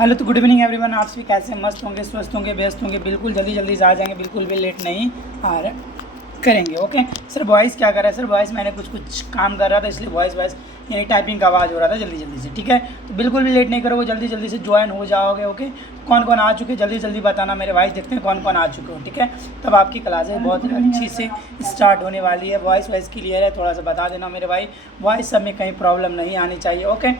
Hello तो good evening everyone. आप सभी कैसे मस्त होंगे, स्वस्थ होंगे, व्यस्त होंगे। बिल्कुल जल्दी जल्दी से आ जाएंगे, बिल्कुल भी लेट नहीं आ रहा करेंगे। ओके सर, वॉइस क्या कर रहा है सर? वॉइस मैंने कुछ काम कर रहा था, इसलिए वॉइस यानी टाइपिंग का आवाज़ हो रहा था जल्दी जल्दी से। ठीक है, तो बिल्कुल भी लेट नहीं करोगे, जल्दी जल्दी से ज्वाइन हो जाओगे। ओके, कौन कौन आ चुके जल्दी जल्दी बताना मेरे भाई, देखते हैं कौन कौन आ चुके हो। ठीक है, तब आपकी क्लासेस बहुत अच्छी से स्टार्ट होने वाली है। वॉइस क्लियर है, थोड़ा सा बता देना मेरे भाई, वॉइस सब में कहीं प्रॉब्लम नहीं आनी चाहिए। ओके,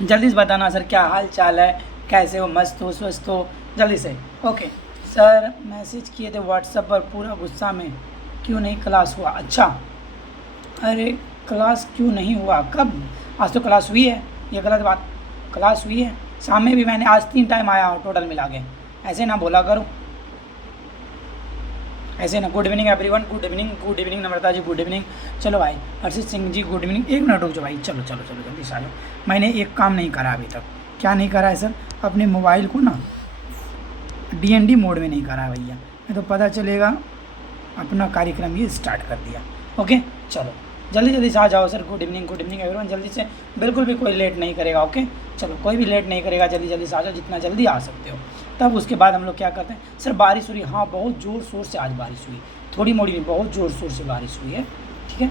जल्दी से बताना सर क्या हाल चाल है, कैसे हो, मस्त हो, स्वस्थ हो, जल्दी से। ओके सर, मैसेज किए थे व्हाट्सएप पर, पूरा गुस्सा में, क्यों नहीं क्लास हुआ? अच्छा, अरे क्लास क्यों नहीं हुआ? कब? आज तो क्लास हुई है, ये गलत बात। क्लास हुई है, शाम में भी मैंने आज 3 टाइम आया हूँ टोटल मिला के। ऐसे ना बोला करो, ऐसे ना। Good evening everyone, good evening, good evening Namrata ji, good evening. चलो भाई हर्षित सिंह जी, गुड इवनिंग। एक मिनट रुक जाओ भाई, चलो चलो चलो जल्दी से आ जाओ। मैंने एक काम नहीं करा अभी तक। क्या नहीं करा है सर? अपने मोबाइल को ना DND मोड में नहीं करा है भैया, नहीं तो पता चलेगा अपना कार्यक्रम ये स्टार्ट कर दिया। ओके चलो जल्दी जल्दी से आ जाओ सर। गुड इवनिंग एवरीवन, जल्दी से, बिल्कुल भी कोई लेट नहीं करेगा। ओके चलो, कोई भी लेट नहीं करेगा, जल्दी जल्दी से आ जाओ, जितना जल्दी आ सकते हो। तब उसके बाद हम लोग क्या करते हैं सर? बारिश हो रही है, हाँ बहुत ज़ोर शोर से आज बारिश हुई, थोड़ी मोड़ी नहीं, बहुत ज़ोर शोर से बारिश हुई है। ठीक है,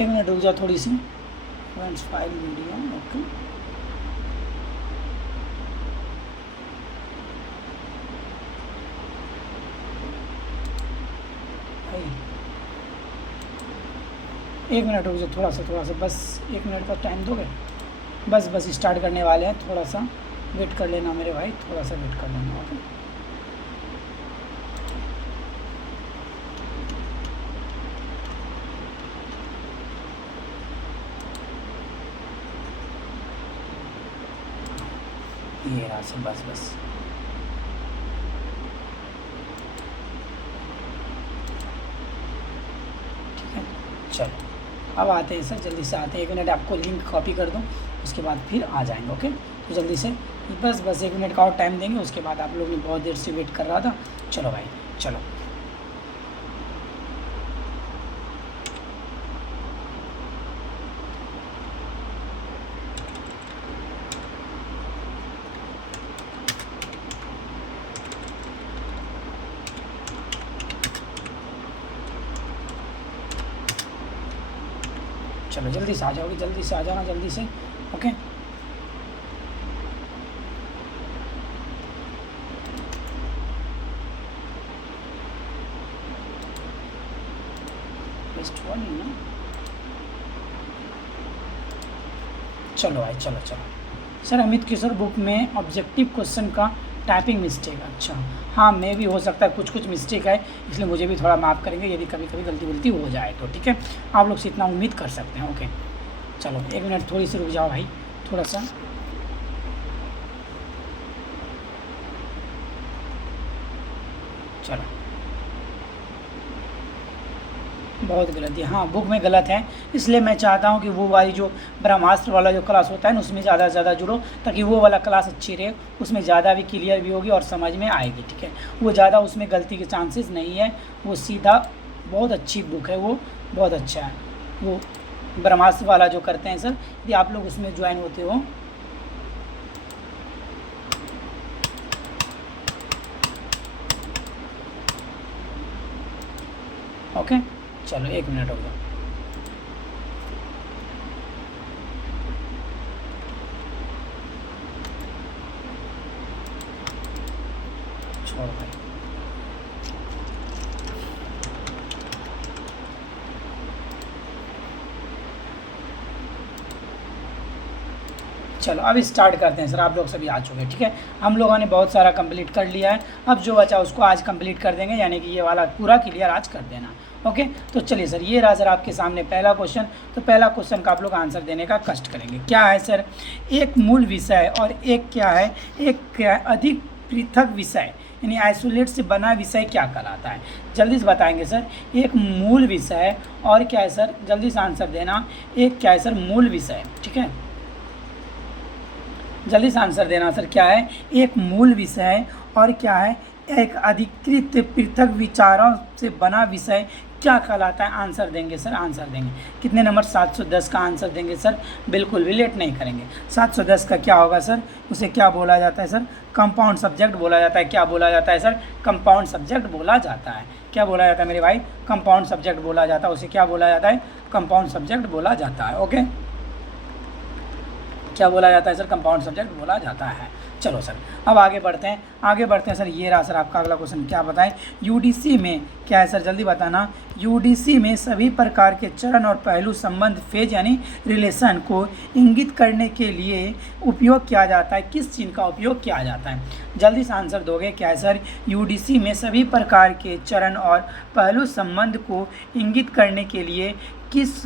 एक मिनट रुक जाओ थोड़ी सी। फाइल वीडियो, ओके एक मिनट रुक जाओ, थोड़ा सा बस 1 मिनट का टाइम दोगे? बस स्टार्ट करने वाले हैं, थोड़ा सा वेट कर लेना मेरे भाई, थोड़ा सा वेट कर लेना। ओके ये रहा सर, बस ठीक है। चलो अब आते हैं सर, जल्दी से आते हैं। 1 मिनट, आपको लिंक कॉपी कर दूँ, उसके बाद फिर आ जाएंगे। ओके तो जल्दी से, बस 1 मिनट का और टाइम देंगे, उसके बाद आप लोग ने बहुत देर से वेट कर रहा था। चलो भाई चलो, चलो जल्दी से आ जाओगे, जल्दी से आ जाना, जल्दी से। ओके बेस्ट हुआ नहीं ना? चलो भाई चलो। सर अमित किशोर बुक में ऑब्जेक्टिव क्वेश्चन का टाइपिंग मिस्टेक, अच्छा हाँ, मैं भी हो सकता है कुछ मिस्टेक है, इसलिए मुझे भी थोड़ा माफ़ करेंगे यदि कभी कभी गलती हो जाए तो। ठीक है, आप लोग से इतना उम्मीद कर सकते हैं। ओके चलो 1 मिनट, थोड़ी सी रुक जाओ भाई, थोड़ा सा। चलो बहुत गलत है, हाँ बुक में गलत है, इसलिए मैं चाहता हूँ कि वो वाली जो ब्रह्मास्त्र वाला जो क्लास होता है ना, उसमें ज़्यादा से ज़्यादा जुड़ो, ताकि वो वाला क्लास अच्छी रहे, उसमें ज़्यादा भी क्लियर भी होगी और समझ में आएगी। ठीक है, वो ज़्यादा उसमें गलती के चांसेस नहीं है, वो सीधा बहुत अच्छी बुक है, वो बहुत अच्छा है। वो ब्रह्मास्त्र वाला जो करते हैं सर, यदि आप लोग उसमें ज्वाइन होते हो। ओके चलो 1 मिनट हो गया। छोड़ भाई, चलो अब स्टार्ट करते हैं सर। आप लोग सभी आ चुके हैं, ठीक है, हम लोगों ने बहुत सारा कंप्लीट कर लिया है, अब जो बचा उसको आज कंप्लीट कर देंगे, यानी कि ये वाला पूरा क्लियर आज कर देना। ओके तो चलिए सर, ये रहा सर आपके सामने पहला क्वेश्चन। तो पहला क्वेश्चन का आप लोग आंसर देने का कष्ट करेंगे। क्या है सर? एक मूल विषय और एक क्या है, एक क्या है, अधिक पृथक विषय यानी आइसोलेट से बना विषय क्या कहलाता है? जल्दी से बताएंगे सर। एक मूल विषय और क्या है सर? जल्दी से आंसर देना। एक क्या है सर? मूल विषय। ठीक है, जल्दी से आंसर देना सर। क्या है? एक मूल विषय और क्या है? एक अधिकृत पृथक विचारों से बना विषय क्या कहलाता है? आंसर देंगे सर, आंसर देंगे। कितने नंबर? 710 का आंसर देंगे सर, बिल्कुल भी लेट नहीं करेंगे। 710 का क्या होगा सर? उसे क्या बोला जाता है सर? कंपाउंड सब्जेक्ट बोला जाता है। क्या बोला जाता है सर? कंपाउंड सब्जेक्ट बोला जाता है। क्या बोला जाता है मेरे भाई? कंपाउंड सब्जेक्ट बोला जाता है। उसे क्या बोला जाता है? कंपाउंड सब्जेक्ट बोला जाता है। ओके, क्या बोला जाता है सर? कंपाउंड सब्जेक्ट बोला जाता है। चलो सर, अब आगे बढ़ते हैं, आगे बढ़ते हैं सर। ये रहा सर आपका अगला क्वेश्चन, क्या बताएं? यूडीसी में क्या है सर? जल्दी बताना। यूडीसी में सभी प्रकार के चरण और पहलू संबंध फेज यानी रिलेशन को इंगित करने के लिए उपयोग किया जाता है। किस चिन्ह का उपयोग किया जाता है? जल्दी से आंसर दोगे। क्या है सर? यूडीसी में सभी प्रकार के चरण और पहलू संबंध को इंगित करने के लिए किस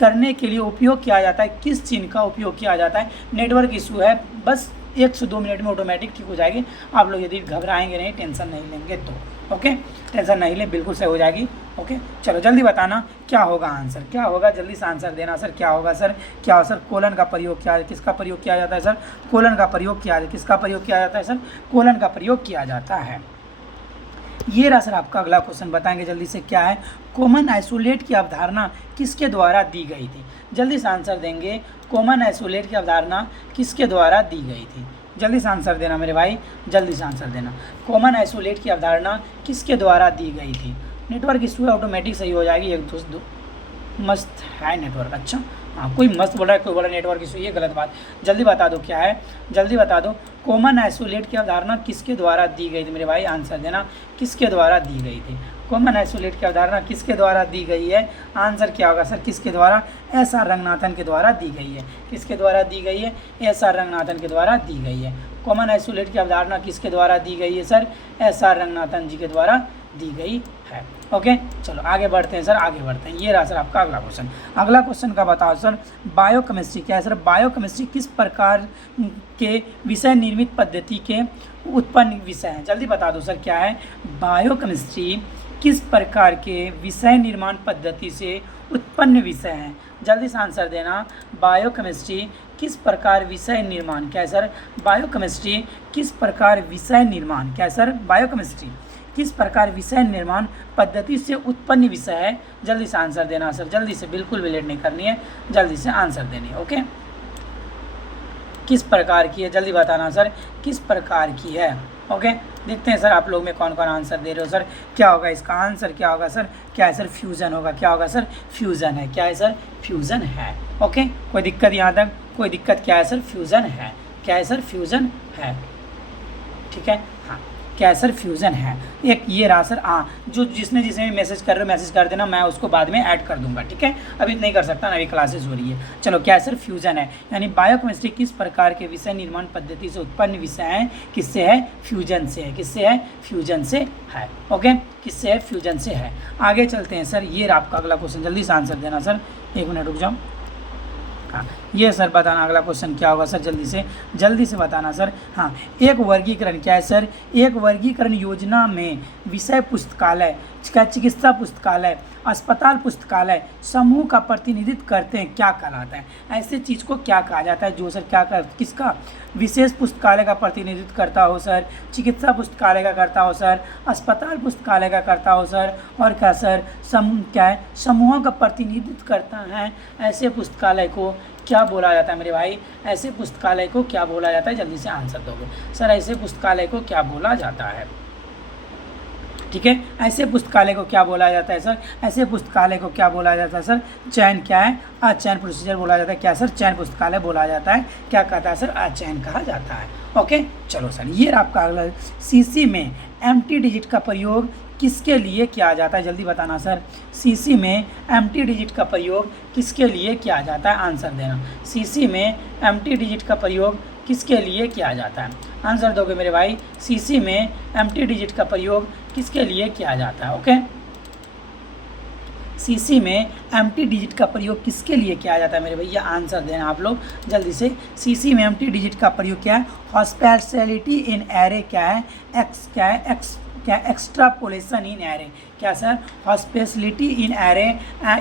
करने के लिए उपयोग किया जाता है? किस चिन्ह का उपयोग किया जाता है? नेटवर्क इशू है, बस 1 से 2 मिनट में ऑटोमेटिक ठीक हो जाएगी। आप लोग यदि घबराएंगे नहीं, टेंशन नहीं लेंगे तो ओके, टेंशन नहीं लें, बिल्कुल सही हो जाएगी। ओके, चलो जल्दी बताना क्या होगा आंसर, क्या होगा? जल्दी से आंसर देना सर। क्या होगा सर? क्या हो सर? कोलन का प्रयोग किया, किसका प्रयोग किया जाता है सर? कोलन का प्रयोग किया, किसका प्रयोग किया जाता है सर? कोलन का प्रयोग किया जाता है। ये रहा सर आपका अगला क्वेश्चन, बताएंगे जल्दी से। क्या है? कॉमन आइसोलेट की अवधारणा किसके द्वारा दी गई थी? जल्दी से आंसर देंगे। कॉमन आइसोलेट की अवधारणा किसके द्वारा दी गई थी? जल्दी से आंसर देना मेरे भाई, जल्दी से आंसर देना। कॉमन आइसोलेट की अवधारणा किसके द्वारा दी गई थी? नेटवर्क इशू है, ऑटोमेटिक सही हो जाएगी। एक दो मस्त है नेटवर्क। अच्छा, हाँ, कोई मस्त बोल रहा है, कोई बोला नेटवर्क इशू, ये गलत बात। जल्दी बता दो क्या है, जल्दी बता दो। कॉमन आइसोलेट की अवधारणा किसके द्वारा दी गई थी? मेरे भाई आंसर देना, किसके द्वारा दी गई थी? कॉमन आइसोलेट की अवधारणा किसके द्वारा दी गई है? आंसर क्या होगा सर? किसके द्वारा? एस.आर. रंगनाथन के द्वारा दी गई है। किसके द्वारा दी गई है? एस.आर. रंगनाथन के द्वारा दी गई है। कॉमन आइसोलेट की अवधारणा किसके द्वारा दी गई है सर? एस.आर. रंगनाथन जी के द्वारा दी गई है। ओके, चलो आगे बढ़ते हैं सर, आगे बढ़ते हैं। ये रहा सर आपका अगला क्वेश्चन। अगला क्वेश्चन का बताओ सर। बायोकेमिस्ट्री क्या है सर? बायोकेमिस्ट्री किस प्रकार के विषय निर्मित पद्धति के उत्पन्न विषय हैं? जल्दी बता दो सर। क्या है? बायोकेमिस्ट्री किस प्रकार के विषय निर्माण पद्धति से उत्पन्न विषय हैं? जल्दी से आंसर देना। बायोकेमिस्ट्री किस प्रकार विषय निर्माण, क्या है सर? बायोकेमिस्ट्री किस प्रकार विषय निर्माण, क्या है सर? बायोकेमिस्ट्री किस प्रकार विषय निर्माण पद्धति से उत्पन्न विषय है? जल्दी से आंसर देना सर, जल्दी से, बिल्कुल भी लेट नहीं करनी है, जल्दी से आंसर देनी है। ओके, किस प्रकार की है? जल्दी बताना सर, किस प्रकार की है? ओके, देखते हैं सर आप लोग में कौन कौन आंसर दे रहे हो सर। क्या होगा इसका आंसर? क्या होगा सर? क्या है सर? फ्यूज़न होगा। क्या होगा सर? फ्यूज़न है। क्या है सर? फ्यूज़न है। ओके, कोई दिक्कत यहाँ तक? कोई दिक्कत? क्या है सर? फ्यूज़न है। क्या है सर? फ्यूज़न है। ठीक है, हाँ, क्या है सर? फ्यूज़न है। एक ये रहा सर। जो जिसने भी मैसेज कर रहे हो, मैसेज कर देना, मैं उसको बाद में ऐड कर दूंगा। ठीक है, अभी नहीं कर सकता ना, अभी क्लासेस हो रही है। चलो, क्या है सर? फ्यूज़न है। यानी बायोकेमिस्ट्री किस प्रकार के विषय निर्माण पद्धति से उत्पन्न विषय हैं? किससे है? फ्यूजन से है। किससे है? फ्यूजन से है। ओके, किससे है? फ्यूजन से है। आगे चलते हैं सर। ये आपका अगला क्वेश्चन, जल्दी से आंसर देना सर। 1 मिनट रुक जाओ। हाँ, ये सर बताना अगला क्वेश्चन क्या होगा सर? जल्दी से बताना सर। हाँ, एक वर्गीकरण, क्या है सर? एक वर्गीकरण योजना में विषय पुस्तकालय, चिकित्सा पुस्तकालय, अस्पताल पुस्तकालय समूह का प्रतिनिधित्व करते हैं, क्या कहलाता है? ऐसे चीज़ को क्या कहा जाता है जो सर क्या कर, किसका? विशेष पुस्तकालय का प्रतिनिधित्व करता हो सर, चिकित्सा पुस्तकालय का करता हो सर, अस्पताल पुस्तकालय का करता हो सर, और क्या सर? क्या है? समूहों का प्रतिनिधित्व करता है। ऐसे पुस्तकालय को क्या बोला जाता है मेरे भाई? ऐसे पुस्तकालय को क्या बोला जाता है? जल्दी से आंसर दोगे सर। ऐसे पुस्तकालय को क्या बोला जाता है? ठीक है, ऐसे पुस्तकालय को क्या बोला जाता है सर? ऐसे पुस्तकालय को क्या बोला जाता है सर? चयन, क्या है? अचयन प्रोसीजर बोला जाता है। क्या सर? चयन पुस्तकालय बोला जाता है। क्या कहता है सर? अचयन कहा जाता है। ओके, चलो सर, ये आपका अगला। सीसी में एम्प्टी डिजिट का प्रयोग किसके लिए किया जाता है? जल्दी बताना सर। सीसी में एम्प्टी डिजिट का प्रयोग किसके लिए किया जाता है? आंसर देना। सीसी में एम्प्टी डिजिट का प्रयोग किसके लिए किया जाता है? आंसर दोगे मेरे भाई। सीसी में एम्प्टी डिजिट का प्रयोग किसके लिए किया जाता है? ओके, सीसी में एम्प्टी डिजिट का प्रयोग किसके लिए किया जाता है मेरे भैया? आंसर देना आप लोग जल्दी से। सीसी में एम्प्टी डिजिट का प्रयोग क्या है? हॉस्पिटैलिटी इन एरे, क्या है? एक्स्ट्रापोलेशन इन एरे, क्या सर? हॉस्पिटैलिटी इन एरे,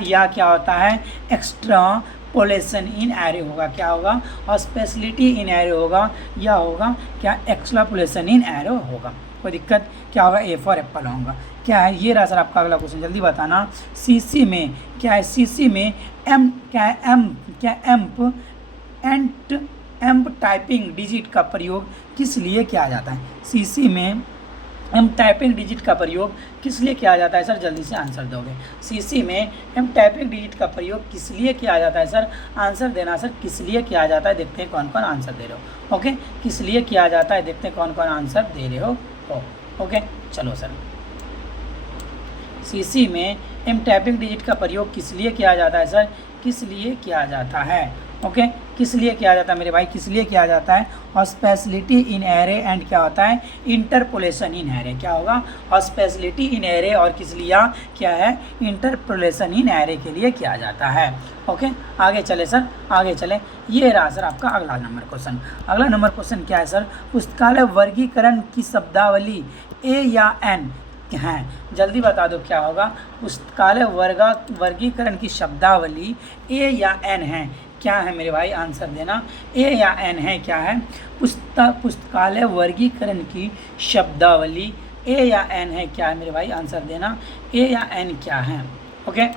या क्या होता है? एक्स्ट्रापोलेशन इन एरे होगा। क्या होगा? हॉस्पिटैलिटी इन एरे होगा, या होगा क्या? एक्स्ट्रापोलेशन इन एरे होगा। कोई दिक्कत, क्या होगा, ए फॉर एप्पल होगा। क्या है, ये रहा सर आपका अगला क्वेश्चन, जल्दी बताना। सीसी में क्या है, सीसी में एम क्या है, एम्प टाइपिंग डिजिट का प्रयोग किस लिए किया जाता है। सीसी में एम टाइपिंग डिजिट का प्रयोग किस लिए किया जाता है सर, जल्दी से आंसर दोगे। सीसी में एम टाइपिंग डिजिट का प्रयोग किस लिए किया जाता है सर, आंसर देना सर, किस लिए किया जाता है, देखते हैं कौन कौन आंसर दे रहे हो। ओके, किस लिए किया जाता है, देखते हैं कौन कौन आंसर दे रहे हो। ओके, चलो सर, सीसी में एम टाइपिंग डिजिट का प्रयोग किस लिए किया जाता है सर, किस लिए किया जाता है। ओके, किस लिए किया जाता है मेरे भाई, किस लिए किया जाता है, और स्पेशलिटी इन एरे एंड क्या होता है, इंटरपोलेशन इन एरे। क्या होगा, और स्पेशलिटी इन एरे, और किस लिए क्या है, इंटरपोलेशन इन एरे के लिए किया जाता है। ओके, आगे चले सर, आगे चले। ये रहा सर आपका अगला नंबर क्वेश्चन। अगला नंबर क्वेश्चन क्या है सर, पुस्तकालय वर्गीकरण की शब्दावली ए या एन हैं, जल्दी बता दो क्या होगा। पुस्तकालय वर्गीकरण की शब्दावली ए या एन है, क्या है मेरे भाई, आंसर देना। ए या एन है, क्या है, पुस्तकालय वर्गीकरण की शब्दावली ए या एन है, क्या है मेरे भाई, आंसर देना। ए या एन क्या है। ओके,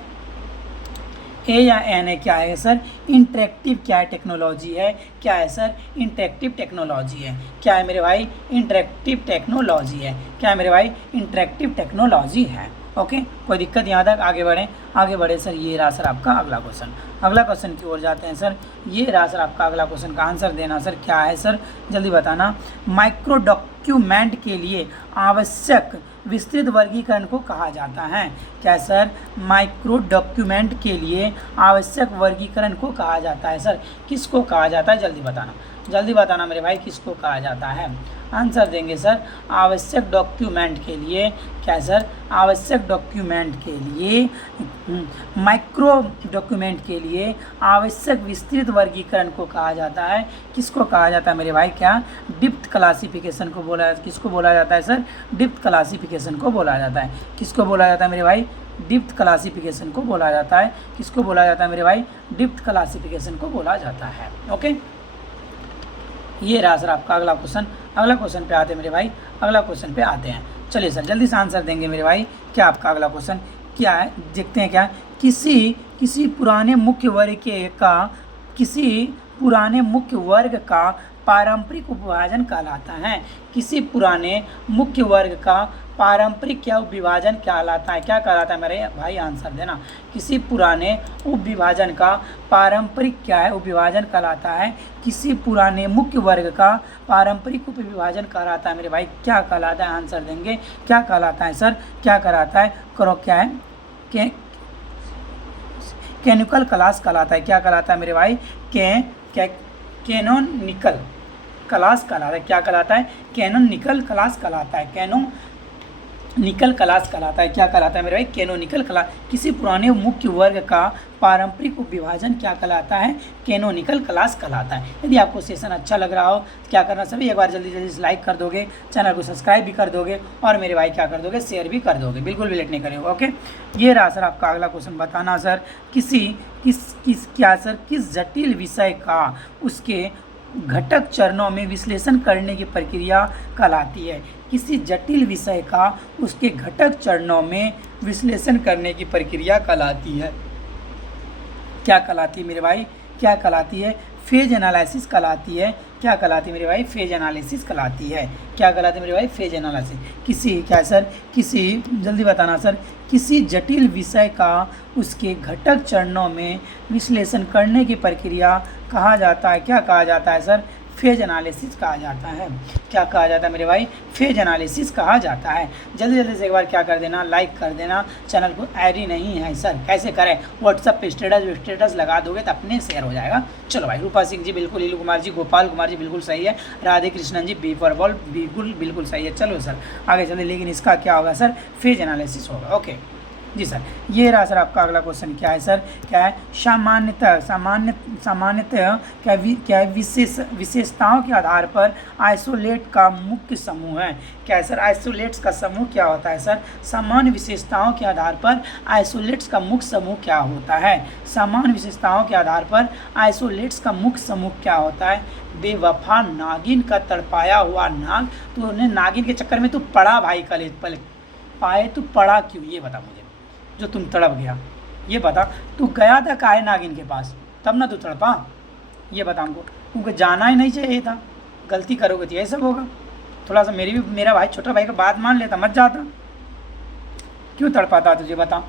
ए या एन है, क्या है सर, इंटरेक्टिव क्या है, टेक्नोलॉजी है, क्या है सर, इंटरेक्टिव टेक्नोलॉजी है, क्या है मेरे भाई, इंटरेक्टिव टेक्नोलॉजी है, क्या है मेरे भाई, इंटरेक्टिव टेक्नोलॉजी है। ओके, कोई दिक्कत यहाँ तक, आगे बढ़ें, आगे बढ़े सर। ये रहा सर आपका अगला क्वेश्चन, अगला क्वेश्चन की ओर जाते हैं सर। ये रहा सर आपका अगला क्वेश्चन, का आंसर देना सर, क्या है सर, जल्दी बताना। माइक्रो डॉक्यूमेंट के लिए आवश्यक विस्तृत वर्गीकरण को कहा जाता है, क्या सर, माइक्रो डॉक्यूमेंट के लिए आवश्यक वर्गीकरण को कहा जाता है सर, किसको कहा जाता है, जल्दी बताना, जल्दी बताना मेरे भाई, किसको कहा जाता है। आंसर देंगे सर, आवश्यक डॉक्यूमेंट के लिए, क्या सर, आवश्यक डॉक्यूमेंट के लिए, माइक्रो डॉक्यूमेंट के लिए आवश्यक विस्तृत वर्गीकरण को कहा जाता है, किसको कहा जाता है मेरे भाई, क्या, डिप्थ क्लासिफिकेशन को बोला, किसको बोला जाता है सर, डिप्थ क्लासिफिकेशन को बोला जाता है, किसको बोला जाता है मेरे भाई, डिप्थ क्लासिफिकेशन को बोला जाता है, किसको बोला जाता है मेरे भाई, डिप्थ क्लासिफिकेशन को बोला जाता है। ओके, ये रहा सर आपका अगला क्वेश्चन। अगला क्वेश्चन पे आते हैं मेरे भाई, अगला क्वेश्चन पे आते हैं, चलिए सर जल्दी से आंसर देंगे मेरे भाई। क्या आपका अगला क्वेश्चन क्या है, देखते हैं। क्या, किसी पुराने मुख्य वर्ग का पारंपरिक उपविभाजन कहलाता है, किसी पुराने मुख्य वर्ग का पारंपरिक क्या उपविभाजन कहलाता है, क्या कहलाता है मेरे भाई, आंसर देना। किसी पुराने उपविभाजन का पारंपरिक क्या है, उपविभाजन कहलाता है, किसी पुराने मुख्य वर्ग का पारंपरिक उपविभाजन कहलाता है मेरे भाई, क्या कहलाता है, आंसर देंगे, क्या कहलाता है सर, क्या कहलाता है, करो, क्या है, कैनोनिकल क्लास कहलाता है, क्या कहलाता है मेरे भाई, कैनोनिकल क्लास कहलाता है, क्या कहलाता है, कैनोनिकल क्लास कहलाता है, कैनोनिकल क्लास कहलाता है, क्या कहलाता है मेरे भाई, कैनोनिकल क्लास। किसी पुराने मुख्य वर्ग का पारंपरिक उपविभाजन क्या कहलाता है, कैनोनिकल क्लास कहलाता है। यदि आपको सेशन अच्छा लग रहा हो क्या करना सभी, एक बार जल्दी जल्दी से लाइक कर दोगे, चैनल को सब्सक्राइब भी कर दोगे, और मेरे भाई क्या कर दोगे, शेयर भी कर दोगे, बिल्कुल भी लेट नहीं करेंगे। ओके, ये रहा सर आपका अगला क्वेश्चन, बताना सर, किस जटिल विषय का उसके घटक चरणों में विश्लेषण करने की प्रक्रिया कहलाती है, किसी जटिल विषय का उसके घटक चरणों में विश्लेषण करने की प्रक्रिया कहलाती है, क्या कहलाती है मेरे भाई, क्या कहलाती है, फेज एनालिसिस कहलाती है, क्या कहलाती है मेरे भाई, फेज एनालिसिस कहलाती है, क्या कहलाती है मेरे भाई, फेज एनालिसिस। किसी क्या सर, किसी, जल्दी बताना सर, किसी जटिल विषय का उसके घटक चरणों में विश्लेषण करने की प्रक्रिया कहा जाता है, क्या कहा जाता है सर, फेज एनालिसिस कहा जाता है, क्या कहा जाता है मेरे भाई, फेज एनालिसिस कहा जाता है। जल्दी जल्दी से एक बार क्या कर देना, लाइक कर देना, चैनल को ऐड ही नहीं है सर, कैसे करें, व्हाट्सअप पे स्टेटस लगा दोगे तो अपने शेयर हो जाएगा। चलो भाई, रूपा सिंह जी बिल्कुल, लीलू कुमार जी, गोपाल कुमार जी बिल्कुल सही है, राधे कृष्णन जी, बी फॉर बॉल बिल्कुल सही है। चलो सर आगे चले, लेकिन इसका क्या होगा सर, फेज एनालिसिस होगा। ओके, जी सर, ये रहा सर आपका अगला क्वेश्चन। क्या है सर? क्या है? सामान्यतः क्या है विशेषताओं के आधार पर आइसोलेट का मुख्य समूह है। क्या है सर? आइसोलेट्स का समूह क्या होता है सर? सामान्य विशेषताओं के आधार पर आइसोलेट्स का मुख्य समूह क्या होता है? सामान्य विशेषताओं के आधार पर आइसोलेट्स का मुख्य समूह क्या होता है? बेवफा नागिन का तड़पाया हुआ नाग। तो उन्हें नागिन के चक्कर में तू पड़ा भाई, कल पल पाए तू पड़ा क्यों, ये बता मुझे, जो तुम तड़प गया, ये बता। तू गया था काहे नागिन के पास, तब ना तू तड़पा, ये बता हमको। क्योंकि जाना ही नहीं चाहिए था, गलती करोगे तो यही सब होगा। थोड़ा सा मेरा भाई, छोटा भाई का बात मान लेता, मत जाता, क्यों तड़पाता तुझे बता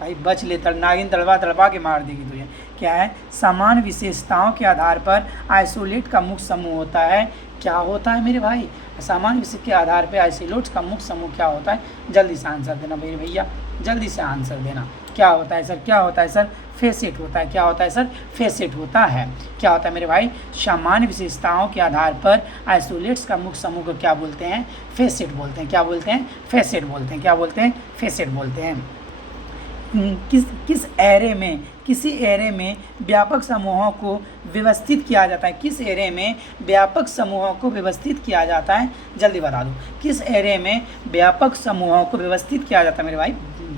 भाई, बच ले, नागिन तड़पा के मार देगी तुझे। क्या है? समान विशेषताओं के आधार पर आइसोलेट का मुख्य समूह होता है। क्या होता है मेरे भाई? सामान्य विशेष के आधार पर आइसोलेट्स का मुख्य समूह क्या होता है? जल्दी से आंसर देना मेरे भैया, जल्दी से आंसर देना। क्या होता है सर? क्या होता है सर? फेसेट होता है। क्या होता है सर? फेसेट होता है। क्या होता है मेरे भाई? सामान्य विशेषताओं के आधार पर आइसोलेट्स का मुख्य समूह को क्या बोलते हैं? फेसेट बोलते हैं। क्या बोलते हैं? फेसेट बोलते हैं। क्या बोलते हैं? फेसेट बोलते हैं। किसी एरे में व्यापक समूहों को व्यवस्थित किया जाता है। किस एरे में व्यापक समूहों को व्यवस्थित किया जाता है? जल्दी बता दो। किस एरे में व्यापक समूहों को व्यवस्थित किया जाता है मेरे भाई?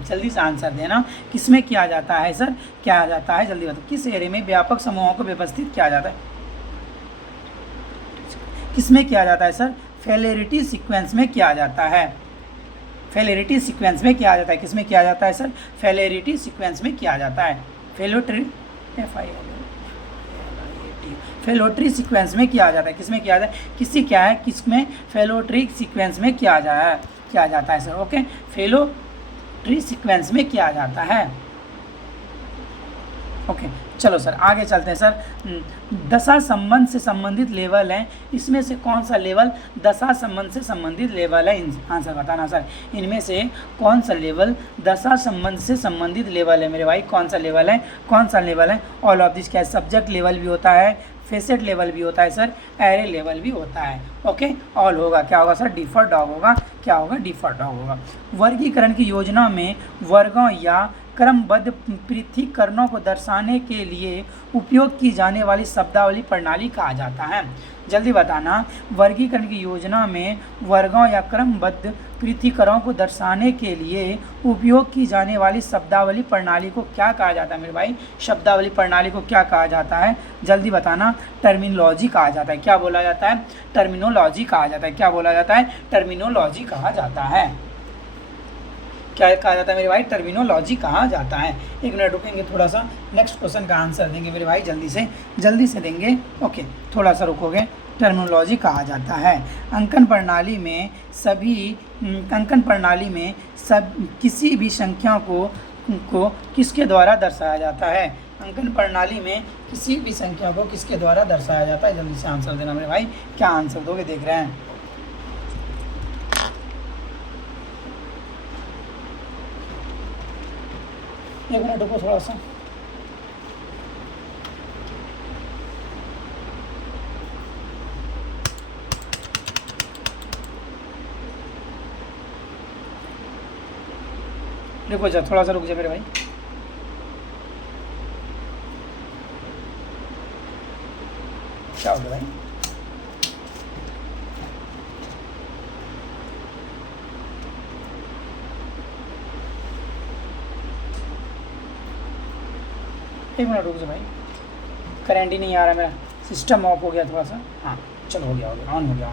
जल्दी से आंसर देना। किस में किया जाता है सर? क्या जाता है? जल्दी बताओ। किस एरे में व्यापक समूहों को व्यवस्थित किया जाता है? किस में किया जाता है सर? फेलेरिटी सीक्वेंस में किया जाता है। फेलेरिटी सीक्वेंस में किया जाता है। किस में किया जाता है सर? फेलेरिटी सीक्वेंस में किया जाता है। फेलोट्री सीक्वेंस में किया जाता है। किस में किया जाता है? किसमें? फेलोट्री सीक्वेंस में किया जाता है सर। ओके, फेलोट्री सीक्वेंस में किया जाता है। ओके, चलो सर आगे चलते हैं सर। दशा संबंध से संबंधित लेवल है, इसमें से कौन सा लेवल दशा संबंध से संबंधित लेवल है? आंसर बताना सर। इनमें से कौन सा लेवल दशा संबंध से संबंधित लेवल है मेरे भाई? कौन सा लेवल है? कौन सा लेवल है? All of this. क्या है? सब्जेक्ट लेवल भी होता है, फेसेट लेवल भी होता है सर, एरे लेवल भी होता है। ओके, ऑल होगा। क्या होगा सर? डिफर डॉग होगा। क्या होगा? डिफर डॉग होगा। वर्गीकरण की योजना में वर्गों या क्रमबद्ध पृथक्करणों को दर्शाने के लिए उपयोग की जाने वाली शब्दावली प्रणाली कहा जाता है। जल्दी बताना। वर्गीकरण की योजना में वर्गों या क्रमबद्ध पृथक्करणों को दर्शाने के लिए उपयोग की जाने वाली शब्दावली प्रणाली को क्या कहा जाता है मेरे भाई? शब्दावली प्रणाली को क्या कहा जाता है? जल्दी बताना। टर्मिनोलॉजी कहा जाता है। क्या बोला जाता है? टर्मिनोलॉजी कहा जाता है। क्या बोला जाता है? टर्मिनोलॉजी कहा जाता है। क्या कहा जाता है मेरे भाई? टर्मिनोलॉजी कहा जाता है। एक मिनट रुकेंगे, थोड़ा सा नेक्स्ट क्वेश्चन का आंसर देंगे मेरे भाई, जल्दी से देंगे। ओके, थोड़ा सा रुकोगे। टर्मिनोलॉजी कहा जाता है। अंकन प्रणाली में किसी भी संख्या को किसके द्वारा दर्शाया जाता है? अंकन प्रणाली में किसी भी संख्या को किसके द्वारा दर्शाया जाता है? जल्दी से आंसर देना मेरे भाई। क्या आंसर दोगे? देख रहे हैं। एक मिनट रुको थोड़ा सा। रुको जा, थोड़ा सा रुक जा मेरे भाई। क्या हो गया भाई? एक मिनट रुक जा भाई, करंट ही नहीं आ रहा, मेरा सिस्टम ऑफ हो गया थोड़ा सा। हाँ चलो, हो गया ऑन हो गया।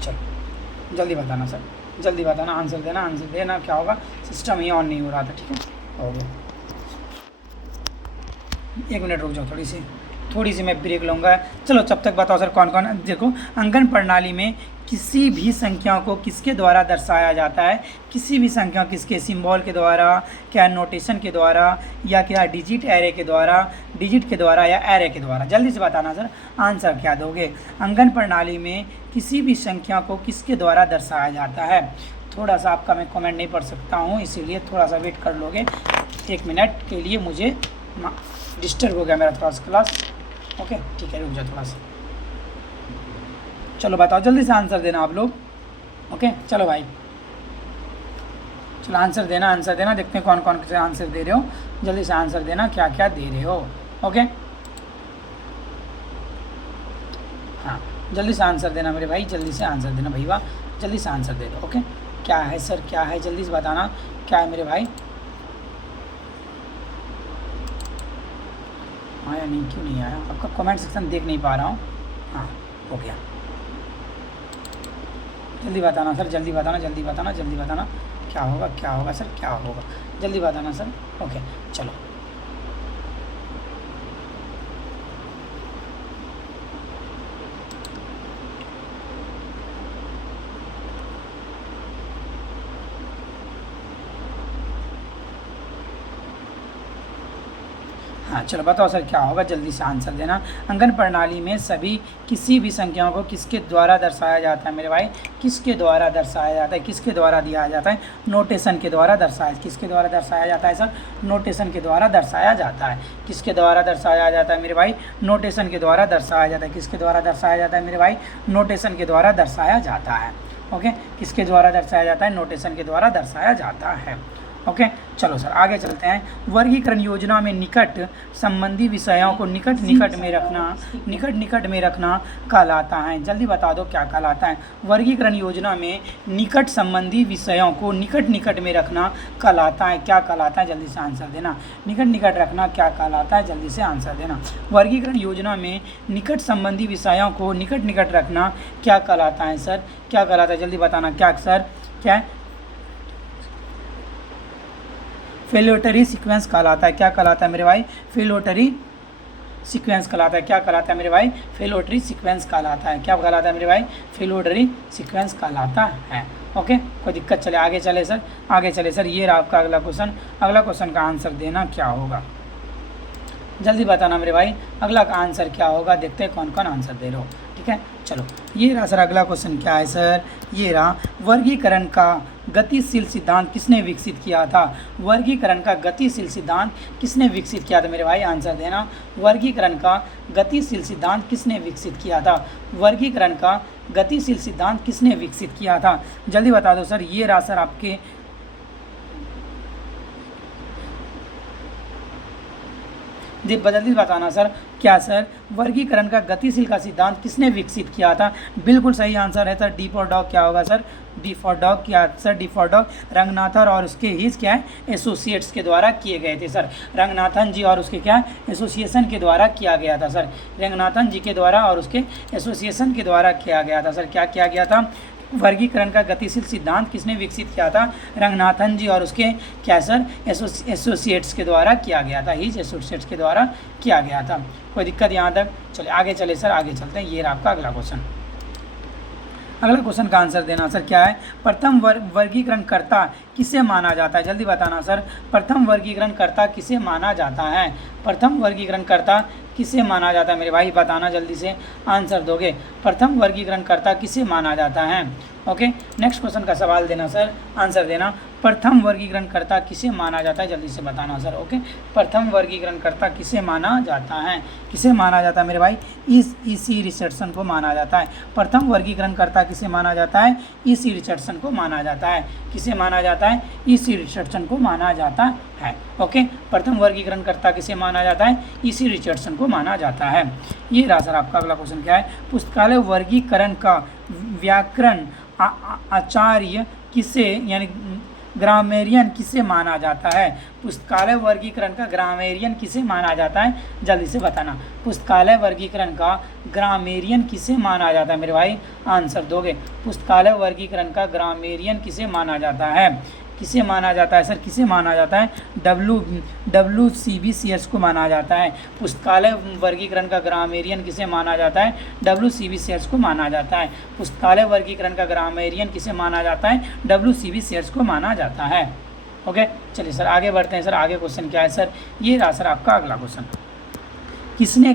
चलो जल्दी बताना सर, जल्दी बताना, आंसर देना। क्या होगा? सिस्टम ही ऑन नहीं हो रहा था। ठीक है, हो गया। एक मिनट रुक जाओ, थोड़ी सी मैं ब्रेक लूँगा। चलो जब तक बताओ सर कौन कौन। देखो, अंकन प्रणाली में किसी भी संख्या को किसके द्वारा दर्शाया जाता है? किसी भी संख्या किसके? सिंबल के द्वारा, क्या नोटेशन के द्वारा, या क्या डिजिट के द्वारा या एरे के द्वारा? जल्दी से बताना सर, आंसर क्या दोगे? अंकन प्रणाली में किसी भी संख्या को किसके द्वारा दर्शाया जाता है? थोड़ा सा आपका मैं कमेंट नहीं पढ़ सकता हूँ, इसीलिए थोड़ा सा वेट कर लोगे। 1 मिनट के लिए मुझे डिस्टर्ब हो गया मेरा थोड़ा सा क्लास। ओके ठीक है, रुक जाओ थोड़ा सा। चलो बताओ, जल्दी से आंसर देना आप लोग। ओके चलो भाई, चलो आंसर देना, देखते हैं कौन कौन से आंसर दे रहे हो, जल्दी से आंसर देना क्या क्या दे रहे हो। ओके, हाँ जल्दी से आंसर देना मेरे भाई, जल्दी से आंसर देना भैया, जल्दी से आंसर दे दो। ओके, क्या है सर, क्या है, जल्दी से बताना क्या है मेरे भाई। आया नहीं, क्यों नहीं आया, आपका कमेंट सेक्शन देख नहीं पा रहा हूँ। हाँ हो गया, जल्दी बताना सर, जल्दी बताना, जल्दी बताना, जल्दी बताना क्या होगा, क्या होगा सर, क्या होगा, जल्दी बताना सर। ओके चलो, हाँ चलो बताओ सर क्या होगा, जल्दी से आंसर देना। अंकन प्रणाली में सभी किसी भी संख्याओं को किसके द्वारा दर्शाया जाता है मेरे भाई, किसके द्वारा दर्शाया जाता है, किसके द्वारा दिया जाता है, नोटेशन के द्वारा दर्शाया, किसके द्वारा दर्शाया जाता है सर, नोटेशन के द्वारा दर्शाया जाता है। किसके द्वारा दर्शाया जाता है मेरे भाई, नोटेशन के द्वारा दर्शाया जाता है। किसके द्वारा दर्शाया जाता है मेरे भाई, नोटेशन के द्वारा दर्शाया जाता है। ओके, किसके द्वारा दर्शाया जाता है, नोटेशन के द्वारा दर्शाया जाता है। ओके चलो सर आगे चलते हैं। वर्गीकरण योजना में निकट संबंधी विषयों को निकट निकट में रखना कहलाता है। जल्दी बता दो क्या कहलाता है। वर्गीकरण योजना में निकट संबंधी विषयों को निकट निकट में रखना कहलाता है। क्या कहलाता है, जल्दी से आंसर देना। निकट निकट रखना क्या कहलाता है, जल्दी से आंसर देना। वर्गीकरण योजना में निकट संबंधी विषयों को निकट निकट रखना क्या कहलाता है सर, क्या कहलाता है, जल्दी बताना क्या सर, क्या है, फेलोटरी सीक्वेंस कहलाता है। क्या कहलाता है मेरे भाई, फेलोटरी सीक्वेंस कहलाता है। क्या कहलाता है मेरे भाई, फेलोटरी सीक्वेंस कहलाता है। क्या कहलाता है मेरे भाई, फेलोटरी सीक्वेंस कहलाता है। ओके, कोई दिक्कत, चले आगे चले सर, आगे चले सर। ये रहा आपका अगला क्वेश्चन। अगला क्वेश्चन का आंसर देना क्या होगा, जल्दी बताना मेरे भाई, अगला का आंसर क्या होगा। देखते हैं कौन कौन आंसर दे रहे हो। ठीक है चलो, ये रहा सर अगला क्वेश्चन। क्या है सर, ये रहा वर्गीकरण का गतिशील सिद्धांत किसने विकसित किया था। वर्गीकरण का गतिशील सिद्धांत किसने विकसित किया था मेरे भाई, आंसर देना। वर्गीकरण का गतिशील सिद्धांत किसने विकसित किया था। वर्गीकरण का गतिशील सिद्धांत किसने विकसित किया था, जल्दी बता दो सर। ये रहा सर आपके, जल्दी बताना सर। क्या सर, वर्गीकरण का गतिशील का सिद्धांत किसने विकसित किया था। बिल्कुल सही आंसर है सर, डी फॉर डॉग। क्या होगा सर, डी फॉर डॉग। क्या sir, D for dog Ranganathan और उसके हिज क्या है, एसोसिएट्स के द्वारा किए गए थे सर। रंगनाथन जी और उसके क्या एसोसिएशन के द्वारा किया गया था सर। रंगनाथन जी के द्वारा और उसके एसोसिएशन के द्वारा किया गया था सर। क्या किया गया था, वर्गीकरण का गतिशील सिद्धांत किसने विकसित किया था, रंगनाथन जी और उसके क्या सर, एसोसिएट्स के द्वारा किया गया था। हिज एसोसिएट्स के द्वारा किया गया था। कोई दिक्कत यहाँ तक, चलिए आगे चले सर, आगे चलते हैं। ये रहा आपका अगला क्वेश्चन। अगला क्वेश्चन का आंसर देना सर। क्या है, प्रथम वर्गीकरणकर्ता किसे माना जाता है, जल्दी बताना सर। प्रथम वर्गीकरणकर्ता किसे माना जाता है, प्रथम वर्गीकरणकर्ता किसे माना जाता है मेरे भाई, बताना जल्दी से, आंसर दोगे। प्रथम वर्गीकरणकर्ता किसे माना जाता है। ओके, नेक्स्ट क्वेश्चन का सवाल देना सर, आंसर देना। प्रथम वर्गीकरणकर्ता किसे माना जाता है, जल्दी से बताना सर। ओके, प्रथम वर्गीकरणकर्ता किसे माना जाता है, किसे माना जाता है मेरे भाई, इसी रिचर्डसन को माना जाता है। प्रथम वर्गीकरणकर्ता किसे माना जाता है, इसी रिचर्डसन को माना जाता है। किसे माना जाता है, इसी रिचर्डसन को माना जाता है। ओके, प्रथम वर्गीकरणकर्ता किसे माना जाता है, इसी रिचर्डसन को माना जाता है। ये रहा सर आपका अगला क्वेश्चन। क्या है, पुस्तकालय वर्गीकरण का व्याकरण आचार्य किसे यानी ग्रामेरियन किसे माना जाता है। पुस्तकालय वर्गीकरण का ग्रामेरियन किसे माना जाता है, जल्दी से बताना। पुस्तकालय वर्गीकरण का ग्रामेरियन किसे माना जाता है मेरे भाई, आंसर दोगे। पुस्तकालय वर्गीकरण का ग्रामेरियन किसे माना जाता है, किसे माना जाता है सर, किसे माना जाता है, WCBCS को माना जाता है। पुस्तकालय वर्गीकरण का ग्रामेरियन किसे माना जाता है, WCBCS को माना जाता है। पुस्तकालय वर्गीकरण का ग्रामेरियन किसे माना जाता है, WCBCS को माना जाता है। ओके, चलिए सर आगे बढ़ते हैं सर। आगे क्वेश्चन क्या है सर, ये रहा सर आपका अगला क्वेश्चन। किसने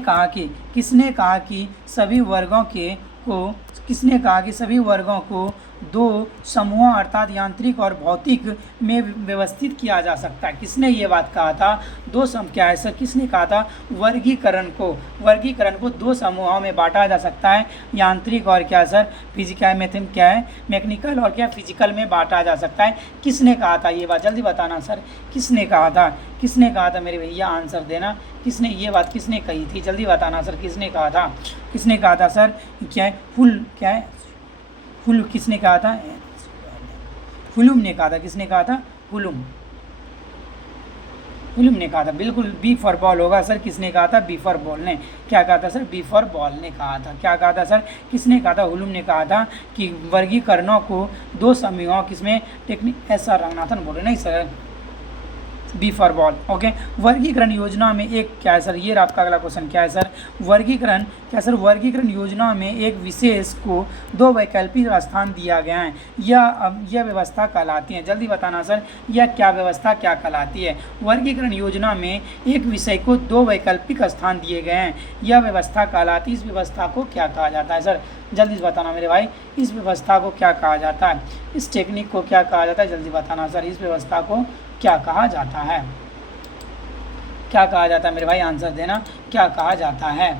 कहा कि सभी वर्गों के को किसने कहा कि सभी वर्गों को दो समूहों अर्थात यांत्रिक और भौतिक में व्यवस्थित किया जा सकता है? किसने ये बात कहा था? क्या है सर? किसने कहा था? वर्गीकरण को दो समूहों में बांटा जा सकता है, यांत्रिक और क्या सर फिजिकल, क्या है मैकेनिकल और क्या फिजिकल में बांटा जा सकता है। किसने कहा था ये बात? जल्दी बताना सर, किसने कहा था मेरे भैया? आंसर देना, किसने ये बात किसने कही थी? जल्दी बताना सर, किसने कहा था सर? क्या है फुल किसने कहा था? हुलुम ने कहा था। किसने कहा था? हुलुम ने कहा था। बिल्कुल बी फॉर बॉल होगा सर। किसने कहा था? बी फॉर बॉल ने क्या कहा था सर? बी फॉर बॉल ने कहा था। क्या कहा था सर? किसने कहा था? हुलुम ने कहा था कि वर्गीकरणों को दो समूहों किसमें टेक्निक ऐसा रंगनाथन बोले नहीं sir, B for ball. Okay, वर्गीकरण योजना में एक क्या है सर? ये आपका अगला क्वेश्चन क्या है सर? वर्गीकरण योजना में एक विशेष को दो वैकल्पिक स्थान दिया गया है, यह व्यवस्था कहलाती है। जल्दी बताना सर, यह क्या व्यवस्था क्या कहलाती है? वर्गीकरण योजना में एक विषय को दो वैकल्पिक स्थान दिए गए हैं, यह व्यवस्था कहलाती है। इस व्यवस्था को क्या कहा जाता है सर? जल्दी से बताना मेरे भाई, इस व्यवस्था को क्या कहा जाता है? इस टेक्निक को क्या कहा जाता है? जल्दी बताना सर, इस व्यवस्था को क्या कहा जाता है? क्या कहा जाता है मेरे भाई? आंसर देना, क्या कहा जाता है?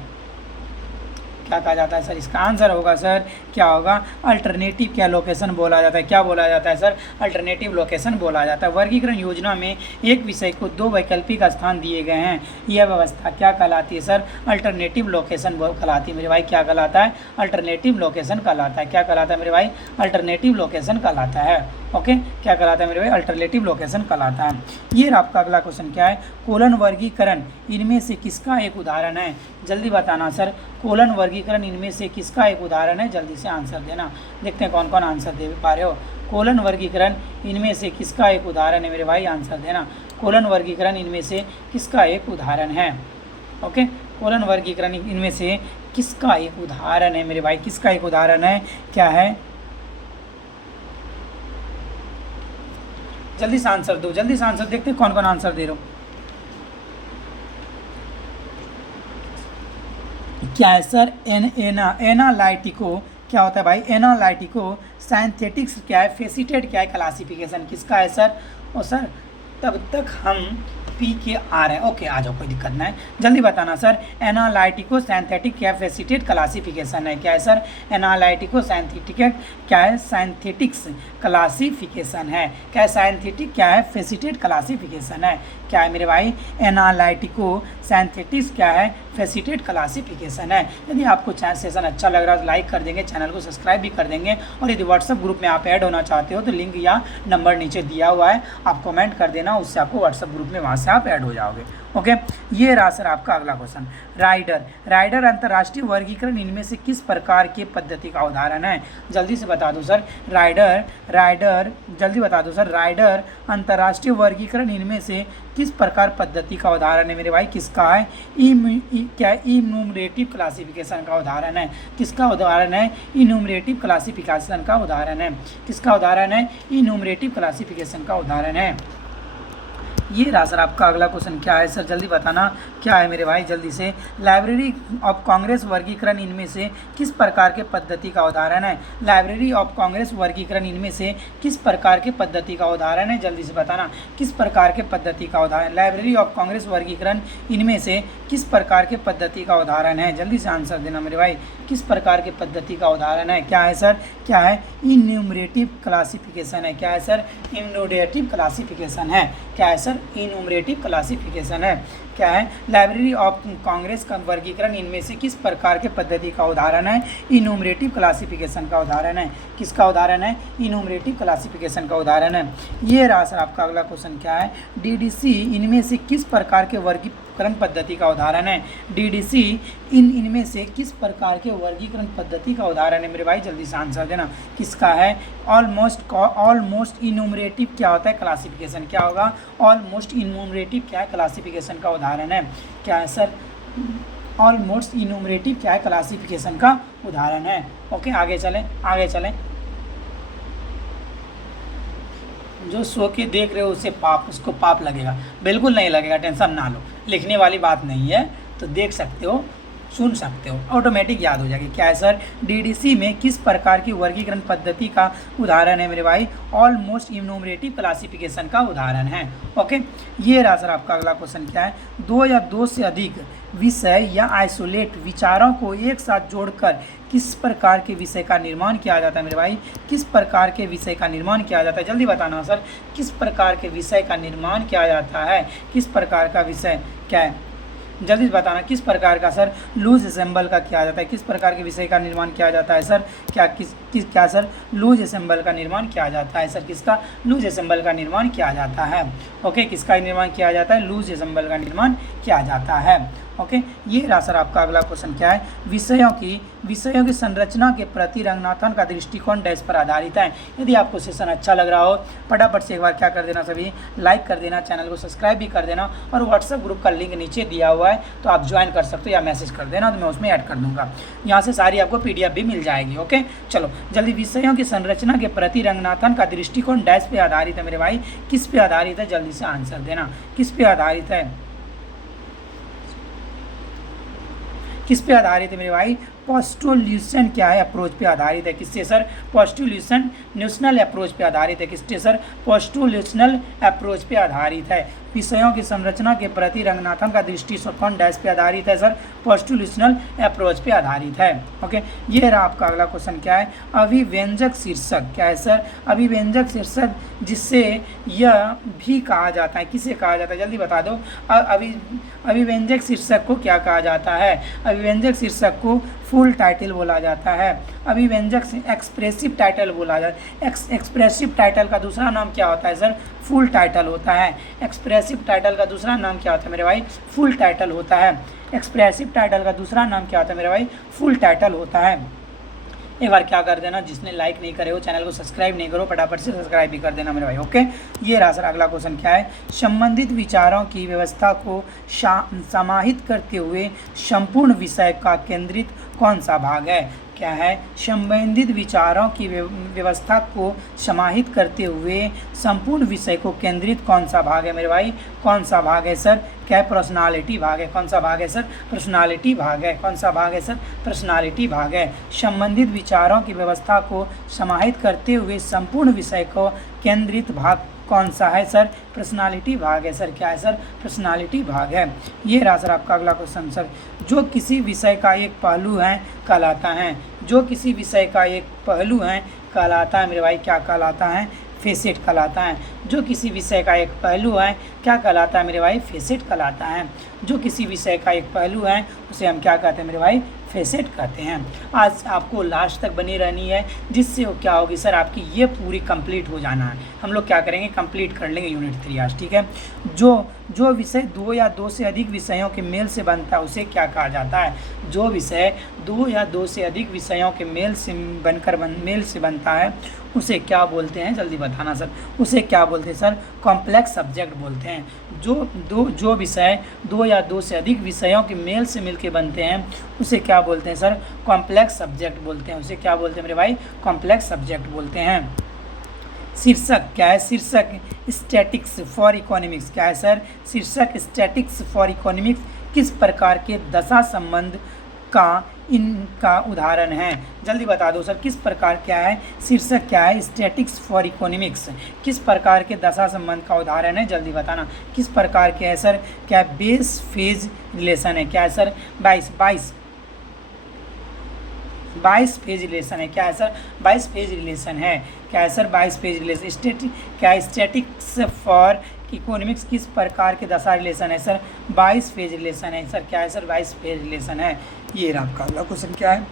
क्या कहा जाता है सर? इसका आंसर होगा सर, क्या होगा? अल्टरनेटिव क्या लोकेशन बोला जाता है? क्या बोला जाता है सर? अल्टरनेटिव लोकेशन बोला जाता है। वर्गीकरण योजना में एक विषय को दो वैकल्पिक स्थान दिए गए हैं, यह व्यवस्था क्या कहलाती है सर? अल्टरनेटिव लोकेशन कहलाती है मेरे भाई। क्या कहलाता है? अल्टरनेटिव लोकेशन कहलाता है। क्या कहलाता है मेरे भाई? अल्टरनेटिव लोकेशन कहलाता है। ओके, क्या कहलाता है मेरे भाई? अल्टरनेटिव लोकेशन कहलाता है। ये आपका अगला क्वेश्चन क्या है? कोलन वर्गीकरण इनमें से किसका एक उदाहरण है? जल्दी बताना सर, कोलन वर्गीकरण इनमें से किसका एक उदाहरण है? जल्दी से आंसर देना, देखते हैं कौन कौन आंसर दे पा रहे हो। कोलन वर्गीकरण इनमें से किसका एक उदाहरण है मेरे भाई? आंसर देना, कोलन वर्गीकरण इनमें से किसका एक उदाहरण है? ओके, कोलन वर्गीकरण इनमें से किसका एक उदाहरण है मेरे भाई? किसका एक उदाहरण है? क्या है? जल्दी से आंसर दो, जल्दी से आंसर, देखते हैं कौन कौन आंसर दे रहे हो। क्या है सर? एनालाइटिको क्या होता है भाई? एनालाइटिको सिंथेटिक्स क्या है? फेसिटेट क्या है? क्लासिफिकेशन किसका है सर? और सर तब तक हम पी के आ रहे हैं। ओके, आ जाओ, कोई दिक्कत नहीं है। जल्दी बताना सर, एनालाइटिको सिंथेटिक क्या फेसिटेट क्लासिफिकेशन है? क्या है सर? एनालाइटिको सिंथेटिक क्या है? सिंथेटिक्स क्लासिफिकेशन है। क्या है? सिंथेटिक क्या है? फेसिटेट क्लासिफिकेशन है। क्या है मेरे भाई? एनालाइटिको सिंथेटिक्स क्या है? फेसिटेट क्लासिफिकेशन है। यदि आपको सेशन अच्छा लग रहा है तो लाइक कर देंगे, चैनल को सब्सक्राइब भी कर देंगे, और यदि व्हाट्सअप ग्रुप में आप ऐड होना चाहते हो तो लिंक या नंबर नीचे दिया हुआ है, आप कमेंट कर देना, उससे आपको व्हाट्सअप ग्रुप में वहाँ से आप ऐड हो जाओगे। ओके, ये रहा सर आपका अगला क्वेश्चन। राइडर अंतर्राष्ट्रीय वर्गीकरण इनमें से किस प्रकार की पद्धति का उदाहरण है? जल्दी से बता दो सर, राइडर जल्दी बता दो सर, राइडर अंतर्राष्ट्रीय वर्गीकरण इनमें से किस प्रकार पद्धति का उदाहरण है मेरे भाई? किसका है? क्या इन्यूमरेटिव क्लासिफिकेशन का उदाहरण है। किसका उदाहरण है? इन्यूमरेटिव क्लासिफिकेशन का उदाहरण है। किसका उदाहरण है? इन्यूमरेटिव क्लासिफिकेशन का उदाहरण है। ये रहा सर आपका अगला क्वेश्चन। क्या है सर? जल्दी बताना, क्या है मेरे भाई? जल्दी से। लाइब्रेरी ऑफ कांग्रेस वर्गीकरण इनमें से किस प्रकार के पद्धति का उदाहरण है? लाइब्रेरी ऑफ कांग्रेस वर्गीकरण इनमें से किस प्रकार के पद्धति का उदाहरण है? जल्दी से बताना, किस प्रकार के पद्धति का उदाहरण? लाइब्रेरी ऑफ कांग्रेस वर्गीकरण इनमें से किस प्रकार के पद्धति का उदाहरण है? जल्दी से आंसर देना मेरे भाई, किस प्रकार के पद्धति का उदाहरण है? क्या है सर? क्या है? इन्यूमरेटिव क्लासिफिकेशन है। क्या है सर? इन्यूमरेटिव क्लासिफिकेशन है। क्या है सर? इन्यूमरेटिव क्लासिफिकेशन है। क्या है? लाइब्रेरी ऑफ कांग्रेस का वर्गीकरण इनमें से किस प्रकार के पद्धति का उदाहरण है? इन्यूमरेटिव क्लासिफिकेशन का उदाहरण है। किसका उदाहरण है? इन्यूमरेटिव क्लासिफिकेशन का उदाहरण है। ये रहा सर आपका अगला क्वेश्चन। क्या है? डीडीसी इनमें से किस प्रकार के वर्गीकरण पद्धति का उदाहरण है? डीडीसी इनमें से किस प्रकार के वर्गीकरण पद्धति का उदाहरण है मेरे भाई? जल्दी से आंसर देना, किसका है? ऑलमोस्ट इन्यूमरेटिव क्या होता है? क्लासिफिकेशन। क्या होगा? ऑलमोस्ट इन्यूमरेटिव क्या है? क्लासिफिकेशन का उदाहरण है। क्या है सर? ऑलमोस्ट इन्यूमरेटिव क्या है? क्लासिफिकेशन का उदाहरण है। ओके, आगे चलें। जो सो के देख रहे हो उसको पाप लगेगा? बिल्कुल नहीं लगेगा, टेंशन ना लो, लिखने वाली बात नहीं है, तो देख सकते हो, सुन सकते हो, ऑटोमेटिक याद हो जाएगी। क्या है सर? डीडीसी में किस प्रकार की वर्गीकरण पद्धति का उदाहरण है मेरे भाई? ऑलमोस्ट इन्यूमरेटिव क्लासिफिकेशन का उदाहरण है। ओके, ये रहा सर आपका अगला क्वेश्चन। क्या है? दो या दो से अधिक विषय या आइसोलेट विचारों को एक साथ जोड़कर किस प्रकार के विषय का निर्माण किया जाता है मेरे भाई? किस प्रकार के विषय का निर्माण किया जाता है? जल्दी बताना सर, किस प्रकार के विषय का निर्माण किया जाता है? किस प्रकार का विषय क्या है? जल्दी बताना, किस प्रकार का सर लूज असेंबल का किया जाता है? किस प्रकार के विषय का निर्माण किया जाता है सर? क्या सर लूज असेंबल का निर्माण किया जाता है सर? किसका? लूज असेंबल का निर्माण किया जाता है। ओके, किसका निर्माण किया जाता है? लूज असेंबल का निर्माण किया जाता है। ओके, ये रहा सर आपका अगला क्वेश्चन। क्या है? विषयों की संरचना के प्रति रंगनाथन का दृष्टिकोण डैश पर आधारित है। यदि आपको सेशन अच्छा लग रहा हो फटाफट से एक बार क्या कर देना, सभी लाइक कर देना, चैनल को सब्सक्राइब भी कर देना, और व्हाट्सएप ग्रुप का लिंक नीचे दिया हुआ है तो आप ज्वाइन कर सकते हो या मैसेज कर देना तो मैं उसमें ऐड कर दूंगा। यहाँ से सारी आपको PDF भी मिल जाएगी। ओके, चलो जल्दी। विषयों की संरचना के प्रति रंगनाथन का दृष्टिकोण डैश पे आधारित है मेरे भाई? किस पे आधारित है? जल्दी से आंसर देना, किस पे आधारित है? किस पे आधारित है मेरे भाई? पोस्टोल्यूशन क्या है? अप्रोच पे आधारित है। किससे सर? पोस्टोल्यूशनल अप्रोच पे आधारित है। किससे सर? पोस्टोल्यूशनल अप्रोच पे आधारित है। विषयों की संरचना के प्रति रंगनाथन का दृष्टिकोण डैश पे आधारित है सर? पोस्टोल्यूशनल अप्रोच पे आधारित है। ओके, ये रहा आपका अगला क्वेश्चन। क्या है? अभिव्यंजक शीर्षक क्या है सर? अभिव्यंजक शीर्षक जिससे यह भी कहा जाता है, किसे कहा जाता है? जल्दी बता दो। अभिव्यंजक शीर्षक को क्या कहा जाता है? अभिव्यंजक शीर्षक को फुल टाइटल बोला जाता है। अभिव्यंजक एक्सप्रेसिव टाइटल बोला जाता है। एक्सप्रेसिव टाइटल का दूसरा नाम क्या होता है सर? फुल टाइटल होता है। एक्सप्रेसिव टाइटल का दूसरा नाम क्या होता है मेरे भाई? फुल टाइटल होता है। एक्सप्रेसिव टाइटल का दूसरा नाम क्या होता है मेरे भाई? फुल टाइटल होता है। एक बार क्या कर देना, जिसने लाइक नहीं करे हो, चैनल को सब्सक्राइब नहीं करो, फटाफट से सब्सक्राइब भी कर देना मेरे भाई। ओके, ये रहा सर अगला क्वेश्चन। क्या है? संबंधित विचारों की व्यवस्था को समाहित करते हुए संपूर्ण विषय का केंद्रित कौन सा भाग है? क्या है? संबंधित विचारों की व्यवस्था को समाहित करते हुए संपूर्ण विषय को केंद्रित कौन सा भाग है मेरे भाई? कौन सा भाग है सर? क्या? पर्सनालिटी भाग है। कौन सा भाग है सर? पर्सनालिटी भाग है। कौन सा भाग है सर? पर्सनालिटी भाग है। संबंधित विचारों की व्यवस्था को समाहित करते हुए संपूर्ण विषय को केंद्रित भाग कौन सा है सर? पर्सनालिटी भाग है सर। क्या है सर? पर्सनालिटी भाग है। ये रहा सर आपका अगला क्वेश्चन सर। जो किसी विषय का एक पहलू है कहलाता है। जो किसी विषय का एक पहलू है कहलाता है मेरे भाई? क्या कहलाता है? फेसेट कहलाता है। जो किसी विषय का एक पहलू है क्या कहलाता है मेरे भाई? फेसेट कहलाता है। जो किसी विषय का एक पहलू है उसे हम क्या कहते हैं मेरे भाई? फेसेट कहते हैं। आज आपको लास्ट तक बनी रहनी है, जिससे वो क्या होगी सर? आपकी ये पूरी कंप्लीट हो जाना है। हम लोग क्या करेंगे? कंप्लीट कर लेंगे यूनिट 3 आज। ठीक है, जो विषय दो या दो से अधिक विषयों के मेल से बनता है उसे क्या कहा जाता है? जो विषय दो या दो से अधिक विषयों के मेल से बनता है उसे क्या बोलते हैं? जल्दी बताना सर, उसे क्या बोलते हैं सर? कॉम्प्लेक्स सब्जेक्ट बोलते हैं। जो विषय दो या दो से अधिक विषयों के मेल से मिलके बनते हैं उसे क्या बोलते हैं सर? कॉम्प्लेक्स सब्जेक्ट बोलते हैं। उसे क्या बोलते हैं मेरे भाई? कॉम्प्लेक्स सब्जेक्ट बोलते हैं। शीर्षक क्या है? शीर्षक स्टैटिक्स फॉर इकोनॉमिक्स क्या है सर? शीर्षक स्टैटिक्स फॉर इकोनॉमिक्स किस प्रकार के दशा संबंध का इनका उदाहरण है? जल्दी बता दो सर, किस प्रकार क्या है? शीर्षक क्या है? स्टैटिक्स फॉर इकोनॉमिक्स किस प्रकार के दशा संबंध का उदाहरण है? जल्दी बताना, किस प्रकार के है सर? क्या बेस फेज रिलेशन है? क्या है सर? 22 फेज रिलेशन है। क्या है सर? 22 फेज रिलेशन है। क्या है sir? 22 phase relation. Statics for economics किस प्रकार के दशा रिलेशन है सर? 22 फेज रिलेशन है सर। क्या है सर? 22 फेज रिलेशन है। ये रहा आपका अगला क्वेश्चन। क्या है?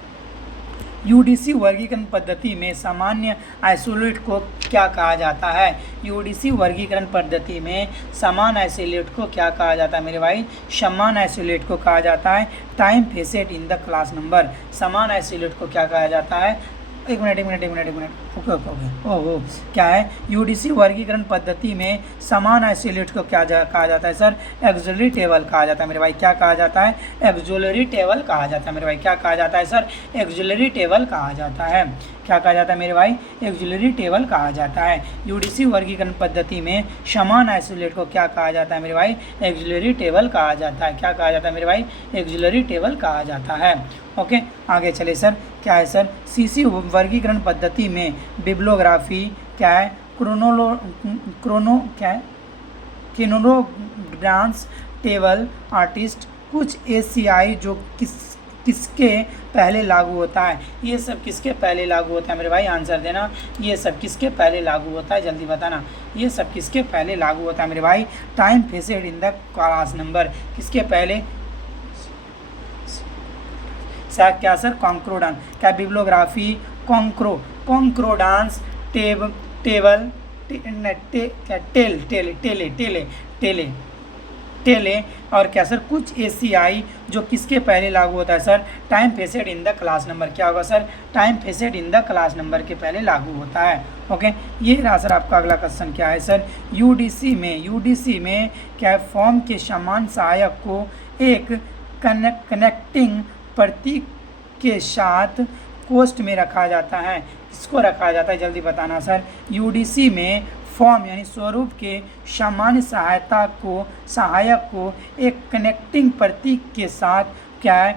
यूडीसी वर्गीकरण पद्धति में सामान्य आइसोलेट को क्या कहा जाता है? यूडीसी वर्गीकरण पद्धति में समान आइसोलेट को क्या कहा जाता है मेरे भाई? समान आइसोलेट को कहा जाता है time facet in the class number. समान आइसोलेट को क्या कहा जाता है? एक मिनट। ओके। क्या है? यूडीसी वर्गीकरण पद्धति में समान आइसोलेट को क्या कहा जाता है सर? एक्सुलरी टेबल कहा जाता है मेरे भाई। क्या कहा जाता है? एक्सुलरी टेबल कहा जाता है मेरे भाई। क्या कहा जाता है सर? एक्सुलरी टेबल कहा जाता है। क्या कहा जाता है मेरे भाई, एक्सिलरी टेबल कहा जाता है। यूडीसी वर्गीकरण पद्धति में समान आइसोलेट को क्या कहा जाता है मेरे भाई, एक्सिलरी टेबल कहा जाता है। क्या कहा जाता है मेरे भाई, एक्सिलरी टेबल कहा जाता है। ओके, आगे चले सर, क्या है सर, सीसी वर्गीकरण पद्धति में बिब्लियोग्राफी क्या है, क्रोनोग्राम्स टेबल आर्टिस्ट कुछ एशियाई जो किसके पहले लागू होता है। ये सब किसके पहले लागू होता है मेरे भाई, आंसर देना। ये सब किसके पहले लागू होता है, जल्दी बताना। ये सब किसके पहले लागू होता है मेरे भाई, time facet in the class number, किसके पहले, क्या सर, कॉन्क्रोडांस, क्या बिब्लियोग्राफी, कॉन्क्रोडांस टेबल टेले और क्या सर, कुछ एशियाई जो किसके पहले लागू होता है sir, time facet in the class number. क्या होगा sir, time facet in the class number के पहले लागू होता है। ओके, ये रहा सर आपका अगला क्वेश्चन। क्या है सर, यूडीसी में क्या है, फॉर्म के समान सहायक को एक कनेक्टिंग प्रतीक के साथ कोष्ठ में रखा जाता है। किसको रखा जाता है, जल्दी बताना सर। यूडीसी में फॉर्म यानी स्वरूप के सामान्य सहायक को एक कनेक्टिंग प्रतीक के साथ क्या है,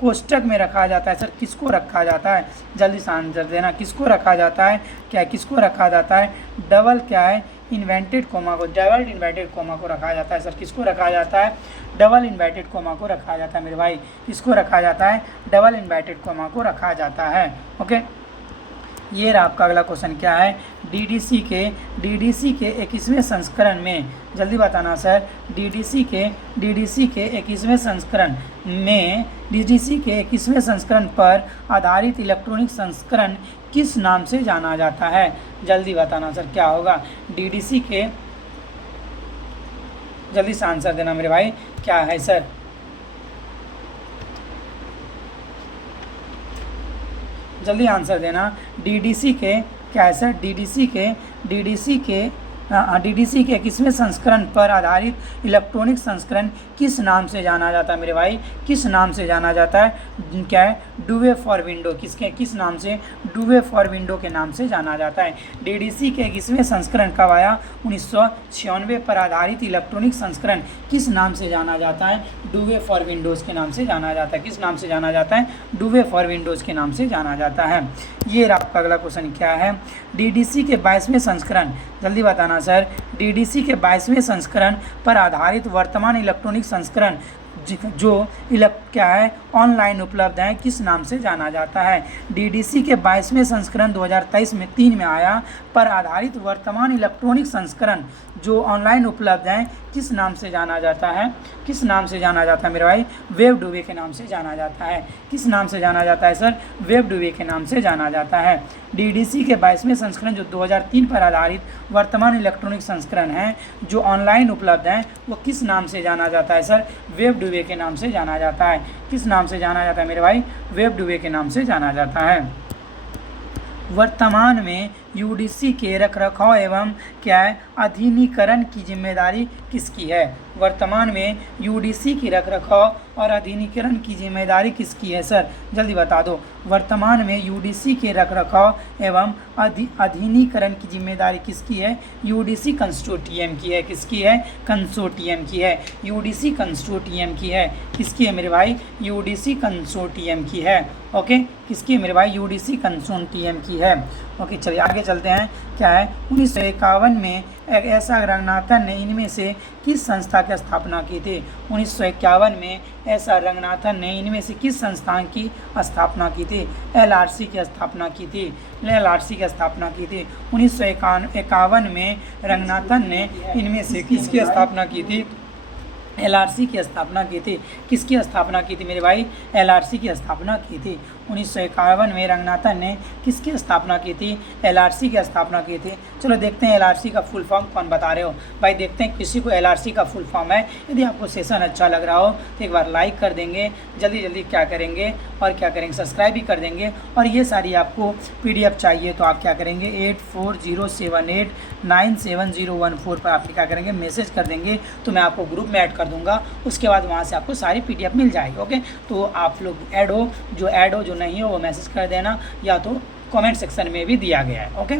कोष्ठक में रखा जाता है। सर किसको रखा जाता है, जल्दी से आंसर देना। किसको रखा जाता है, क्या किसको रखा जाता है, डबल क्या है, इन्वर्टेड कोमा को, डबल इन्वर्टेड कोमा को रखा जाता है। सर किसको रखा जाता है, डबल इन्वर्टेड कोमा को रखा जाता है मेरे भाई। किसको रखा जाता है, डबल इन्वर्टेड कोमा को रखा जाता है। ओके, ये रहा आपका अगला क्वेश्चन। क्या है, डीडीसी के 21वें संस्करण में, जल्दी बताना सर, डीडीसी के 21वें संस्करण में, डीडीसी के 21वें संस्करण पर आधारित इलेक्ट्रॉनिक संस्करण किस नाम से जाना जाता है, जल्दी बताना सर। क्या होगा, डीडीसी के, जल्दी से आंसर देना मेरे भाई। क्या है सर, जल्दी आंसर देना। डीडीसी के क्या है सर, डीडीसी के 21वें संस्करण पर आधारित इलेक्ट्रॉनिक संस्करण किस नाम से जाना जाता है मेरे भाई, किस नाम से जाना जाता है, क्या है, डुवे फॉर विंडो, किस नाम से, डुवे फॉर विंडो के नाम से जाना जाता है। डीडीसी के 21वें संस्करण कब आया, 1996 पर आधारित इलेक्ट्रॉनिक संस्करण किस नाम से जाना जाता है, डुवे फॉर विंडोज़ के नाम से जाना जाता है। किस नाम से जाना जाता है, डुवे फॉर विंडोज़ के नाम से जाना जाता है। ये आपका अगला क्वेश्चन। क्या है, डीडीसी के 22वें संस्करण, जल्दी बताना सर। डीडीसी के 22वें संस्करण पर आधारित वर्तमान इलेक्ट्रॉनिक संस्करण जो क्या है, ऑनलाइन उपलब्ध है, किस नाम से जाना जाता है। डीडीसी के 22वें संस्करण 2023 में 3 में आया, पर आधारित वर्तमान इलेक्ट्रॉनिक संस्करण जो ऑनलाइन उपलब्ध है, किस नाम से जाना जाता है, किस नाम से जाना जाता है मेरे भाई, वेब डुवे के नाम से जाना जाता है। किस नाम से जाना जाता है सर, वेब डुवे के नाम से जाना जाता है। डीडीसी के 22वें संस्करण जो 2003 पर आधारित वर्तमान इलेक्ट्रॉनिक संस्करण है जो ऑनलाइन उपलब्ध है, वो किस नाम से जाना जाता है सर, वेब डुवे के नाम से जाना जाता है। किस नाम से जाना जाता है मेरे भाई, वेब डुवे के नाम से जाना जाता है। वर्तमान में यूडीसी के रखरखाव एवं क्या है, अधीनीकरण की जिम्मेदारी किसकी है। वर्तमान में यूडीसी की रखरखाव और अधीनीकरण की जिम्मेदारी किसकी है सर, जल्दी बता दो। वर्तमान में यूडीसी के रखरखाव एवं अधीनीकरण की जिम्मेदारी किसकी है, यूडीसी कंसोर्टियम की है। किसकी है, कंसोर्टियम की है, यूडीसी कंसोर्टियम की है। किसकी है मेरे भाई, यूडीसी कंसोर्टियम की है। ओके, किसकी है मेरे भाई, यूडीसी कंसोर्टियम की है। ओके, चलिए आगे चलते हैं। क्या है, 1951 में एक ऐसा रंगनाथन ने इनमें से किस संस्था की स्थापना की थी। 1951 में ऐसा रंगनाथन ने इनमें से किस संस्थान की स्थापना की थी, एलआरसी की स्थापना की थी, एलआरसी की स्थापना की थी। 1951 में रंगनाथन ने इनमें से किसकी स्थापना की थी, एलआरसी की स्थापना की थी। किसकी स्थापना की थी मेरे भाई, एलआरसी की स्थापना की थी। 1951 में रंगनाथन ने किसकी स्थापना की थी, एलआरसी की स्थापना की थी। चलो देखते हैं एलआरसी का फुल फॉर्म कौन बता रहे हो भाई, देखते हैं किसी को एलआरसी का फुल फॉर्म है। यदि आपको सेशन अच्छा लग रहा हो तो एक बार लाइक कर देंगे, जल्दी जल्दी क्या करेंगे और क्या करेंगे, सब्सक्राइब भी कर देंगे। और ये सारी आपको पीडीएफ चाहिए तो आप क्या करेंगे, 8407897014 पर आप क्या करेंगे, मैसेज कर देंगे तो मैं आपको ग्रुप में ऐड कर दूंगा। उसके बाद वहाँ से आपको सारी पीडीएफ मिल जाएगी। ओके, तो आप लोग ऐड हो जो नहीं हो वो मैसेज कर देना, या तो कमेंट सेक्शन में भी दिया गया है। ओके,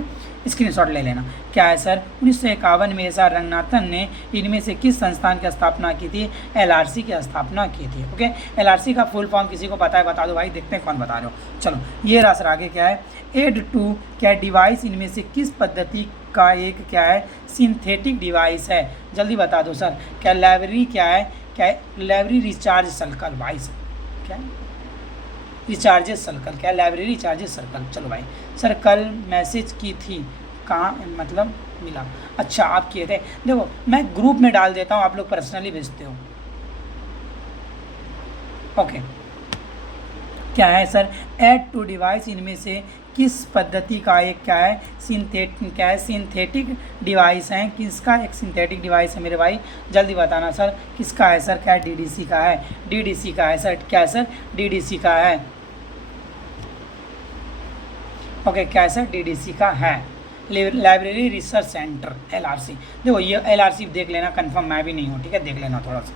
स्क्रीनशॉट ले लेना। क्या है सर, 1951 में सर रंगनाथन ने इनमें से किस संस्थान की स्थापना की थी? LRC की स्थापना की थी। ओके, LRC का फुल फॉर्म किसी को पता है बता दो भाई, देखते हैं कौन बता रहे हो। चलो ये रहा सर, आगे क्या है, एड टू क्या डिवाइस इनमें से किस पद्धति का एक क्या है सिंथेटिक डिवाइस है? जल्दी बता दो सर। क्या लाइब्रेरी क्या है, क्या है लाइब्रेरी रिचार्ज सर्कल भाई सर, क्या है रिचार्जेस सर्कल, क्या लाइब्रेरी रिचार्जेस सर्कल। चलो भाई सर, कल मैसेज की थी कहाँ मतलब मिला? अच्छा आप किए थे, देखो मैं ग्रुप में डाल देता हूँ, आप लोग पर्सनली भेजते हो। ओके, क्या है सर, ऐड टू डिवाइस इनमें से किस पद्धति का एक क्या है सिंथेटिक डिवाइस है? किसका एक सिंथेटिक डिवाइस है मेरे भाई? जल्दी बताना सर, किसका है सर? क्या DDC का है? DDC का है सर। क्या है सर? DDC का है। ओके, क्या है सर? DDC का है, लाइब्रेरी रिसर्च सेंटर LRC। देखो ये LRC देख लेना, कंफर्म मैं भी नहीं हूँ, ठीक है, देख लेना थोड़ा सा,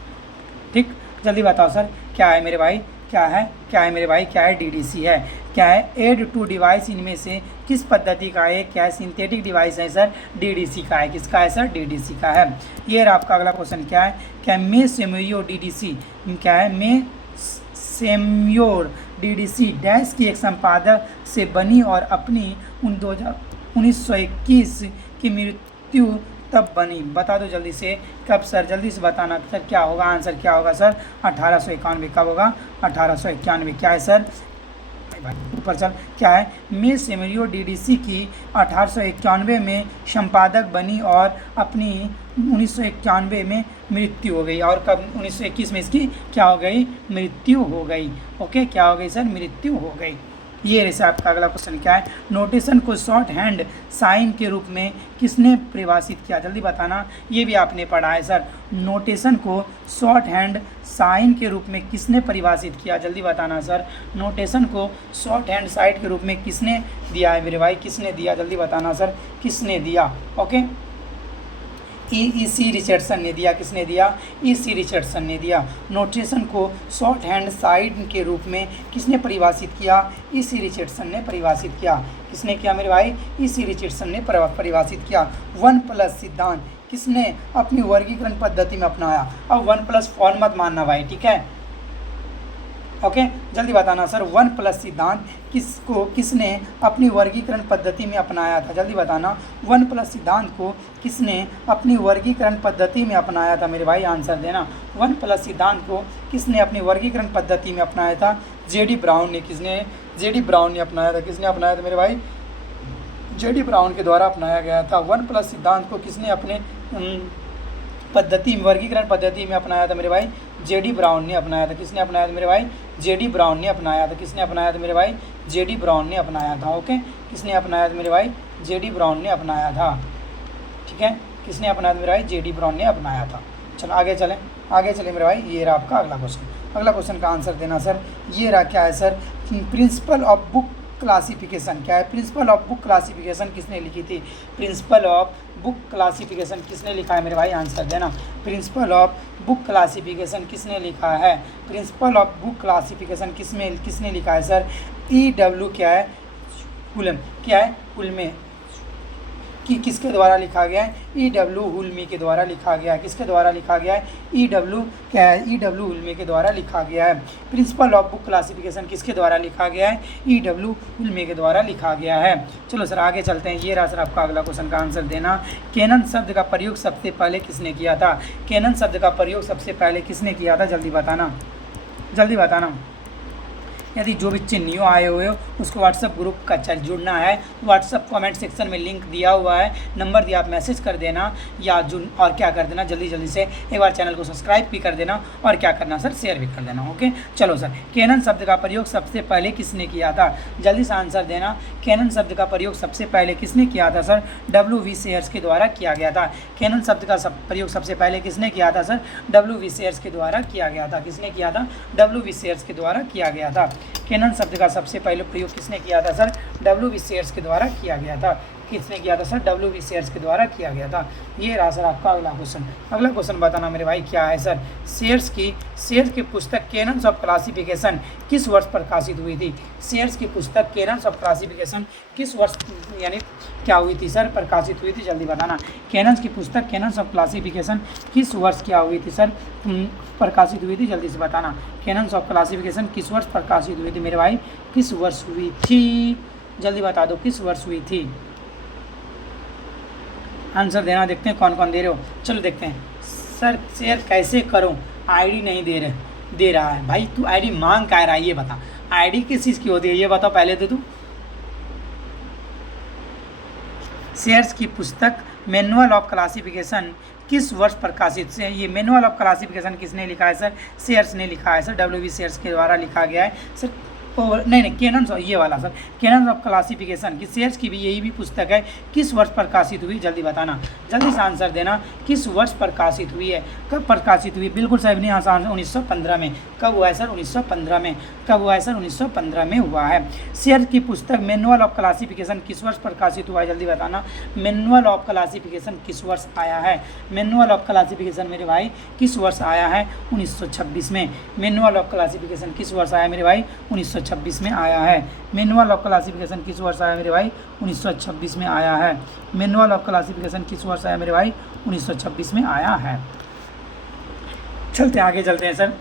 ठीक। जल्दी बताओ सर, क्या है मेरे भाई? क्या है मेरे भाई? क्या है? DDC है। क्या है? एड टू डिवाइस इनमें से किस पद्धति का है क्या है सिंथेटिक डिवाइस है सर? DDC का है। किसका है सर? DDC का है। ये रहा आपका अगला क्वेश्चन। क्या है? क्या मे सेम्योर DDC क्या है? मे सेम्योर DDC डैश की एक संपादक से बनी और अपनी 1921 की मृत्यु तब बनी। बता दो जल्दी से, कब सर? जल्दी से बताना सर, क्या होगा आंसर? क्या होगा सर? 1891। कब होगा? 1891। क्या है सर? ऊपर चल। क्या है? मे सेम्योर DDC की 1891 में संपादक बनी और अपनी 1991 में मृत्यु हो गई। और कब? 1921 में इसकी क्या हो गई? मृत्यु हो गई। ओके, क्या हो गई सर? मृत्यु हो गई। ये रहे आपका अगला क्वेश्चन। क्या है? नोटेशन को शॉर्ट हैंड साइन के रूप में किसने परिभाषित किया? जल्दी बताना, ये भी आपने पढ़ा है सर। नोटेशन को शॉर्ट हैंड साइन के रूप में किसने परिभाषित किया? जल्दी बताना सर। नोटेशन को शॉर्ट हैंड साइन के रूप में किसने दिया है मेरे भाई? किसने दिया? जल्दी बताना सर, किसने दिया? ओके, EC रिचर्डसन ने दिया। किसने दिया? EC रिचर्डसन ने दिया। नोटेशन को शॉर्ट हैंड साइन के रूप में किसने परिभाषित किया? EC रिचर्डसन ने परिभाषित किया। किसने किया मेरे भाई? EC रिचर्डसन ने परिभाषित किया। 1+ सिद्धांत किसने अपनी वर्गीकरण पद्धति में अपनाया? अब 1+ फॉर्म मत मानना भाई, ठीक है। ओके, जल्दी बताना सर, 1+ सिद्धांत किसने अपनी वर्गीकरण पद्धति में अपनाया था? जल्दी बताना, 1+ सिद्धांत को किसने अपनी वर्गीकरण पद्धति में अपनाया था मेरे भाई? आंसर देना। 1+ सिद्धांत को किसने अपनी वर्गीकरण पद्धति में अपनाया था? JD ब्राउन ने। किसने? JD ब्राउन ने अपनाया था। किसने अपनाया था मेरे भाई? JD ब्राउन के द्वारा अपनाया गया था। 1+ सिद्धांत को किसने अपने वर्गीकरण पद्धति में अपनाया था मेरे भाई? JD ब्राउन ने अपनाया था। किसने अपनाया था मेरे भाई? JD ब्राउन ने अपनाया था। किसने अपनाया था मेरे भाई? JD ब्राउन ने अपनाया था। ओके, किसने अपनाया था मेरे भाई? JD ब्राउन ने अपनाया था, ठीक है। किसने अपनाया था मेरे भाई? JD ब्राउन ने अपनाया था। चलो आगे चले मेरे भाई। ये रहा आपका अगला क्वेश्चन। अगला क्वेश्चन का आंसर देना सर। ये रहा, क्या है sir? Principle of book classification. क्या है? प्रिंसिपल ऑफ बुक क्लासिफिकेशन किसने लिखी थी? प्रिंसिपल ऑफ बुक क्लासिफिकेशन किसने लिखा है मेरे भाई? आंसर देना। प्रिंसिपल ऑफ बुक क्लासिफिकेशन किसने लिखा है? प्रिंसिपल ऑफ बुक क्लासिफिकेशन किसने लिखा है सर? EW क्या है? हुल्म। क्या है? हुल्मे। कि किसके द्वारा लिखा गया है? EW हुल्मी के द्वारा लिखा गया है। किसके द्वारा लिखा गया है? EW क्या है? EW हुल्मी के द्वारा लिखा गया है। प्रिंसिपल ऑफ बुक क्लासिफिकेशन किसके द्वारा लिखा गया है? EW हुल्मी के द्वारा लिखा गया है। चलो सर आगे चलते हैं। ये रहा सर आपका अगला क्वेश्चन का आंसर देना। कैनन शब्द का प्रयोग सबसे पहले किसने किया था? कैनन शब्द का प्रयोग सबसे पहले किसने किया था? जल्दी बताना। यदि जो बच्चे न्यू आए हुए हो उसको व्हाट्सअप ग्रुप का जुड़ना है, व्हाट्सअप कमेंट सेक्शन में लिंक दिया हुआ है, नंबर दिया, आप मैसेज कर देना या और क्या कर देना, जल्दी से एक बार चैनल को सब्सक्राइब भी कर देना और क्या करना सर, शेयर भी कर देना। ओके, चलो सर, कैनन शब्द का प्रयोग सबसे पहले किसने किया था? जल्दी से आंसर देना। कैनन शब्द का प्रयोग सबसे पहले किसने किया था सर? W.V. शेयर्स के द्वारा किया गया था। कैनन शब्द का प्रयोग सबसे पहले किसने किया था सर? W.V. शेयर्स के द्वारा किया गया था। किसने किया था? W.V. शेयर्स के द्वारा किया गया था। कैनन शब्द का सबसे पहले प्रयोग किसने किया था सर? WV शेयर्स के द्वारा किया गया था। किसने किया था सर? WV शेयर्स के द्वारा किया गया था। ये रहा सर आपका अगला क्वेश्चन। अगला क्वेश्चन बताना मेरे भाई क्या है सर? शेयर्स की पुस्तक कैनन्स ऑफ क्लासिफिकेशन किस वर्ष प्रकाशित हुई थी? शेयर्स की पुस्तक कैनन्स ऑफ क्लासिफिकेशन किस वर्ष यानी क्या हुई थी सर? प्रकाशित हुई थी, जल्दी बताना। कैनन्स की पुस्तक कैनन्स ऑफ क्लासिफिकेशन किस वर्ष क्या हुई थी सर? प्रकाशित हुई थी, जल्दी से बताना। कैनन्स ऑफ क्लासिफिकेशन किस वर्ष प्रकाशित हुई थी मेरे भाई? किस वर्ष हुई थी? जल्दी बता दो किस वर्ष हुई थी। आंसर देना, देखते हैं कौन कौन दे रहे हो। चलो देखते हैं। सर शेयर कैसे करूं? आईडी नहीं दे रहा है भाई। तू आईडी मांग क्या रहा है ये बता। आईडी किस चीज़ की होती है ये बताओ पहले तो तू। शेयर्स की पुस्तक मैनुअल ऑफ क्लासिफिकेशन किस वर्ष प्रकाशित से? ये मैनुअल ऑफ क्लासिफिकेशन किसने लिखा है सर? शेयर्स ने लिखा है सर। WV शेयर्स के द्वारा लिखा गया है सर। और नहीं कैनन्स, ये वाला सर, कैनन्स ऑफ क्लासिफिकेशन की शेयर्स की भी यही भी पुस्तक है। किस वर्ष प्रकाशित हुई? जल्दी बताना, जल्दी से आंसर देना। किस वर्ष प्रकाशित हुई है? कब प्रकाशित हुई? बिल्कुल सही नहीं आंसर 1915 में। कब हुआ है सर? 1915 में। कब हुआ है सर? 1915 में हुआ है। शेयर की पुस्तक मैनुअल ऑफ क्लासिफिकेशन किस वर्ष प्रकाशित हुआ है? जल्दी बताना। मैनुअल ऑफ क्लासिफिकेशन किस वर्ष आया है? मैनुअल ऑफ क्लासिफिकेशन मेरे भाई किस वर्ष आया है? 1926 में। मैनुअल ऑफ क्लासिफिकेशन किस वर्ष आया मेरे भाई? 1926 में आया है। मैनुअल ऑफ क्लासिफिकेशन किस वर्ष आया मेरे भाई? 1926 में आया है। मैनुअल ऑफ क्लासिफिकेशन किस वर्ष आया मेरे भाई? 1926 में आया है। चलते आगे चलते हैं sir.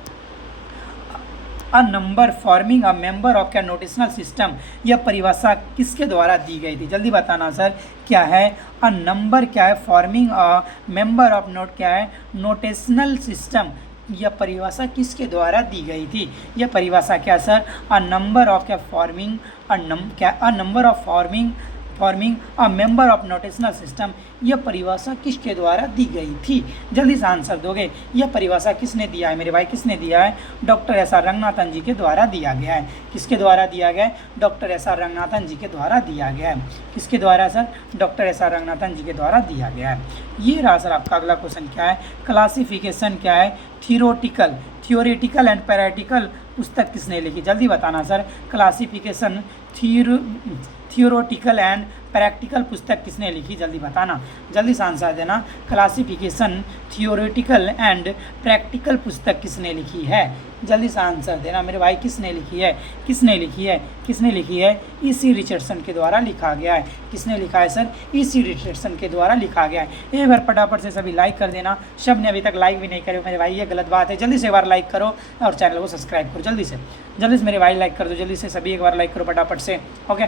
A number forming a member of क्या नोटेशनल सिस्टम, यह परिभाषा किसके द्वारा दी गई थी? जल्दी बताना सर क्या है? अ नंबर क्या है? Forming a member of note क्या है? Notional system. यह परिभाषा किसके द्वारा दी गई थी? यह परिभाषा क्या सर? अ नंबर ऑफ क्या forming a number of forming a member of notional system, यह परिभाषा किसके द्वारा दी गई थी? जल्दी से आंसर दोगे। यह परिभाषा किसने दिया है मेरे भाई? किसने दिया है? Doctor S R Ranganathan ji के द्वारा दिया गया है। किसके द्वारा दिया गया है? Doctor S R Ranganathan ji के द्वारा दिया गया है। किसके द्वारा sir? Doctor S R Ranganathan ji के द्वारा दिया गया है। ये रहा सर आपका अगला क्वेश्चन क्या है? क्लासिफिकेशन क्या है? थियोरेटिकल एंड प्रैक्टिकल पुस्तक किसने लिखी? जल्दी बताना sir. Classification theoretical and practical पुस्तक किसने लिखी? जल्दी बताना, जल्दी से आंसर देना। क्लासिफिकेशन थियोरेटिकल एंड प्रैक्टिकल पुस्तक किसने लिखी है? जल्दी से आंसर देना मेरे भाई। किसने लिखी है? किसने लिखी है? किसने लिखी है? E.C. रिचर्डसन के द्वारा लिखा गया है। किसने लिखा है सर? E.C. रिचर्डसन के द्वारा लिखा गया है। एक बार फटाफट से सभी लाइक कर देना। सब ने अभी तक लाइक भी नहीं करे मेरे भाई, ये गलत बात है। जल्दी से एक बार लाइक करो और चैनल को सब्सक्राइब करो। जल्दी से मेरे भाई लाइक कर दो। जल्दी से सभी एक बार लाइक करो फटाफट से। ओके,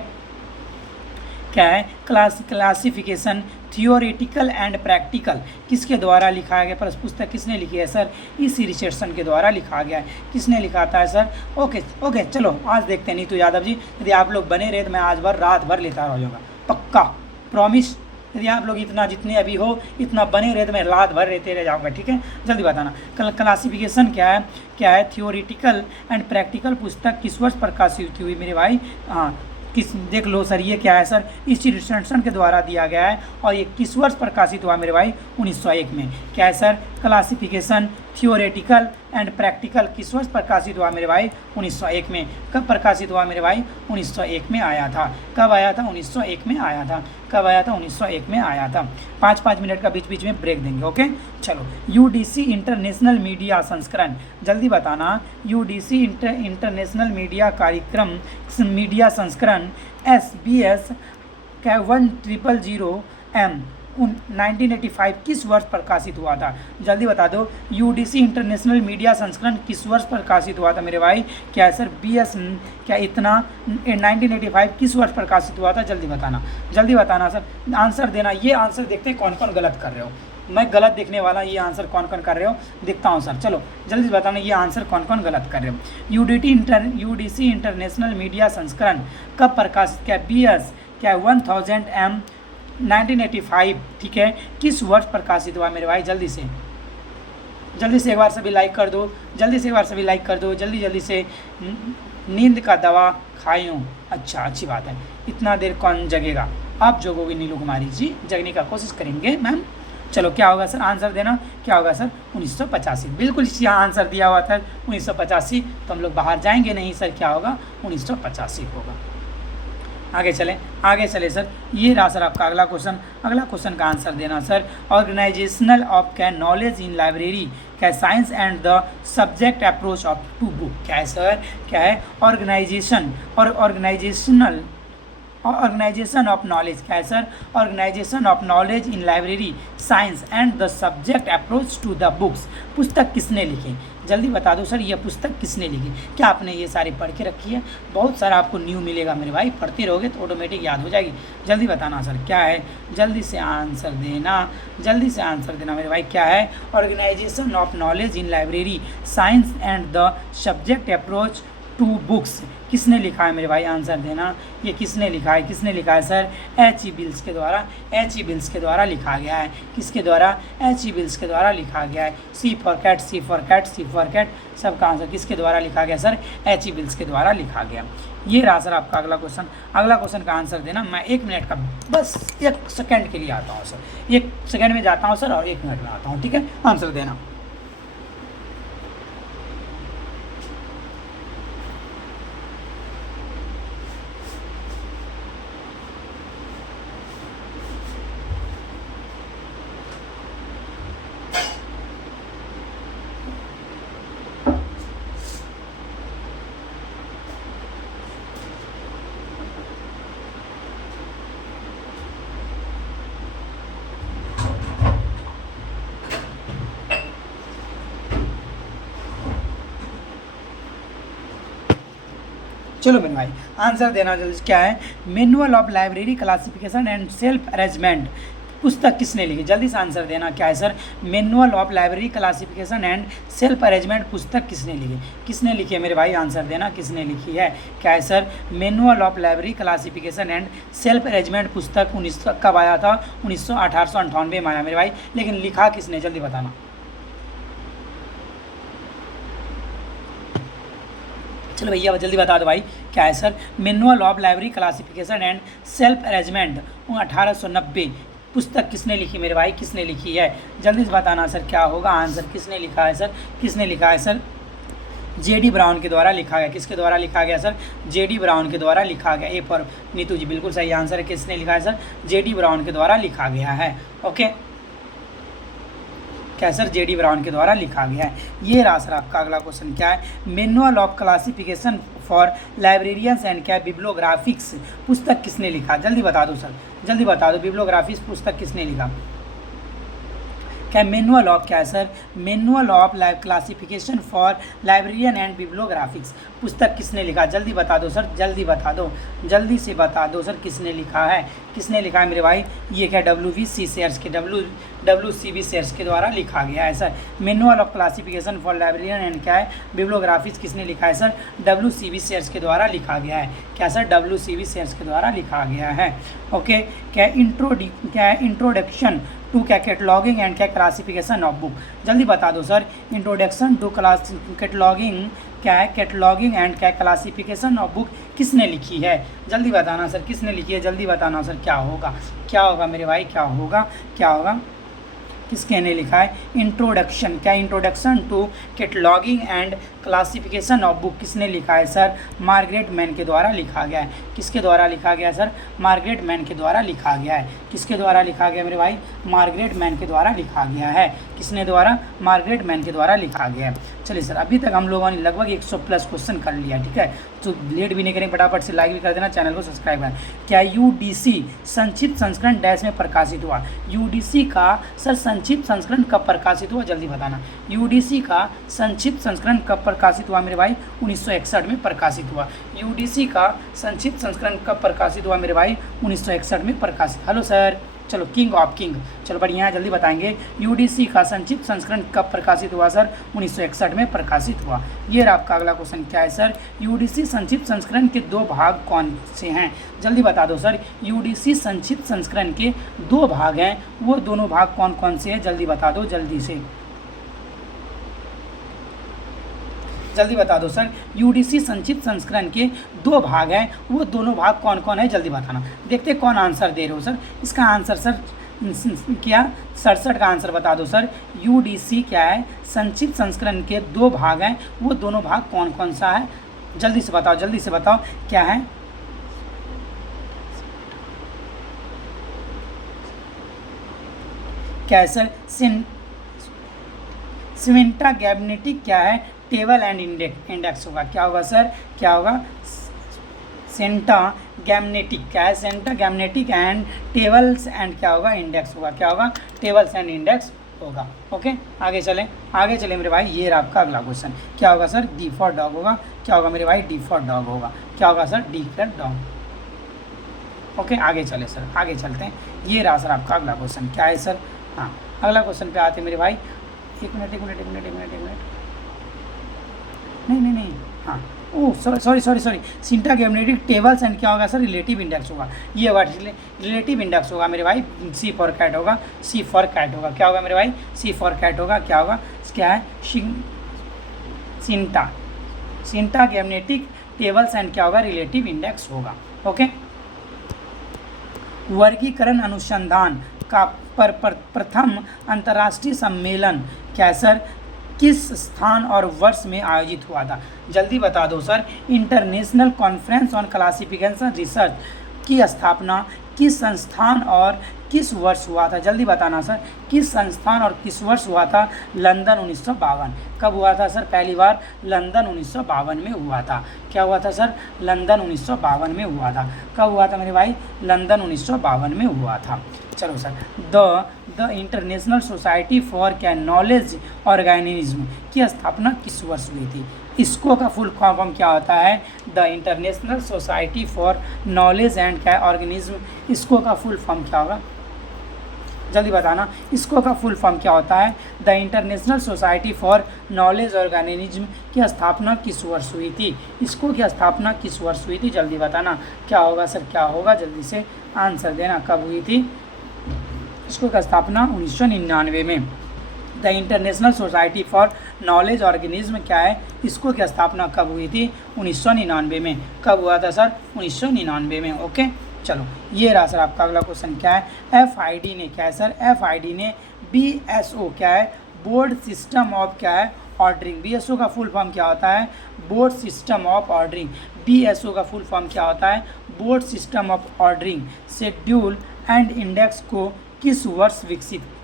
क्या है? क्लासिफिकेशन थियोरेटिकल एंड प्रैक्टिकल किसके द्वारा लिखा गया? पर पुस्तक किसने लिखी है सर? E.C. रिचर्डसन के द्वारा लिखा गया है। किसने लिखा था सर? ओके चलो आज देखते हैं नीतू यादव जी। यदि आप लोग बने रहे तो मैं आज रात भर लेता रह जाऊँगा, पक्का प्रॉमिस। यदि आप लोग इतना जितने अभी हो इतना बने रहे तो मैं रात भर रहते रह जाऊँगा, ठीक है? जल्दी बताना। क्लासिफिकेशन क्या है? थियोरेटिकल एंड प्रैक्टिकल पुस्तक किस वर्ष प्रकाशित हुई मेरे भाई? हाँ देख लो सर, ये क्या है सर? E.C. रिचर्डसन के द्वारा दिया गया है। और ये किस वर्ष प्रकाशित हुआ मेरे भाई? 1901 में। क्या है sir? Classification theoretical and practical किस वर्ष प्रकाशित हुआ मेरे भाई? 1901 में। कब प्रकाशित हुआ मेरे भाई? 1901 में आया था। कब आया था? 1901 में आया था। कब आया था? 1901 में आया था। 5-5 मिनट का बीच बीच में ब्रेक देंगे। ओके चलो। UDC इंटरनेशनल मीडिया संस्करण, जल्दी बताना। UDC इंटरनेशनल मीडिया कार्यक्रम मीडिया संस्करण SBS 1000M 1985 किस वर्ष प्रकाशित हुआ था? जल्दी बता दो। UDC इंटरनेशनल मीडिया संस्करण किस वर्ष प्रकाशित हुआ था मेरे भाई? क्या है सर? BS क्या इतना 1985 किस वर्ष प्रकाशित हुआ था? जल्दी बताना सर। आंसर देना। ये आंसर देखते हैं कौन कौन गलत कर रहे हो। मैं गलत देखने वाला, ये आंसर कौन कौन कर रहे हो देखता हूँ सर। चलो जल्दी बताना ये आंसर कौन कौन गलत कर रहे हो। UDC इंटरनेशनल मीडिया संस्करण कब प्रकाशित? क्या BS क्या 1000M 1985, ठीक है, किस वर्ष प्रकाशित हुआ मेरे भाई? जल्दी से एक बार सभी लाइक कर दो। जल्दी से। नींद का दवा खाऊं? अच्छा, अच्छी बात है। इतना देर कौन जगेगा? आप जगोगे नीलू कुमारी जी, जगने का कोशिश करेंगे मैम। चलो क्या होगा सर? आंसर देना। क्या होगा सर? 1985। बिल्कुल यहाँ आंसर दिया हुआ था 1985, तो हम लोग बाहर जाएंगे नहीं सर। क्या होगा? 1985 होगा। आगे चले सर। ये रहा सर आपका अगला क्वेश्चन का आंसर देना सर। ऑर्गेनाइजेशनल ऑफ क्या नॉलेज इन लाइब्रेरी क्या science and the subject approach of to book क्या है सर, क्या है ऑर्गेनाइजेशन और ऑर्गेनाइजेशन ऑफ नॉलेज क्या है sir, organisation of knowledge in library science and the subject approach to the books. पुस्तक किसने लिखी, जल्दी बता दो सर, ये पुस्तक किसने लिखी। क्या आपने ये सारी पढ़ के रखी है? बहुत सारा आपको न्यू मिलेगा मेरे भाई, पढ़ते रहोगे तो ऑटोमेटिक याद हो जाएगी। जल्दी बताना सर क्या है, जल्दी से आंसर देना मेरे भाई। क्या है organisation of knowledge in library science and the subject approach to books, किसने लिखा है मेरे भाई? आंसर देना। ये किसने लिखा है सर? H.E. बिल्स के द्वारा लिखा गया है। किसके द्वारा? H.E. बिल्स के द्वारा लिखा गया है। C फॉर कैट सबका आंसर किसके द्वारा लिखा गया सर? H.E. बिल्स के द्वारा लिखा गया। ये रहा सर आपका अगला क्वेश्चन का आंसर देना। मैं 1 मिनट का बस 1 सेकेंड के लिए आता हूँ सर, 1 सेकेंड में जाता हूँ सर और 1 मिनट में आता हूँ, ठीक है? आंसर देना। चलो मेरे भाई आंसर देना जल्दी। क्या है manual of library classification and self arrangement, पुस्तक किसने लिखी? जल्दी से आंसर देना। क्या है sir? Manual of library classification and self arrangement पुस्तक किसने लिखी है मेरे भाई? आंसर देना, किसने लिखी है? क्या है sir? Manual of library classification and self arrangement पुस्तक 19 कब आया था? 1898 में आया मेरे भाई, लेकिन लिखा किसने? जल्दी बताना। चलो भैया जल्दी बता दो भाई। क्या है sir? Manual of library classification and self arrangement 1890 पुस्तक किसने लिखी मेरे भाई? किसने लिखी है? जल्दी से बताना सर क्या होगा आंसर। किसने लिखा है सर? J.D. ब्राउन के द्वारा लिखा गया। किसके द्वारा लिखा गया सर? J.D. ब्राउन के द्वारा लिखा गया। ए फॉर नीतू जी बिल्कुल सही आंसर है। किसने लिखा है सर? J.D. ब्राउन के द्वारा लिखा गया है। ओके, क्या सर? J.D. ब्राउन के द्वारा लिखा गया है। ये रहा सर आपका अगला क्वेश्चन। क्या है manual of classification for librarians and क्या बिब्लियोग्राफिक्स पुस्तक किसने लिखा? जल्दी बता दो सर, जल्दी बता दो। बिब्लियोग्राफिक्स पुस्तक किसने लिखा? क्या मैनुअल ऑफ क्या है sir? Manual of classification for librarian and bibliographics पुस्तक किसने लिखा? जल्दी बता दो सर, जल्दी बता दो, जल्दी से बता दो सर किसने लिखा है? किसने लिखा है मेरे भाई? ये क्या WVC शेयर्स के WCB शेयर्स के द्वारा लिखा गया है sir. Manual of classification for librarian and क्या है बिब्लियोग्राफिक्स किसने लिखा है सर? WCB शेयर्स के द्वारा लिखा गया है। क्या सर? WCB शेयर्स के द्वारा लिखा गया है। ओके, क्या इंट्रोडक्शन टू क्या कैटलॉगिंग एंड क्या क्लासिफिकेशन ऑफ बुक, जल्दी बता दो sir. Introduction to class cataloguing क्या है कैटलॉगिंग एंड क्या क्लासिफिकेशन ऑफ बुक किसने लिखी है? जल्दी बताना सर किसने लिखी है? जल्दी बताना सर क्या होगा मेरे भाई? क्या होगा किसके ने लिखा है? इंट्रोडक्शन क्या introduction to cataloguing and classification of book किसने लिखा है सर? मार्गरेट मैन के द्वारा लिखा गया है। किसके द्वारा लिखा गया सर? मार्गरेट मैन के द्वारा लिखा गया है। किसके द्वारा लिखा गया मेरे भाई? मार्गरेट मैन के द्वारा लिखा गया है। किसने द्वारा? मार्गरेट मैन के द्वारा लिखा गया है। चलिए सर, अभी तक हम लोगों ने लगभग 100+ क्वेश्चन कर लिया, ठीक है? तो लेट भी नहीं करें, फटाफट से लाइक भी कर देना, चैनल को सब्सक्राइब करें। क्या UDC संक्षिप्त संस्करण डैश में प्रकाशित हुआ? UDC का सर संक्षिप्त संस्करण कब प्रकाशित हुआ? जल्दी बताना। UDC का संक्षिप्त संस्करण कब प्रकाशित हुआ मेरे भाई? 1961 में प्रकाशित हुआ। UDC का संक्षिप्त संस्करण कब प्रकाशित हुआ मेरे भाई? 1961 में प्रकाशित। हेलो सर, चलो किंग ऑफ किंग, चलो बढ़िया है, जल्दी बताएंगे। UDC का संक्षिप्त संस्करण कब प्रकाशित हुआ सर? 1961 में प्रकाशित हुआ। ये रहा आपका अगला क्वेश्चन। क्या है सर? UDC संक्षिप्त संस्करण के 2 भाग कौन से हैं? जल्दी बता दो सर। UDC संक्षिप्त संस्करण के 2 भाग हैं, वो दोनों भाग कौन कौन से हैं? जल्दी बता दो, जल्दी से जल्दी बता दो सर। UDC संक्षिप्त संस्करण के 2 भाग हैं, वो दोनों भाग कौन कौन है? जल्दी बताना। देखते कौन आंसर दे रहे हो सर। इसका आंसर सर क्या 67 का आंसर बता दो सर। UDC क्या है? संक्षिप्त संस्करण के 2 भाग हैं, वो दोनों भाग कौन कौन सा है? जल्दी से बताओ, जल्दी से बताओ क्या है? क्या है सर? सिमेंटा गैम्नेटिक क्या है? टेबल एंड इंडेक्स होगा। क्या होगा सर? क्या होगा? सेंटा गैम्नेटिक क्या है? सेंटा गैम्नेटिक एंड टेबल्स एंड क्या होगा? इंडेक्स होगा। क्या होगा? टेबल्स एंड इंडेक्स होगा। ओके, आगे चलें मेरे भाई। ये रहा आपका अगला क्वेश्चन। क्या होगा सर? डी फॉर डॉग होगा। क्या होगा मेरे भाई? डी फॉर डॉग होगा। क्या होगा sir? D for dog. Okay, आगे चलते हैं। ये रहा सर आपका अगला क्वेश्चन। क्या है सर? हाँ, अगला क्वेश्चन पे आते हैं मेरे भाई। एक मिनट। नहीं, हाँ, ओह सॉरी। सिंटा गैम्नेटिक टेबल्स एंड क्या होगा सर? रिलेटिव इंडेक्स होगा। ये वर्ड रिलेटिव इंडेक्स होगा मेरे भाई। सी फॉर कैट होगा। क्या होगा मेरे भाई? सी फॉर कैट होगा। क्या होगा? क्या है? सिंटा गैम्नेटिक टेबल्स एंड क्या होगा? रिलेटिव इंडेक्स होगा। ओके, वर्गीकरण अनुसंधान का प्रथम अंतर्राष्ट्रीय सम्मेलन क्या है सर? किस स्थान और वर्ष में आयोजित हुआ था? जल्दी बता दो sir. International conference on classification research की स्थापना किस संस्थान और किस वर्ष हुआ था? जल्दी बताना सर, किस संस्थान और किस वर्ष हुआ था? लंदन 1952। कब हुआ था सर? पहली बार लंदन 1952 में हुआ था। क्या हुआ था सर? लंदन 1952 में हुआ था। कब हुआ था मेरे भाई? लंदन 1952 में हुआ था। चलो sir, the international society for क्या नॉलेज ऑर्गेनिज्म की स्थापना किस वर्ष हुई थी? इसको का फुल फॉर्म क्या होता है? The international society for knowledge and क्या ऑर्गेनिज्म। इसको का फुल फॉर्म क्या होगा? जल्दी बताना, इसको का फुल फॉर्म क्या होता है? The international society for knowledge organism की स्थापना किस वर्ष हुई थी? इसको की स्थापना किस वर्ष हुई थी? जल्दी बताना, क्या होगा सर? क्या होगा? जल्दी से आंसर देना, कब हुई थी? इसको का स्थापना 1999 में। The international society for knowledge organism क्या है? इसको की स्थापना कब हुई थी? 1999 में। कब हुआ था सर? 1999 में। ओके, चलो, ये रहा सर आपका अगला क्वेश्चन। क्या है? FID ने क्या है सर? FID ने BSO क्या है? बोर्ड सिस्टम ऑफ क्या है? ऑर्डरिंग। BSO का फुल फॉर्म क्या होता है? Board system of ordering. BSO का फुल फॉर्म क्या होता है? Board system of ordering schedule and index को किस वर्ष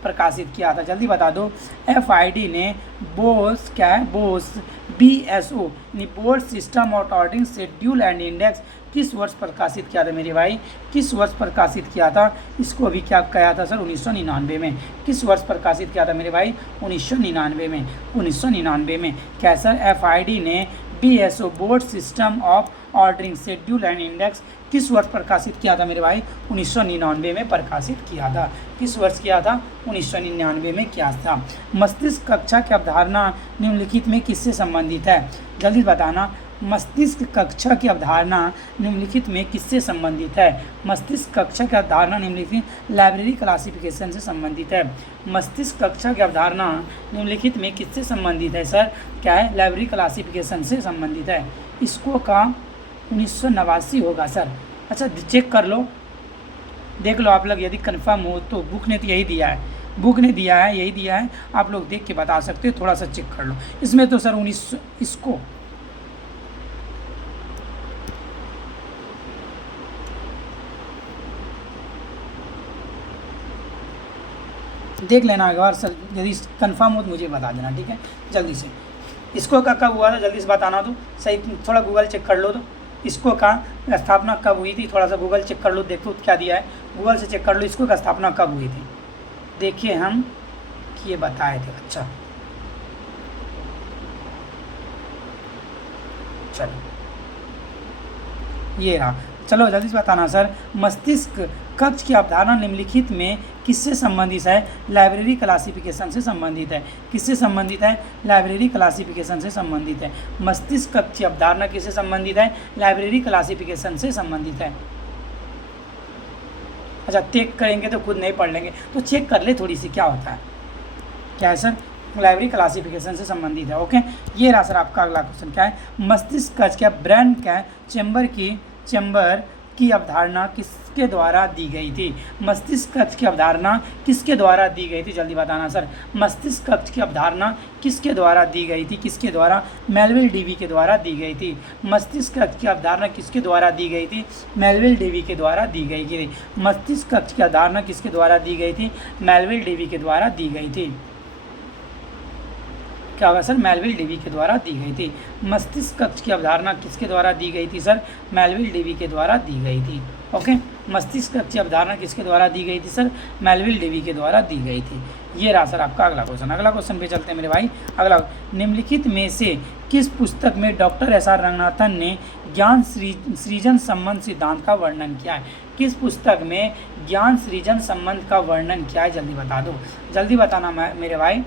प्रकाशित किया था? जल्दी बता दो। FID ने बोस क्या है? Bose BSO board system of ordering schedule and index किस वर्ष प्रकाशित किया था मेरे भाई? किस वर्ष प्रकाशित किया था? इसको भी क्या कहा था सर? 1999 में। किस वर्ष प्रकाशित किया था मेरे भाई? 1999 में। 1999 में। क्या सर? FID ने BSO board system of ordering schedule and index किस वर्ष प्रकाशित किया था मेरे भाई? 1999 में प्रकाशित किया था। किस वर्ष किया था? 1999 में किया था। मस्तिष्क कक्षा की अवधारणा निम्नलिखित में किससे संबंधित है? जल्दी बताना। मस्तिष्क कक्षा की अवधारणा निम्नलिखित में किससे संबंधित है? मस्तिष्क कक्षा की अवधारणा निम्नलिखित लाइब्रेरी क्लासिफिकेशन से संबंधित है। मस्तिष्क कक्षा की अवधारणा निम्नलिखित में किससे संबंधित है सर? क्या है? लाइब्रेरी क्लासिफिकेशन से संबंधित है। इसको का 1989 होगा सर। अच्छा, चेक कर लो, देख लो आप लोग, यदि कन्फर्म हो तो। बुक ने तो यही दिया है, यही दिया है। आप लोग देख के बता सकते हो, थोड़ा सा चेक कर लो। इसमें तो सर 19 इसको देख लेना एक बार सर, यदि कंफर्म हो तो मुझे बता देना, ठीक है? जल्दी से। इसको का कब हुआ था? जल्दी से बताना तो सही, थोड़ा गूगल चेक कर लो तो। इसको का स्थापना कब हुई थी? थोड़ा सा गूगल चेक कर लो, देखो क्या दिया है, गूगल से चेक कर लो। इसको का स्थापना कब हुई थी? देखिए हम कि ये बताए थे। अच्छा, चलो, ये रहा। चलो जल्दी से बताना सर। मस्तिष्क कक्ष की अवधारणा निम्नलिखित में किससे संबंधित है? लाइब्रेरी क्लासिफिकेशन से संबंधित है। किससे संबंधित है? लाइब्रेरी क्लासिफिकेशन से संबंधित है। मस्तिष्क कक्ष की अवधारणा किससे संबंधित है? लाइब्रेरी क्लासिफिकेशन से संबंधित है। अच्छा, चेक करेंगे तो खुद नहीं पढ़ लेंगे, तो चेक कर ले थोड़ी सी क्या होता है। क्या है सर? लाइब्रेरी क्लासिफिकेशन से संबंधित है। ओके, ये रहा सर आपका अगला क्वेश्चन। क्या है? मस्तिष्क कक्ष क्या ब्रेन क्या चैम्बर की अवधारणा किसके द्वारा दी गई थी? मस्तिष्क कक्ष की अवधारणा किसके द्वारा दी गई थी? जल्दी बताना सर। मस्तिष्क कक्ष की अवधारणा किसके द्वारा दी गई थी? किसके द्वारा? मेलविल डेवी के द्वारा दी गई थी। मस्तिष्क कक्ष की अवधारणा किसके द्वारा दी गई थी? मेलविल डेवी के द्वारा दी गई थी। मस्तिष्क कक्ष की अवधारणा किसके द्वारा दी गई थी? मेलविल डेवी के द्वारा दी गई थी। क्या होगा सर? मेलविल डेवी के द्वारा दी गई थी। मस्तिष्क कक्ष की अवधारणा किसके द्वारा दी गई थी सर? मेलविल डेवी के द्वारा दी गई थी। ओके, मस्तिष्क कक्ष की अवधारणा किसके द्वारा दी गई थी सर? मेलविल डेवी के द्वारा दी गई थी। ये रहा सर आपका अगला क्वेश्चन। अगला क्वेश्चन पे चलते हैं मेरे भाई। अगला, निम्नलिखित में से किस पुस्तक में डॉक्टर एस आर रंगनाथन ने ज्ञान सृजन संबंध सिद्धांत का वर्णन किया है? किस पुस्तक में ज्ञान सृजन संबंध का वर्णन किया है? जल्दी बता दो, जल्दी बताना मेरे भाई,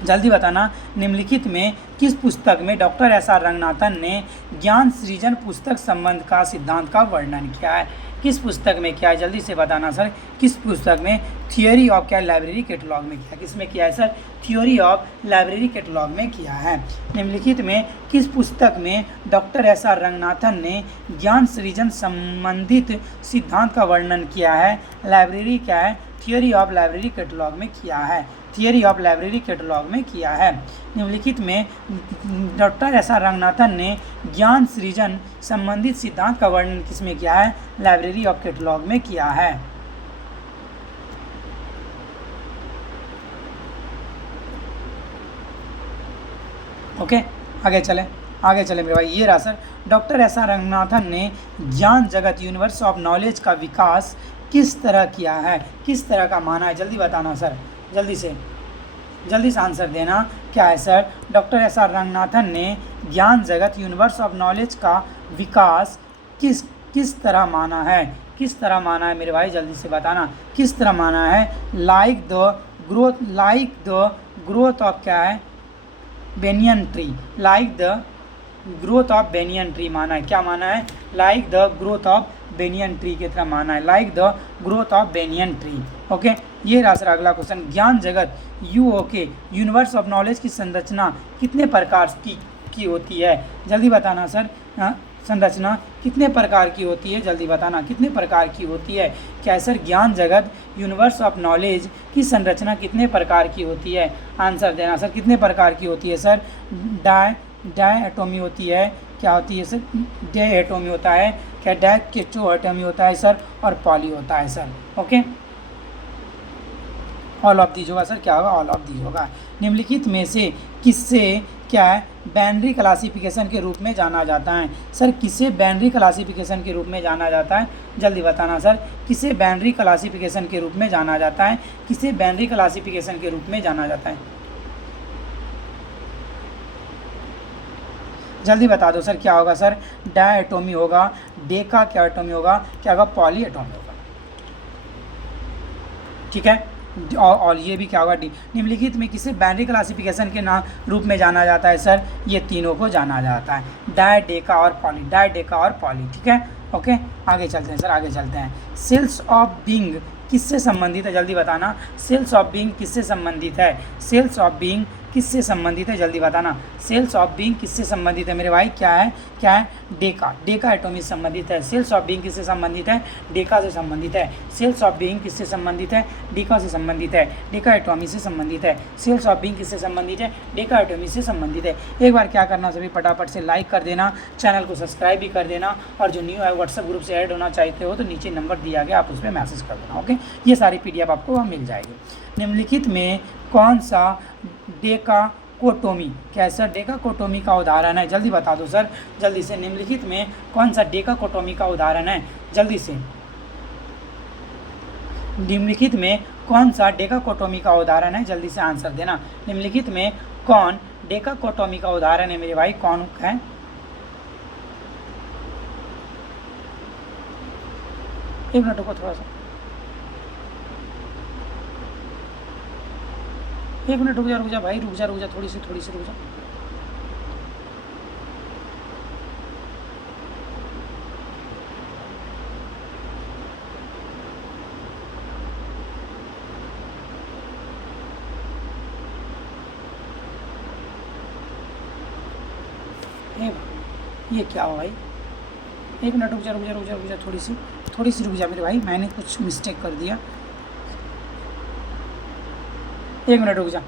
जल्दी बताना। निम्नलिखित में किस पुस्तक में डॉक्टर एस आर रंगनाथन ने ज्ञान सृजन पुस्तक संबंध का सिद्धांत का वर्णन किया है? किस पुस्तक में किया है? जल्दी से बताना सर। किस पुस्तक में? थियोरी ऑफ क्या? लाइब्रेरी कैटलॉग में किया। किस में किया है sir? Theory of library catalogue में किया है। निम्नलिखित में किस पुस्तक में डॉक्टर एस आर रंगनाथन ने ज्ञान सृजन संबंधित सिद्धांत का वर्णन किया है? लाइब्रेरी क्या है? थियोरी ऑफ लाइब्रेरी कैटलॉग में किया है। थियोरी ऑफ लाइब्रेरी कैटलॉग में किया है। निम्नलिखित में डॉक्टर एस आर रंगनाथन ने ज्ञान सृजन संबंधित सिद्धांत का वर्णन किस में किया है? लाइब्रेरी ऑफ कैटलॉग में किया है। ओके, आगे चले मेरे भाई। ये रहा sir, doctor S R Ranganathan ने ज्ञान जगत यूनिवर्स ऑफ नॉलेज का विकास किस तरह किया है? किस तरह का माना है? जल्दी बताना सर, जल्दी से आंसर देना। क्या है sir? Doctor S R Ranganathan ने ज्ञान जगत यूनिवर्स ऑफ नॉलेज का विकास किस तरह माना है? किस तरह माना है मेरे भाई? जल्दी से बताना, किस तरह माना है? लाइक द ग्रोथ ऑफ क्या है? Banyan tree. Like the growth of banyan tree माना है। क्या माना है? Like the growth of banyan tree की तरह माना है। Like the growth of banyan tree. Okay, ये रहा सर अगला क्वेश्चन। ज्ञान जगत यूनिवर्स ऑफ नॉलेज की संरचना कितने प्रकार की होती है? जल्दी बताना सर। संरचना कितने प्रकार की होती है? जल्दी बताना, कितने प्रकार की होती है? क्या है सर? ज्ञान जगत यूनिवर्स ऑफ नॉलेज की संरचना कितने प्रकार की होती है? आंसर देना सर। कितने प्रकार की होती है सर? डाई एटोमी होती है। क्या होती है सर? डाई एटोमी होता है। क्या? डाई एटोमी होता है सर, और पॉली होता है sir. Okay, all of these होगा सर। क्या होगा? ऑल ऑफ दीज होगा। निम्नलिखित में से किससे क्या है बाइनरी क्लासिफिकेशन के रूप में जाना जाता है? सर, किसे बाइनरी क्लासिफिकेशन के रूप में जाना जाता है? जल्दी बताना सर। किसे बाइनरी क्लासिफिकेशन के रूप में जाना जाता है? किसे बाइनरी क्लासिफिकेशन के रूप में जाना जाता है? जल्दी बता दो सर। क्या होगा सर? डाई एटोमी होगा, डेका क्या एटोमी होगा, क्या होगा? पॉली एटोमी होगा। ठीक है, और ये भी क्या होगा? डी। निम्नलिखित में किसे बाइनरी क्लासिफिकेशन के नाम रूप में जाना जाता है सर? ये तीनों को जाना जाता है, डाई, डेका और पॉली। डाई, डेका और पॉली। ठीक है, ओके, आगे चलते हैं सर, आगे चलते हैं। सेल्स ऑफ बीइंग किससे संबंधित है? जल्दी बताना। सेल्स ऑफ बीइंग किससे संबंधित है? सेल्स ऑफ बीइंग किससे संबंधित है? जल्दी बताना। सेल्स ऑफ बीइंग किससे संबंधित है मेरे भाई? क्या है? क्या है? डेका एटोमी से संबंधित है। सेल्स ऑफ बीइंग किससे संबंधित है? डेका से संबंधित है। सेल्स ऑफ बीइंग किससे संबंधित है? डेका से संबंधित है। डेका एटोमी से संबंधित है। सेल्स ऑफ बीइंग किससे संबंधित है? डेका एटोमी से संबंधित है। एक बार क्या करना सभी, फटाफट से लाइक कर देना, चैनल को सब्सक्राइब भी कर देना, और जो न्यू है व्हाट्सएप ग्रुप से ऐड होना चाहते हो तो नीचे नंबर दिया गया, आप उस पर मैसेज कर देना। ओके, ये सारी PDF आपको वहाँ मिल जाएगी। निम्नलिखित में कौन सा डेकाकोटोमी, क्या है सर? डेकाकोटोमी का उदाहरण है? जल्दी बता दो सर, जल्दी से। निम्नलिखित में कौन सा डेकाकोटोमी का उदाहरण है? जल्दी से। निम्नलिखित में कौन सा डेकाकोटोमी का उदाहरण है? जल्दी से आंसर देना। निम्नलिखित में कौन डेकाकोटोमी का उदाहरण है मेरे भाई? कौन है? एक मिनट रुको, थोड़ा सा एक मिनट रुक जा भाई, रुक जा थोड़ी सी रुक जा। ये क्या हुआ भाई? एक मिनट रुक जा रुक जा रुक जा रुक जा, थोड़ी सी रुक जा मेरे भाई, मैंने कुछ मिस्टेक कर दिया, एक मिनट रुक जा।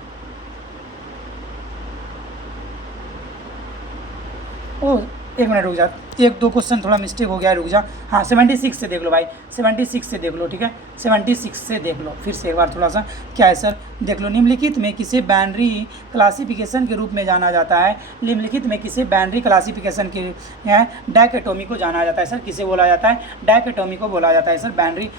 ओ एक मिनट रुक जा, एक दो क्वेश्चन थोड़ा मिस्टेक हो गया, रुक जा। हाँ 76 से देख लो भाई, 76 से देख लो, ठीक है 76 से देख लो फिर से एक बार थोड़ा सा। क्या है सर, देख लो, निम्नलिखित में किसे बाइनरी क्लासिफिकेशन के रूप में जाना जाता है, निम्नलिखित में किसे बाइनरी क्लासिफिकेशन के डायकोटोमी को जाना जाता है सर, किसे बोला जाता है, डायकोटोमी को बोला जाता है सर। बाइनरी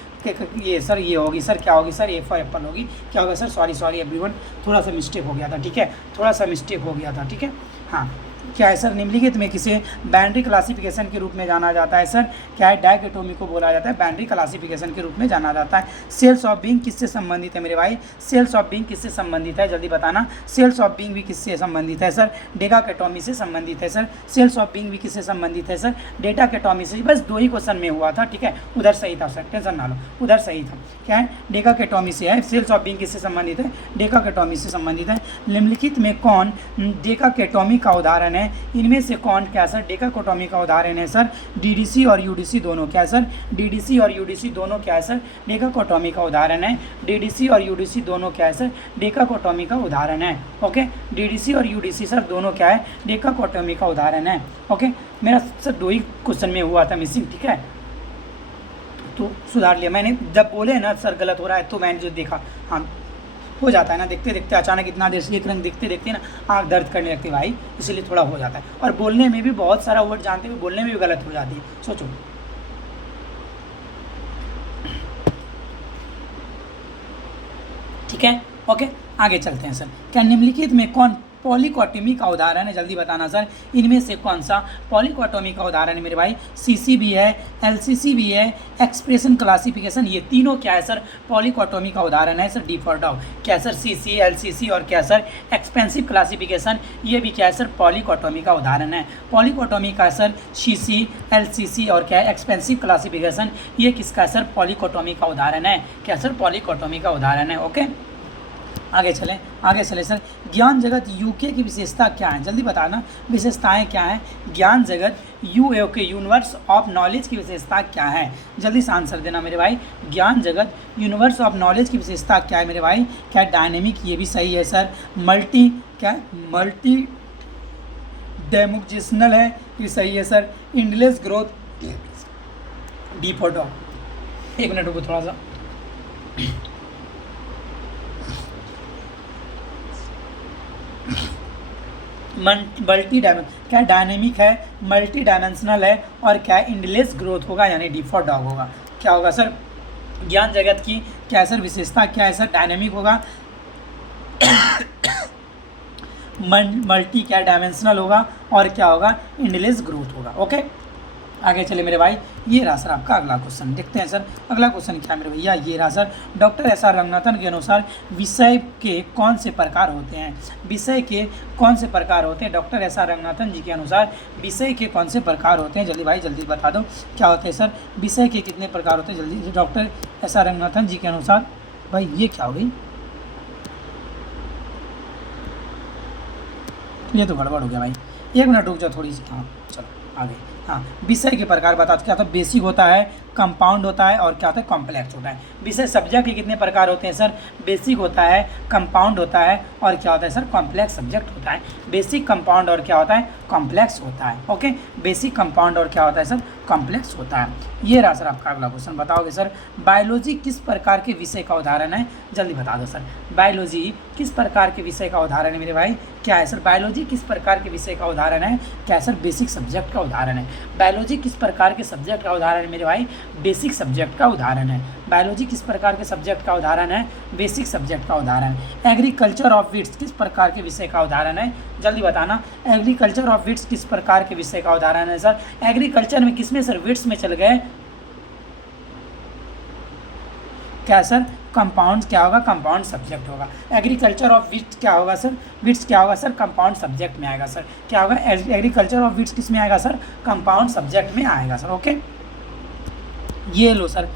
ये सर ये होगी सर, क्या होगी सर, ए फॉर एप्पल होगी, क्या होगा सर, सॉरी एवरीवन, थोड़ा सा मिस्टेक हो गया था, ठीक है, थोड़ा सा मिस्टेक हो गया था, ठीक है। हाँ क्या है सर, निम्नलिखित में किसे बाइनरी क्लासिफिकेशन के रूप में जाना जाता है सर, क्या है, डायकोटोमी को बोला जाता है, बाइनरी क्लासिफिकेशन के रूप में जाना जाता है। सेल्स ऑफ बीइंग किससे संबंधित है मेरे भाई, सेल्स ऑफ बीइंग किससे संबंधित है, जल्दी बताना। सेल्स ऑफ बीइंग भी किससे संबंधित है सर, डेटाकेटोमी से संबंधित है सर। सेल्स ऑफ बीइंग भी किससे संबंधित है सर, डेटाकेटोमी से। बस 2 ही क्वेश्चन में हुआ था, ठीक है, उधर सही था सर, टेंशन ना लो, उधर सही था। क्या है, डेटाकेटोमी से है। सेल्स ऑफ बीइंग किससे संबंधित है, डेटाकेटोमी से संबंधित है। निम्नलिखित में कौन डेटाकेटोमी का उदाहरण है, इनमें से कौन, क्या सर, डेटाकोटोमी का उदाहरण है सर, डीडीसी और यूडीसी दोनों, क्या सर, डीडीसी और यूडीसी दोनों क्या है सर, डेटाकोटोमी का उदाहरण है। डीडीसी और यूडीसी दोनों क्या है सर, डेटाकोटोमी का उदाहरण है। ओके, डीडीसी और यूडीसी सर दोनों क्या है, डेटाकोटोमी का उदाहरण है। ओके, मेरा सर 2 ही क्वेश्चन में हुआ था मिसिंग, ठीक है, तो सुधार लिया मैंने। जब बोले ना सर गलत हो रहा है तो मैंने जो देखा, हाँ हो जाता है ना, देखते देखते अचानक इतना देर से एक रंग देखते देखते ना आँख दर्द करने लगती है भाई, इसलिए थोड़ा हो जाता है। और बोलने में भी बहुत सारा वर्ड जानते हुए बोलने में भी गलत हो जाती है, सोचो। ठीक है, ओके आगे चलते हैं सर। क्या निम्नलिखित में कौन पॉलीकोटोमी का उदाहरण है, जल्दी बताना सर, इनमें से कौन सा पॉलीकोटोमी का उदाहरण है मेरे भाई। सीसी भी है, एलसीसी भी है, एक्सप्रेशन क्लासिफिकेशन, ये तीनों क्या है सर, पॉलीकोटोमी का उदाहरण है सर। डी फॉर डॉग, क्या सर, सीसी, एलसीसी और क्या सर, एक्सपेंसिव क्लासिफिकेशन, ये भी क्या है सर, पॉलीकोटोमी का उदाहरण है। पॉलीकोटोमी का सर सीसी, एलसीसी और क्या है, एक्सपेंसिव क्लासिफिकेशन, ये किसका है सर, पॉलीकोटोमी का उदाहरण है, क्या सर, पॉलीकोटोमी का उदाहरण है। ओके आगे चलें सर। ज्ञान जगत यूके की विशेषता क्या है, जल्दी बताना, विशेषताएं क्या हैं। ज्ञान जगत यूके यूनिवर्स ऑफ नॉलेज की विशेषता क्या है, जल्दी से आंसर देना मेरे भाई। ज्ञान जगत यूनिवर्स ऑफ नॉलेज की विशेषता क्या है मेरे भाई, क्या डायनेमिक, ये भी सही है सर। मल्टी डायमेंशनल है, ये सही है sir. Endless growth, D for dog. एक मिनट रुको थोड़ा सा, मल्टी क्या डायनेमिक है, मल्टी डायमेंशनल है और क्या इंडलेस ग्रोथ होगा, यानी डी फॉर डॉग होगा। क्या होगा सर, ज्ञान जगत की क्या सर विशेषता क्या है सर, डायनेमिक होगा, मल्टी क्या डायमेंशनल होगा और क्या होगा, इंडलेस ग्रोथ होगा। ओके आगे चले मेरे भाई, ये रहा सर आपका अगला क्वेश्चन, देखते हैं सर अगला क्वेश्चन क्या है मेरे भैया। ये रहा sir, doctor S R Ranganathan के अनुसार विषय के कौन से प्रकार होते हैं, विषय के कौन से प्रकार होते हैं, doctor S R Ranganathan ji के अनुसार विषय के कौन से प्रकार होते हैं, जल्दी भाई जल्दी बता दो क्या होते हैं सर, विषय के कितने प्रकार होते हैं, जल्दी। Doctor S R Ranganathan ji के अनुसार, भाई ये क्या हो गई, ये तो गड़बड़ हो गया भाई, एक मिनट रुक जाओ थोड़ी सी। हाँ चलो आगे, हाँ विषय के प्रकार बता दो, क्या होता है, बेसिक होता है, कंपाउंड होता है और क्या होता है, कॉम्प्लेक्स होता है। विषय सब्जेक्ट के कितने प्रकार होते हैं सर, बेसिक होता है, कंपाउंड होता है और क्या होता है सर, कॉम्प्लेक्स सब्जेक्ट होता है। बेसिक, कंपाउंड और क्या होता है, कॉम्प्लेक्स होता है। ओके, बेसिक, कंपाउंड और क्या होता है सर, कॉम्प्लेक्स होता है। ये रहा सर आपका अगला क्वेश्चन, बताओगे सर बायोलॉजी किस प्रकार के विषय का उदाहरण है, जल्दी बता दो सर। बायोलॉजी किस प्रकार के विषय का उदाहरण है मेरे भाई, क्या है सर, बायोलॉजी किस प्रकार के विषय का उदाहरण है, क्या है सर, बेसिक सब्जेक्ट का उदाहरण है। बायोलॉजी किस प्रकार के सब्जेक्ट का उदाहरण है मेरे भाई, बेसिक सब्जेक्ट का उदाहरण है। बायोलॉजी किस प्रकार के सब्जेक्ट का उदाहरण है, बेसिक सब्जेक्ट का उदाहरण है। एग्रीकल्चर ऑफ वीट्स किस प्रकार के विषय का उदाहरण है, जल्दी बताना। एग्रीकल्चर ऑफ वीट्स किस प्रकार के विषय का उदाहरण है सर, एग्रीकल्चर में किसमें सर, वीट्स में चल गए, क्या सर, कंपाउंड क्या होगा, कंपाउंड सब्जेक्ट होगा। एग्रीकल्चर ऑफ वीट्स क्या होगा सर, वीट्स क्या होगा सर, कंपाउंड सब्जेक्ट में आएगा सर। क्या होगा, एग्रीकल्चर ऑफ वीट्स किस में आएगा सर, कंपाउंड सब्जेक्ट में आएगा सर। ओके, ये लो सर,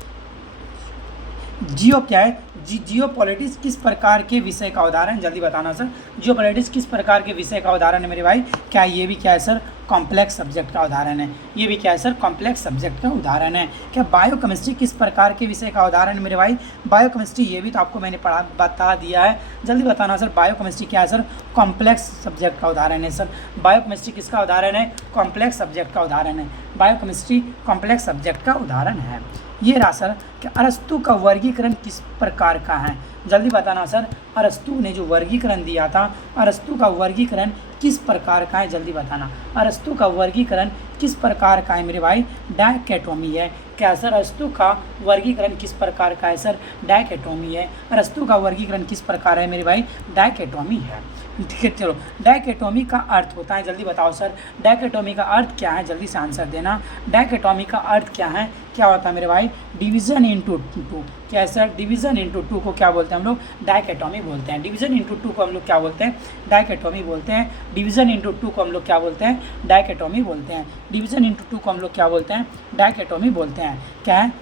जियो क्या है, जियो पॉलिटिक्स किस प्रकार के विषय का उदाहरण, जल्दी बताना सर। जियो पॉलिटिक्स किस प्रकार के विषय का उदाहरण है मेरे भाई, क्या ये भी क्या है सर, कॉम्प्लेक्स सब्जेक्ट का उदाहरण है। ये भी क्या है सर, कॉम्प्लेक्स सब्जेक्ट का उदाहरण है। क्या बायोकेमिस्ट्री किस प्रकार के विषय का उदाहरण है मेरे भाई, बायोकेमिस्ट्री ये भी तो आपको मैंने बता दिया है, जल्दी बताना सर। बायोकेमिस्ट्री क्या है सर, कॉम्प्लेक्स सब्जेक्ट का उदाहरण है सर। बायोकेमिस्ट्री किसका उदाहरण है, कॉम्प्लेक्स सब्जेक्ट का उदाहरण है। बायोकेमिस्ट्री कॉम्प्लेक्स सब्जेक्ट का उदाहरण है। ये रहा सर कि अरस्तु का वर्गीकरण किस प्रकार का है, जल्दी बताना सर। अरस्तु ने जो वर्गीकरण दिया था, अरस्तु का वर्गीकरण किस प्रकार का है, जल्दी बताना। अरस्तु का वर्गीकरण किस प्रकार का है मेरे भाई, डायकोटोमी है। क्या सर, अरस्तु का वर्गीकरण किस प्रकार का है सर, डायकोटोमी है। अरस्तु का वर्गीकरण किस प्रकार है मेरे भाई, डायकोटोमी है। ठीक है, चलो डायकोटोमी का अर्थ होता है, जल्दी बताओ सर, डायकोटोमी का अर्थ क्या है, जल्दी से आंसर देना। डायकोटोमी का अर्थ क्या है, क्या होता है मेरे भाई, डिवीज़न इनटू टू। क्या है सर, डिवीज़न इनटू टू को क्या बोलते हैं हम लोग, डायकोटोमी बोलते हैं। डिवीज़न इनटू टू को हम लोग क्या बोलते हैं, डायकोटोमी बोलते हैं। डिवीज़न इनटू टू को हम लोग क्या बोलते हैं, डायकोटोमी बोलते हैं। डिवीज़न इनटू टू को हम लोग क्या बोलते हैं, डायकोटोमी बोलते हैं। क्या है,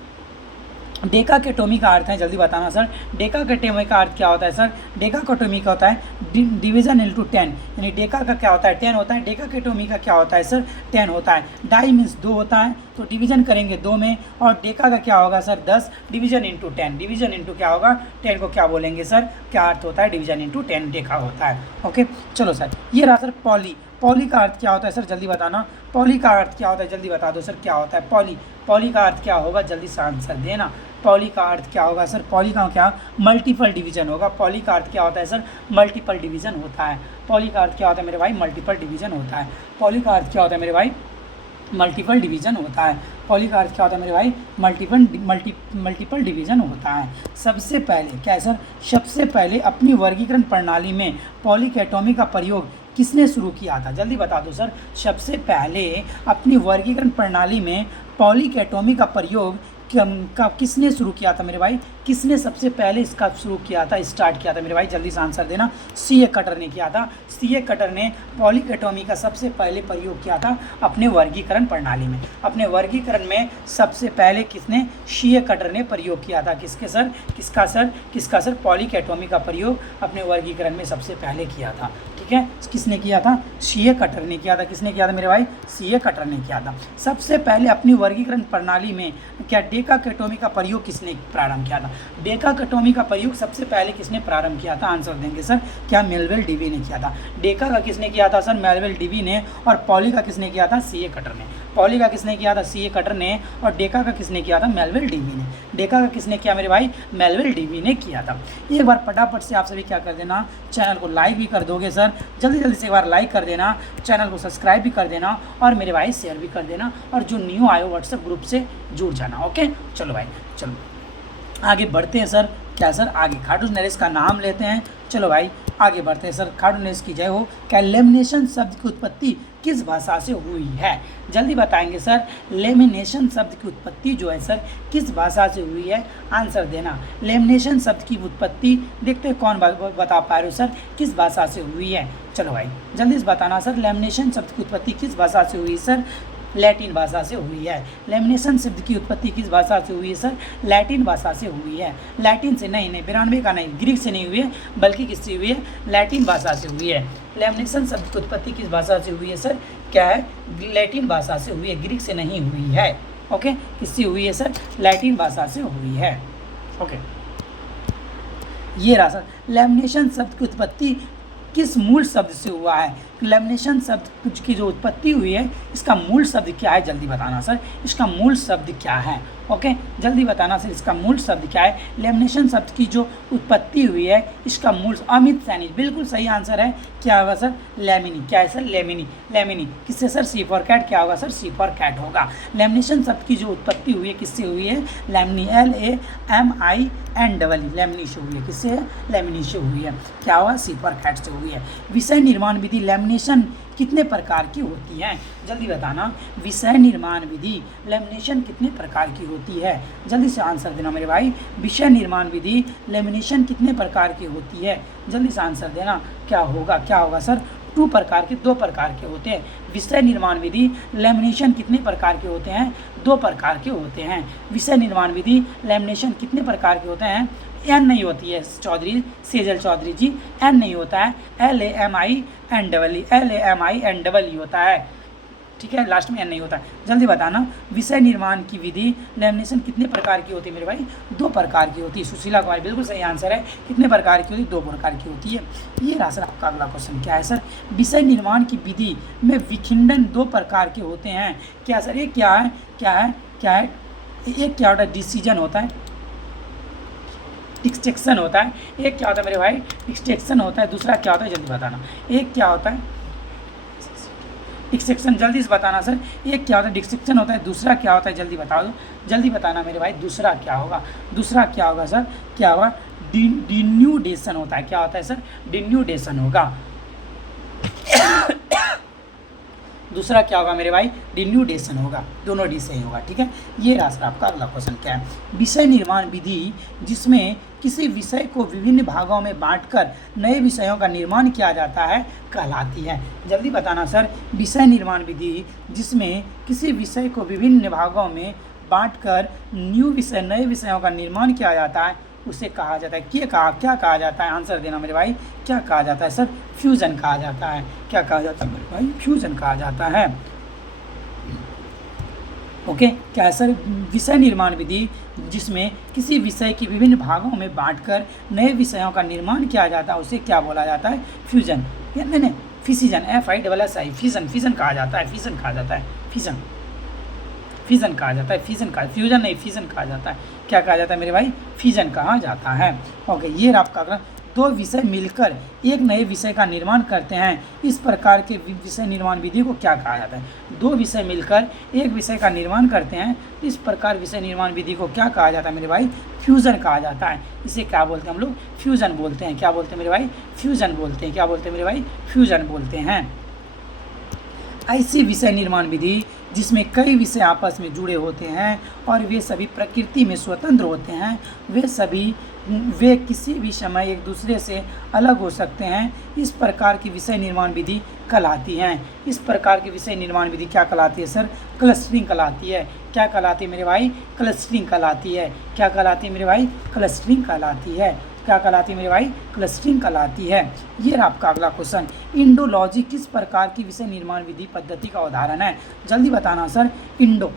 डेकाकेटोमी का अर्थ है, जल्दी बताना सर। डेकाकेटोमी का अर्थ क्या होता है सर, डेकाकेटोमी का होता है डिवीज़न इनटू 10, यानी डेका का क्या होता है, 10 होता है। डेकाकेटोमी का क्या होता है सर, 10 होता है। डाई मीन्स 2 होता है, तो डिवीज़न करेंगे 2 में, और डेका का क्या होगा sir, 10, division into 10, division into क्या होगा, 10 को क्या बोलेंगे सर, क्या अर्थ होता है, डिवीज़न इंटू 10 डेका होता है। ओके, चलो सर, ये रहा सर पॉली। पॉली का अर्थ क्या होता है सर, जल्दी बताना। पॉली का अर्थ क्या होता है, जल्दी बता दो सर, क्या होता है पॉली। पॉली का अर्थ क्या होगा, जल्दी से आंसर देना। पॉली का अर्थ क्या होगा सर, पॉली का क्या, मल्टीपल डिवीज़न होगा। पॉली का अर्थ क्या होता है सर, मल्टीपल डिवीज़न होता है। पॉली का अर्थ क्या होता है मेरे भाई, मल्टीपल डिवीज़न होता है। पॉली का अर्थ क्या होता है मेरे भाई, मल्टीपल डिवीज़न होता है। पॉली का अर्थ क्या होता है मेरे भाई, मल्टीपल डिवीज़न होता है। सबसे पहले क्या है सर, सबसे पहले अपनी वर्गीकरण प्रणाली में पॉलीकेटोमी का प्रयोग किसने शुरू किया था, जल्दी बता दो सर। सबसे पहले अपनी वर्गीकरण प्रणाली में पॉलीकेटोमी का प्रयोग किसने शुरू किया था मेरे भाई, किसने सबसे पहले इसका शुरू किया था, स्टार्ट किया था मेरे भाई, जल्दी से आंसर देना। C.A. कटर ने किया था। C.A. कटर ने पॉलीकेटोमी का सबसे पहले प्रयोग किया था अपने वर्गीकरण प्रणाली में। अपने वर्गीकरण में सबसे पहले किसने, C.A. कटर ने प्रयोग किया था। किसके सर, किसका सर, पॉलीकेटोमी का प्रयोग अपने वर्गीकरण में सबसे पहले किया था। ठीक है, किसने किया था, C.A. कटर ने किया था। किसने किया था मेरे भाई, C.A. कटर ने किया था। सबसे पहले अपनी वर्गीकरण प्रणाली में क्या डेकाकेटोमी का प्रयोग किसने प्रारंभ किया था। डेकाकेटोमी का प्रयोग सबसे पहले किसने प्रारंभ किया था, आंसर देंगे सर, क्या मेलविल डीवी ने किया था। डेका का किसने किया था सर, मेलविल डीवी ने, और पॉली का किसने किया था, C.A. कटर ने। पॉली का किसने किया था, C.A. कटर ने, और डेका का किसने किया था, मेलविल डीवी ने। डेका का किसने किया मेरे भाई, मेलविल डीवी ने किया था। एक बार फटाफट से आप सभी क्या कर देना, चैनल को लाइक भी कर दोगे सर, जल्दी जल्दी से एक बार लाइक कर देना, चैनल को सब्सक्राइब भी कर देना, और मेरे भाई शेयर भी कर देना, और जो न्यू आए व्हाट्सएप ग्रुप से जुड़ जाना। ओके, चलो भाई, चलो आगे बढ़ते हैं सर। क्या सर, आगे खाटू नरेश का नाम लेते हैं। चलो भाई आगे बढ़ते हैं सर। खाटू नरेश की जय हो। क्या लेमिनेशन शब्द की उत्पत्ति किस भाषा से हुई है, जल्दी बताएंगे सर। लेमिनेशन शब्द की उत्पत्ति जो है सर किस भाषा से हुई है, आंसर देना। लेमिनेशन शब्द की उत्पत्ति देखते हैं कौन बता पा रहे हो सर, किस भाषा से हुई है। चलो भाई जल्दी से बताना सर, लेमिनेशन शब्द की उत्पत्ति किस भाषा से हुई सर, लैटिन भाषा से हुई है। लेमिनेशन शब्द की उत्पत्ति किस भाषा से हुई है सर, लैटिन भाषा से हुई है। लैटिन से नहीं, 92 का नहीं, ग्रीक से नहीं हुई है, बल्कि किससे हुई है, लैटिन भाषा से हुई है। लेमिनेशन शब्द की उत्पत्ति किस भाषा से हुई है सर, क्या है, लैटिन भाषा से हुई है, ग्रीक से नहीं हुई है। ओके, किससे हुई है सर, लैटिन भाषा से हुई है। ओके, ये रहा सर, लेमिनेशन शब्द की उत्पत्ति किस मूल शब्द से हुआ है। लेमिनेशन शब्द की जो उत्पत्ति हुई है, इसका मूल शब्द क्या है, जल्दी बताना सर, इसका मूल शब्द क्या है। ओके, जल्दी बताना सर, इसका मूल शब्द क्या है। लेमिनेशन शब्द की जो उत्पत्ति हुई है, इसका मूल, अमित सैनी बिल्कुल सही आंसर है। क्या होगा सर, लेमिनी। क्या है सर, लेमिनी। लेमिनी किससे सर, सी फॉर कैट। क्या होगा सर, सी फॉर कैट होगा। लेमिनेशन शब्द की जो उत्पत्ति हुई है किससे हुई है, लेमिनी, LAMINE, लेमिनी से हुई है। किससे है, लेमिनी से हुई है। क्या हुआ, सी फॉर कैट से हुई है। विषय निर्माण विधि लेमिनेशन कितने प्रकार की होती है, जल्दी बताना। विषय निर्माण विधि लेमिनेशन कितने प्रकार की होती है, जल्दी से आंसर देना मेरे भाई। विषय निर्माण विधि लेमिनेशन कितने प्रकार की होती है, जल्दी से आंसर देना। क्या होगा सर, 2 प्रकार के, 2 प्रकार के होते हैं। विषय निर्माण विधि लैमिनेशन कितने प्रकार के होते हैं? 2 प्रकार के होते हैं। विषय निर्माण विधि लैमिनेशन कितने प्रकार के होते हैं? एन नहीं होती है चौधरी, सेजल चौधरी जी, एन नहीं होता है, LAMINEE होता है, ठीक है, लास्ट में एन नहीं होता है। जल्दी बताना, विषय निर्माण की विधि लैमिनेशन कितने प्रकार की होती है मेरे भाई? 2 प्रकार की होती है। सुशीला कुमारी बिल्कुल सही आंसर है। कितने प्रकार की होती है? 2 प्रकार की होती है। ये रहा सर आपका अगला क्वेश्चन। क्या है सर? विषय निर्माण की विधि में विखंडन 2 प्रकार के होते हैं। क्या सर? एक क्या है? क्या है? क्या है? एक क्या होता है? डिसीजन होता है, डिस्ट्रक्शन होता है। एक क्या होता है मेरे भाई? डिस्ट्रक्शन होता है। दूसरा क्या होता है? जल्दी बताना। एक क्या होता है? डिस्ट्रक्शन, जल्दी से बताना सर। एक क्या होता है? डिस्ट्रक्शन होता है। दूसरा क्या होता है? जल्दी बता दो, जल्दी बताना मेरे भाई। दूसरा क्या होगा? दूसरा क्या होगा सर? क्या होगा? डिन्यूडेशन होता है। क्या होता है सर? डिन्यूडेशन होगा। दूसरा क्या होगा मेरे भाई? डिन्यूडेशन होगा। दोनों डी सही होगा, ठीक है। ये रहा सर आपका अगला क्वेश्चन। क्या है? विषय निर्माण विधि जिसमें किसी विषय को विभिन्न भागों में बांटकर नए विषयों का निर्माण किया जाता है कहलाती है। जल्दी बताना सर। विषय निर्माण विधि जिसमें किसी विषय को विभिन्न भागों में बांटकर नए विषयों का निर्माण किया जाता है उसे कहा जाता है। क्या कहा जाता है? आंसर देना मेरे भाई। क्या कहा जाता है सर? फ्यूजन कहा जाता है। क्या कहा जाता है मेरे भाई? फ्यूजन कहा जाता है। ओके, क्या है सर? विषय निर्माण विधि जिसमें किसी विषय की विभिन्न भागों में बांटकर नए विषयों का निर्माण किया जाता है उसे क्या बोला जाता है? फ्यूजन। नहीं, फिजिजन, FISSI, फिजन कहा जाता है। फिजन कहा जाता है। फिजन कहा जाता है। फिजन का, फ्यूजन नहीं, फिजन कहा जाता है। क्या कहा जाता है मेरे भाई? फिजन कहा जाता है। ओके, ये आपका अगला। 2 विषय मिलकर एक नए विषय का निर्माण करते हैं, इस प्रकार के विषय निर्माण विधि को क्या कहा जाता है? 2 विषय मिलकर एक विषय का निर्माण करते हैं, इस प्रकार विषय निर्माण विधि को क्या कहा जाता है मेरे भाई? फ्यूजन कहा जाता है। इसे क्या बोलते हैं हम लोग? फ्यूजन बोलते हैं। क्या बोलते हैं मेरे भाई? फ्यूजन बोलते हैं। क्या बोलते हैं मेरे भाई? फ्यूजन बोलते हैं। ऐसी विषय निर्माण विधि जिसमें कई विषय आपस में जुड़े होते हैं और वे सभी प्रकृति में स्वतंत्र होते हैं, वे किसी भी समय एक दूसरे से अलग हो सकते हैं, इस प्रकार की विषय निर्माण विधि कहलाती हैं। इस प्रकार की विषय निर्माण विधि क्या कहलाती है सर? क्लस्टरिंग कहलाती है। क्या कहलाती है मेरे भाई? क्लस्टरिंग कहलाती है। क्या कहलाती है मेरे भाई? क्लस्टरिंग कहलाती है। क्या कहलाती है मेरे भाई? क्लस्टरिंग कहलाती है। ये रहा आपका अगला क्वेश्चन। इंडोलॉजी किस प्रकार की विषय निर्माण विधि पद्धति का उदाहरण है? जल्दी बताना सर। इंडोलॉजी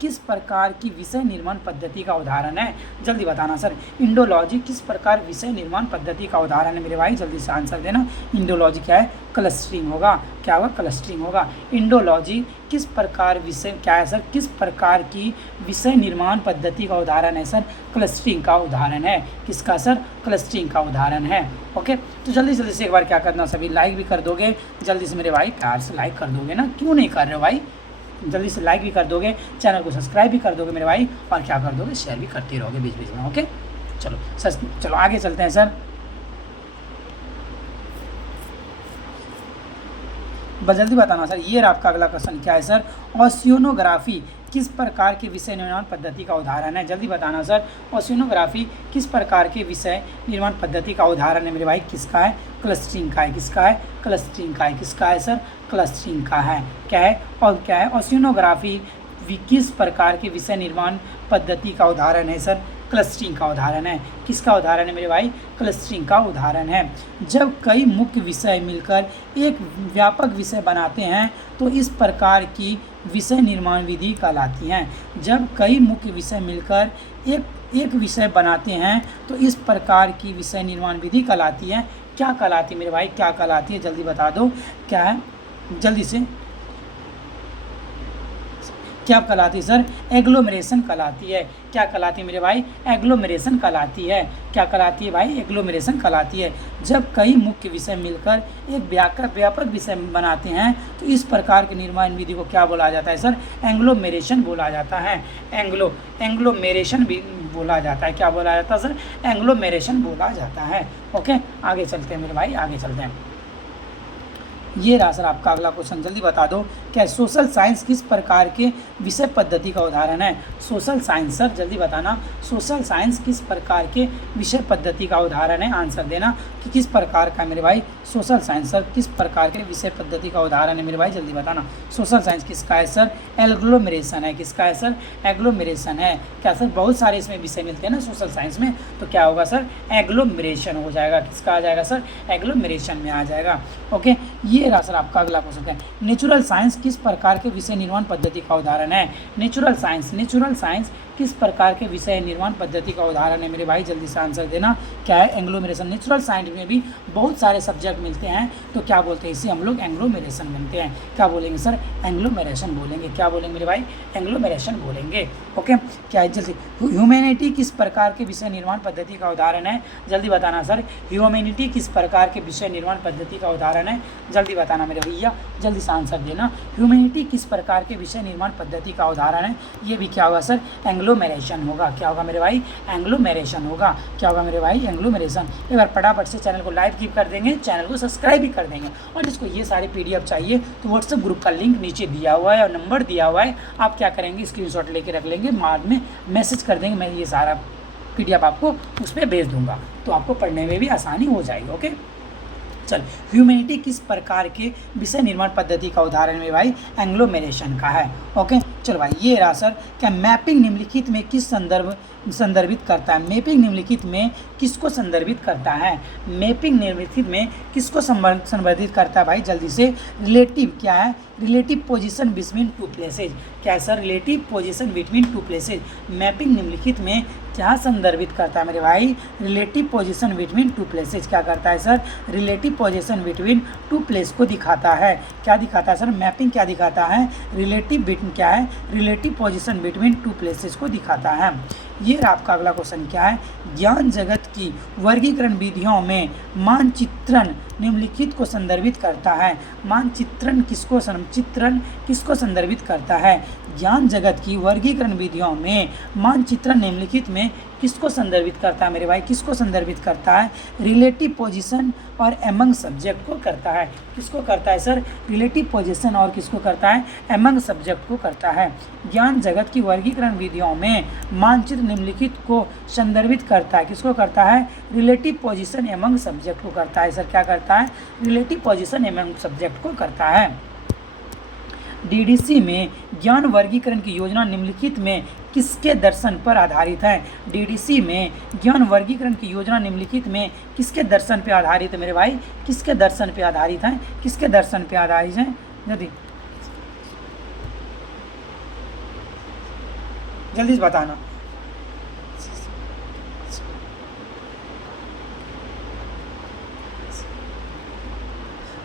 किस प्रकार की विषय निर्माण पद्धति का उदाहरण है? जल्दी बताना सर। इंडोलॉजी किस प्रकार विषय निर्माण पद्धति का उदाहरण है मेरे भाई? जल्दी से आंसर देना। इंडोलॉजी क्या है? क्लस्टरिंग होगा। क्या होगा? क्लस्टरिंग होगा। इंडोलॉजी किस प्रकार विषय क्या है सर? किस प्रकार की विषय निर्माण पद्धति का उदाहरण है सर? क्लस्टरिंग का उदाहरण है। किसका सर? क्लस्टरिंग का उदाहरण है। ओके, तो जल्दी से एक बार क्या करना, सभी लाइक भी कर दोगे जल्दी से मेरे भाई, प्यार से लाइक कर दोगे ना, क्यों नहीं कर रहे हो भाई? जल्दी से लाइक भी कर दोगे, चैनल को सब्सक्राइब भी कर दोगे मेरे भाई, और क्या कर दोगे? शेयर भी करते रहोगे बीच बीच में। ओके, चलो आगे चलते हैं सर। जल्दी बताना सर। ये आपका अगला क्वेश्चन क्या है सर? ओशियोनोग्राफी किस प्रकार के विषय निर्माण पद्धति का उदाहरण है? जल्दी बताना सर। ओशियोनोग्राफी किस प्रकार के विषय निर्माण पद्धति का उदाहरण है मेरे भाई? किसका है? क्लस्टरिंग का है। किसका है? क्लस्टरिंग का है। किसका है सर? क्लस्टरिंग का है। क्या है? और क्या है? ओशियोनोग्राफी किस प्रकार के विषय निर्माण पद्धति का उदाहरण है सर? क्लस्टरिंग का उदाहरण है। किसका उदाहरण है मेरे भाई? क्लस्टरिंग का उदाहरण है। जब कई मुख्य विषय मिलकर एक व्यापक विषय बनाते हैं तो इस प्रकार की विषय निर्माण विधि कहलाती हैं। जब कई मुख्य विषय मिलकर एक विषय बनाते हैं तो इस प्रकार की विषय निर्माण विधि कहलाती है। क्या कहलाती है मेरे भाई? क्या कहलाती है? जल्दी बता दो। क्या है? जल्दी से। क्या कहलाती है सर? एग्लोमरेशन कहलाती है। क्या कहलाती है मेरे भाई? एग्लोमरेशन कहलाती है। क्या कहलाती है भाई? एग्लोमरेशन कहलाती है। जब कई मुख्य विषय मिलकर एक व्यापक विषय बनाते हैं तो इस प्रकार की निर्माण विधि को क्या बोला जाता है सर? एग्लोमरेशन बोला जाता है। एग्लोमरेशन भी बोला जाता है। क्या बोला जाता है सर? एग्लोमरेशन बोला जाता है। ओके, आगे चलते हैं मेरे भाई, आगे चलते हैं। ये रहा सर आपका अगला क्वेश्चन, जल्दी बता दो क्या सोशल साइंस किस प्रकार के विषय पद्धति का उदाहरण है। सोशल साइंस सर जल्दी बताना, सोशल साइंस किस प्रकार के विषय पद्धति का उदाहरण है। आंसर देना कि किस प्रकार का मेरे भाई सोशल साइंस सर किस प्रकार के विषय पद्धति का उदाहरण है मेरे भाई, जल्दी बताना। सोशल साइंस किसका है सर, एग्लोमरेशन है। किसका है सर, एग्लोमरेशन है। क्या सर बहुत सारे इसमें विषय मिलते हैं ना सोशल साइंस में, तो क्या होगा सर, एग्लोमरेशन हो जाएगा। किसका आ जाएगा सर, एग्लोमरेशन में आ जाएगा। ओके, ये रहा सर आपका अगला क्वेश्चन है, नेचुरल साइंस किस प्रकार के विषय निर्माण पद्धति का उदाहरण है। नेचुरल साइंस, नेचुरल साइंस किस प्रकार के विषय निर्माण पद्धति का उदाहरण है मेरे भाई, जल्दी से आंसर देना। क्या है, एंग्लोमरेशन। नेचुरल साइंस में भी बहुत सारे सब्जेक्ट मिलते हैं, तो क्या बोलते हैं इसे हम लोग, एंग्लोमरेशन बनते हैं। क्या बोलेंगे सर, एंग्लोमरेशन बोलेंगे। क्या बोलेंगे मेरे भाई, एंग्लोमरेशन बोलेंगे। ओके, क्या है जल्दी, ह्यूमैनिटी किस प्रकार के विषय निर्माण पद्धति का उदाहरण है, जल्दी बताना सर। ह्यूमैनिटी किस प्रकार के विषय निर्माण पद्धति का उदाहरण है, जल्दी बताना मेरे भैया, जल्दी से आंसर देना। ह्यूमैनिटी किस प्रकार के विषय निर्माण पद्धति का उदाहरण है, ये भी क्या होगा सर, एंग्लोमरेशन होगा। क्या होगा मेरे भाई, एंग्लोमरेशन होगा। क्या होगा मेरे भाई, एंग्लोमरेशन। एक बार फटाफट से चैनल को लाइक कीप कर देंगे, चैनल को सब्सक्राइब भी कर देंगे, और जिसको ये सारे PDF चाहिए तो व्हाट्सएप ग्रुप का लिंक नीचे दिया हुआ है और नंबर दिया हुआ है, आप क्या करेंगे, स्क्रीनशॉट लेके रख लेंगे, बाद में मैसेज कर देंगे, मैं ये सारा PDF आपको उस पर भेज दूंगा, तो आपको पढ़ने में भी आसानी हो जाएगी। ओके, चल, ह्यूमैनिटी किस प्रकार के विषय निर्माण पद्धति का उदाहरण में भाई, एंग्लोमरेशन का है। ओके, चलो भाई, ये रहा सर, क्या मैपिंग निम्नलिखित में किस संदर्भित करता है। मैपिंग निम्नलिखित में किसको संदर्भित करता है, मैपिंग निम्नलिखित में किसको संदर्भित करता है भाई, जल्दी से। रिलेटिव, क्या है, relative position between two places. क्या है sir, relative position between two places. Mapping निम्नलिखित में क्या संदर्भित करता है मेरे भाई, relative position between two places. क्या करता है sir, relative position between two place को दिखाता है। क्या दिखाता है सर, मैपिंग क्या दिखाता है, रिलेटिव क्या है, relative position between two places को दिखाता है। ये आपका अगला क्वेश्चन क्या है, ज्ञान जगत की वर्गीकरण विधियों में मानचित्रण निम्नलिखित को संदर्भित करता है। मानचित्रण किसको संदर्भित करता है। ज्ञान जगत की वर्गीकरण विधियों में मानचित्रण निम्नलिखित में किसको संदर्भित करता है मेरे भाई, किसको संदर्भित करता है, रिलेटिव पोजीशन और एमंग सब्जेक्ट को करता है। किसको करता है सर, रिलेटिव पोजीशन और किसको करता है, एमंग सब्जेक्ट को करता है। ज्ञान जगत की वर्गीकरण विधियों में मानचित्र निम्नलिखित को संदर्भित करता है। किसको करता है, रिलेटिव पोजीशन एमंग सब्जेक्ट को करता है। सर क्या करता है, रिलेटिव पोजीशन एमंग सब्जेक्ट को करता है। DDC में ज्ञान वर्गीकरण की योजना निम्नलिखित में किसके दर्शन पर आधारित है। DDC में ज्ञान वर्गीकरण की योजना निम्नलिखित में किसके दर्शन पर आधारित है मेरे भाई, किसके दर्शन पर आधारित है, किसके दर्शन पर आधारित है, जल्दी से बताना।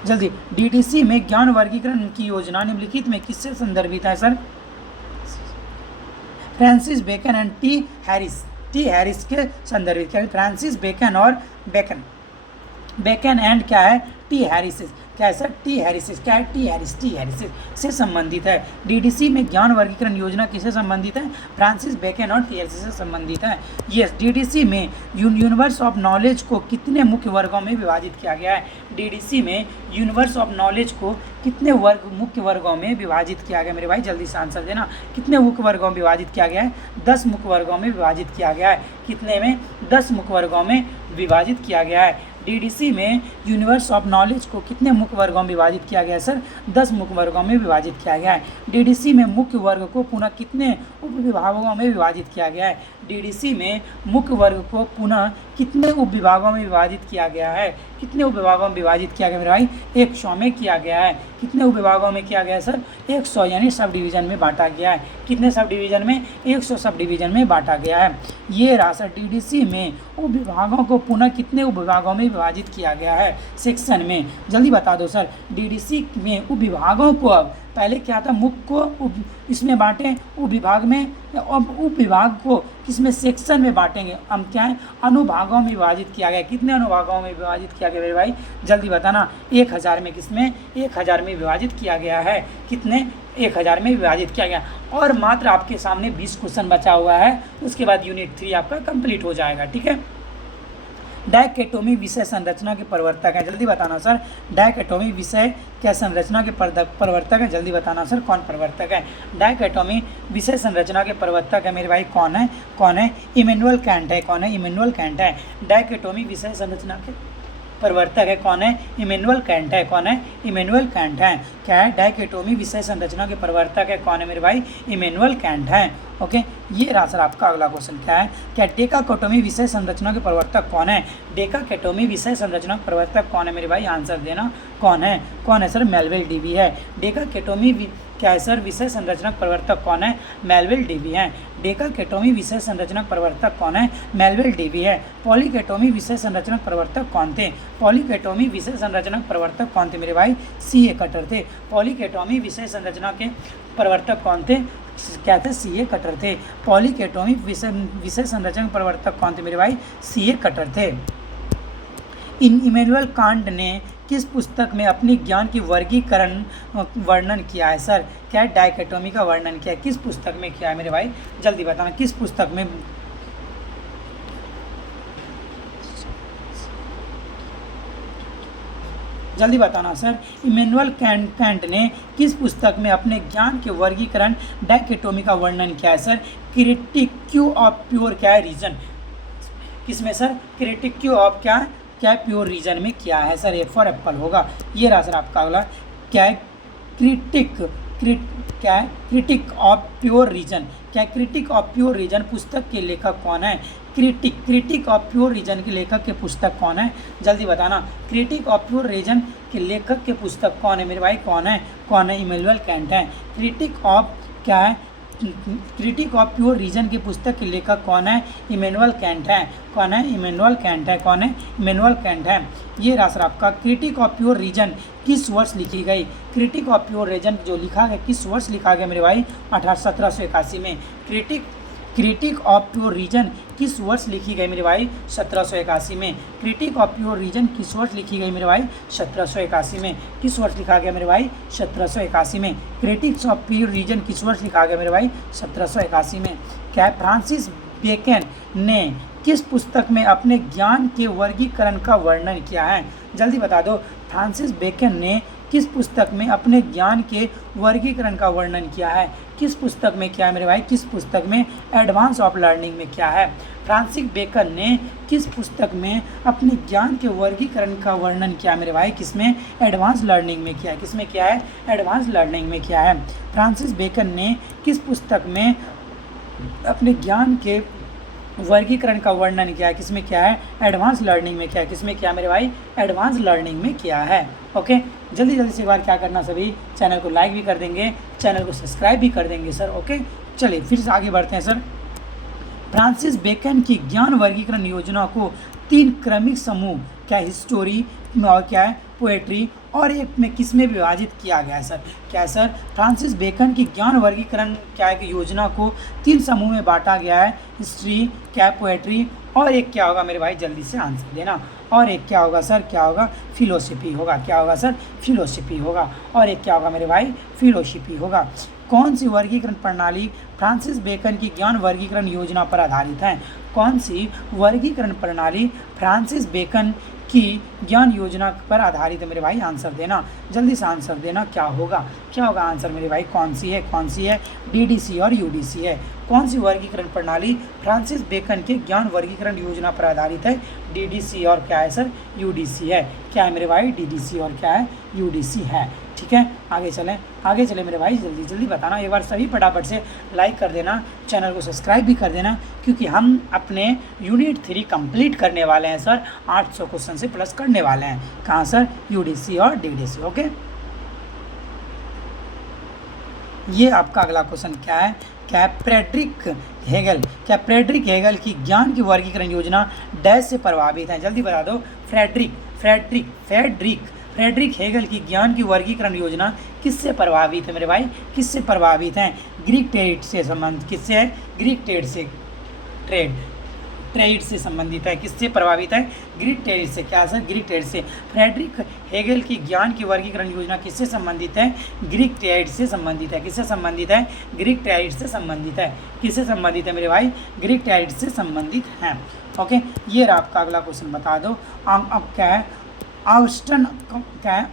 जल्दी, DDC में ज्ञान वर्गीकरण की योजना निम्नलिखित में किससे संदर्भित है sir, Francis Bacon and T Harris के संदर्भित। क्या है, फ्रांसिस बेकन और बेकन एंड क्या है, टी हैरिस। क्या है सर, टी हैरिस। क्या है, टी हैरिस से संबंधित है। DDC में ज्ञान वर्गीकरण योजना किससे संबंधित है, फ्रांसिस बेकन और टी हैरिस से संबंधित है। यस, DDC में यूनिवर्स ऑफ नॉलेज को कितने मुख्य वर्गों में विभाजित किया गया है। DDC में यूनिवर्स ऑफ नॉलेज को कितने मुख्य वर्गों में विभाजित किया गया मेरे भाई, जल्दी से आंसर देना। कितने मुख्य वर्गों में विभाजित किया गया है, 10 मुख्य वर्गों में विभाजित किया गया है। कितने में, 10 मुख्य वर्गों में विभाजित किया गया है। DDC में यूनिवर्स ऑफ नॉलेज को कितने मुख्य वर्गों में विभाजित किया गया है सर, 10 मुख्य वर्गों में विभाजित किया गया है। DDC में मुख्य वर्ग को पुनः कितने उपविभागों में विभाजित किया गया है। DDC में मुख्य वर्ग को पुनः कितने उपविभागों में विभाजित किया गया है, कितने उपविभागों में विभाजित किया गया मेरे भाई, 100 में किया गया है। कितने उपविभागों में किया गया है सर, 100 यानी सब डिवीजन में बांटा गया है। कितने सब डिवीजन में, 100 सब डिवीजन में बांटा गया है। ये रहा सर, DDC में उपविभागों को पुनः कितने उपविभागों में विभाजित किया गया है, सेक्शन में, जल्दी बता दो सर। DDC में उपविभागों को, अब पहले क्या था, मुख्य को इसमें बांटें उपविभाग में, अब उपविभाग को किसमें, सेक्शन में बांटेंगे। हम क्या है, अनुभागों में विभाजित किया गया। कितने अनुभागों में विभाजित किया गया मेरे भाई, जल्दी बताना। 1000 में, किसमें, 1000 में विभाजित किया गया है। कितने, 1000 में विभाजित किया गया। और मात्र आपके सामने 20 क्वेश्चन बचा हुआ है, उसके बाद यूनिट 3 आपका कंप्लीट हो जाएगा। ठीक है, डायकेटोमी विषय संरचना के प्रवर्तक हैं, जल्दी बताना सर। डायकेटोमी विषय क्या संरचना के प्रवर्तक हैं, जल्दी बताना सर कौन प्रवर्तक है। डायकेटोमी विषय संरचना के प्रवर्तक है मेरे भाई कौन है? इमैनुअल कैंट है। कौन है? इमैनुअल कैंट है। डायकेटोमी विषय संरचना के प्रवर्तक है कौन है? इमैनुअल कैंट है। कौन है? इमैनुअल कैंट है। क्या है? डायकेटोमी विषय संरचना के प्रवर्तक है कौन है मेरे भाई? इमैनुअल कैंट है। ओके, ये रहा सर आपका अगला क्वेश्चन। क्या है? क्या डेकाकेटोमी विषय संरचना के प्रवर्तक कौन है? डेकाकेटोमी विषय संरचना के प्रवर्तक कौन है मेरे भाई? आंसर देना। कौन है सर? मेलविल डीवी है। डेकाकेटोमी क्या है सर? विषय संरचना प्रवर्तक कौन है? मेलविल डीवी है। डेकाकेटोमी विषय संरचना प्रवर्तक कौन है? मेलविल डीवी है। पॉलीकेटोमी विषय संरचना प्रवर्तक कौन थे? पॉलीकेटोमी विषय संरचना प्रवर्तक कौन थे मेरे भाई? सीए कटर थे। पॉलीकेटोमी विषय संरचना के प्रवर्तक कौन थे? क्या थे? सीए कटर थे। पॉलीकेटोमी विषय संरचना प्रवर्तक कौन थे मेरे भाई? सीए कटर थे। इमैनुअल कांट ने किस पुस्तक में अपनी ज्ञान की वर्गीकरण वर्णन किया है सर? क्या है? डायकेटोमी का वर्णन किया है। किस पुस्तक में किया है मेरे भाई? जल्दी बताना किस पुस्तक में। जल्दी बताना सर। इमैनुअल कैंट ने किस पुस्तक में अपने ज्ञान के वर्गीकरण डायकेटोमी का वर्णन किया है सर? क्रिटिक्यू ऑफ प्योर क्या है रीजन? किसमें सर? क्रिटिक्यू ऑफ क्या प्योर रीजन में किया है सर? ए फॉर एप्पल होगा। ये रहा सर आपका अगला। क्या है? Critique of pure reason. क्या क्रिटिक ऑफ प्योर रीजन पुस्तक के लेखक कौन है? क्रिटिक ऑफ प्योर रीजन के लेखक के पुस्तक कौन है? जल्दी बताना। क्रिटिक ऑफ प्योर रीजन के लेखक के पुस्तक कौन है मेरे भाई? कौन है? इमैनुअल कैंट है। क्रिटिक ऑफ प्योर रीजन की पुस्तक के लेखक कौन है? इमैनुअल कैंट है। कौन है? इमैनुअल कैंट है। कौन है? इमैनुअल कैंट है। ये रहा सर आपका। क्रिटिक ऑफ प्योर रीजन किस वर्ष लिखी गई? क्रिटिक ऑफ प्योर रीजन जो लिखा गया किस वर्ष लिखा गया मेरे भाई? 1781 में। क्रिटिक ऑफ प्योर रीजन किस वर्ष लिखी गई मेरे भाई? 1781 में। क्रिटिक ऑफ प्योर रीजन किस वर्ष लिखी गई मेरे भाई? 1781 में। किस वर्ष लिखा गया मेरे भाई? 1781 में। क्रिटिक्स ऑफ प्योर रीजन किस वर्ष लिखा गया मेरे भाई? 1781 में। क्या फ्रांसिस बेकन ने किस पुस्तक में अपने ज्ञान के वर्गीकरण का वर्णन किया है? जल्दी बता दो। फ्रांसिस बेकन ने किस पुस्तक में अपने ज्ञान के वर्गीकरण का वर्णन किया है? किस पुस्तक में क्या है मेरे भाई? किस पुस्तक में? एडवांस ऑफ लर्निंग में क्या है? फ्रांसिस बेकन ने किस पुस्तक में अपने ज्ञान के वर्गीकरण का वर्णन किया मेरे भाई? किसमें? एडवांस लर्निंग में किया है। किसमें किया है? एडवांस लर्निंग में किया है। फ्रांसिस बेकन ने किस पुस्तक में अपने ज्ञान के वर्गीकरण का वर्णन किया है? किसमें किया है? एडवांस लर्निंग में किया है। किसमें किया मेरे भाई? एडवांस लर्निंग में किया है। ओके, जल्दी से एक बार क्या करना सभी, चैनल को लाइक भी कर देंगे, चैनल को सब्सक्राइब भी कर देंगे सर। ओके, चलिए फिर से आगे बढ़ते हैं सर। फ्रांसिस बेकन की ज्ञान वर्गीकरण योजना को 3 क्रमिक समूह क्या हिस्टोरी और क्या है पोएट्री और एक में किस में विभाजित किया गया है सर? क्या है सर? फ्रांसिस बेकन की ज्ञान वर्गीकरण क्या है कि योजना को 3 समूह में बांटा गया है। हिस्ट्री, क्या पोएट्री और एक क्या होगा मेरे भाई? जल्दी से आंसर देना। और एक क्या होगा सर? क्या होगा? फिलोसफी होगा। क्या होगा सर? फिलोसफी होगा। और एक क्या होगा मेरे भाई? फिलोसफी होगा। कौन सी वर्गीकरण प्रणाली फ्रांसिस बेकन की ज्ञान वर्गीकरण योजना पर आधारित है? कौन सी वर्गीकरण प्रणाली फ्रांसिस बेकन की ज्ञान योजना पर आधारित है मेरे भाई? आंसर देना, जल्दी से आंसर देना। क्या होगा आंसर मेरे भाई? कौन सी है? डीडीसी और यूडीसी है। कौन सी वर्गीकरण प्रणाली फ्रांसिस बेकन के ज्ञान वर्गीकरण योजना पर आधारित है? डीडीसी और क्या है सर? यूडीसी है। क्या है मेरे भाई? डीडीसी और क्या है? यूडीसी है। ठीक है, आगे चलें मेरे भाई। जल्दी बताना। एक बार सभी फटाफट से लाइक कर देना, चैनल को सब्सक्राइब भी कर देना, क्योंकि हम अपने यूनिट 3 कंप्लीट करने वाले हैं सर। 800 क्वेश्चन से प्लस करने वाले हैं। कहाँ सर? यूडीसी और डीडीसी। ओके, ये आपका अगला क्वेश्चन क्या है? फ्रेडरिक हेगल की ज्ञान की वर्गीकरण योजना डैश से प्रभावित है? जल्दी बता दो। फ्रेडरिक हेगल की ज्ञान की वर्गीकरण योजना किससे प्रभावित है मेरे भाई? किससे प्रभावित है? ग्रीक ट्रेड से संबंध। किससे है? ग्रीक ट्रेड से। ट्रेड से संबंधित है। किससे प्रभावित है? ग्रीक ट्रेड से। क्या सर? ग्रीक ट्रेड से। फ्रेडरिक हेगेल की ज्ञान की वर्गीकरण योजना किससे संबंधित है? ग्रीक ट्रेड से संबंधित है। किससे संबंधित है? ग्रीक ट्रेड से संबंधित है। किससे संबंधित है मेरे भाई? ग्रीक ट्रेड से संबंधित है। ओके, ये रहा आपका अगला क्वेश्चन, बता दो। अब क्या है? ऑगस्टन क्या है?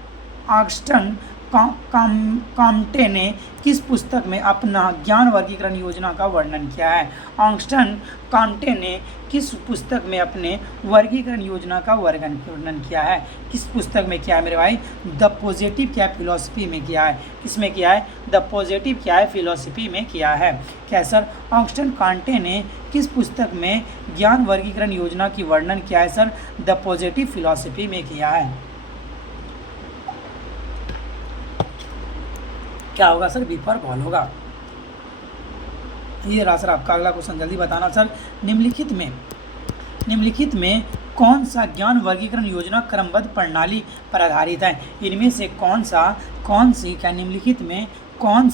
ऑगस्टन कॉम्टे ने किस पुस्तक में अपना ज्ञान वर्गीकरण योजना का वर्णन किया है? ऑगस्टन कॉम्टे ने किस पुस्तक में अपने वर्गीकरण योजना का वर्णन किया है? किस पुस्तक में किया है मेरे भाई? द पॉजिटिव क्या फिलॉसफी में किया है। किसमें किया है? द पॉजिटिव क्या है फिलॉसफी में किया है। क्या सर? ऑगस्टन कॉम्टे ने किस पुस्तक में ज्ञान वर्गीकरण योजना की वर्णन किया है सर? द पॉजिटिव फिलॉसफी में किया है। क्या होगा सर? बी फॉर बॉल होगा। ये रहा सर आपका अगला क्वेश्चन, जल्दी बताना सर। निम्नलिखित में कौन सा ज्ञान वर्गीकरण योजना क्रमबद्ध प्रणाली पर आधारित है? इनमें से निम्नलिखित में कौन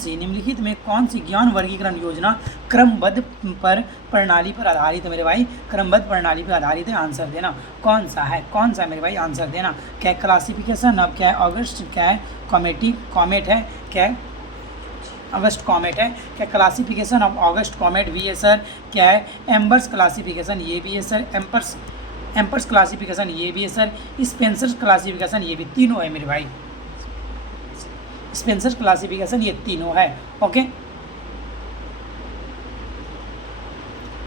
सी ज्ञान वर्गीकरण योजना क्रमबद्ध प्रणाली पर आधारित है मेरे भाई? क्रमबद्ध प्रणाली पर आधारित है। आंसर देना कौन सा है मेरे भाई? आंसर देना। क्या क्लासिफिकेशन ऑफ क्या है? ऑगस्ट क्या है? कॉमेट है। क्या है? अगस्त कॉमेट है। क्या क्लासिफिकेशन ऑफ ऑगस्ट कॉमेट भी है सर? क्या है? एम्बर्स क्लासिफिकेशन ये भी है सर। एम्पर्स क्लासिफिकेशन ये भी है सर। स्पेंसर क्लासिफिकेशन ये भी, तीनों है मेरे भाई। स्पेंसर क्लासिफिकेशन ये तीनों है। ओके,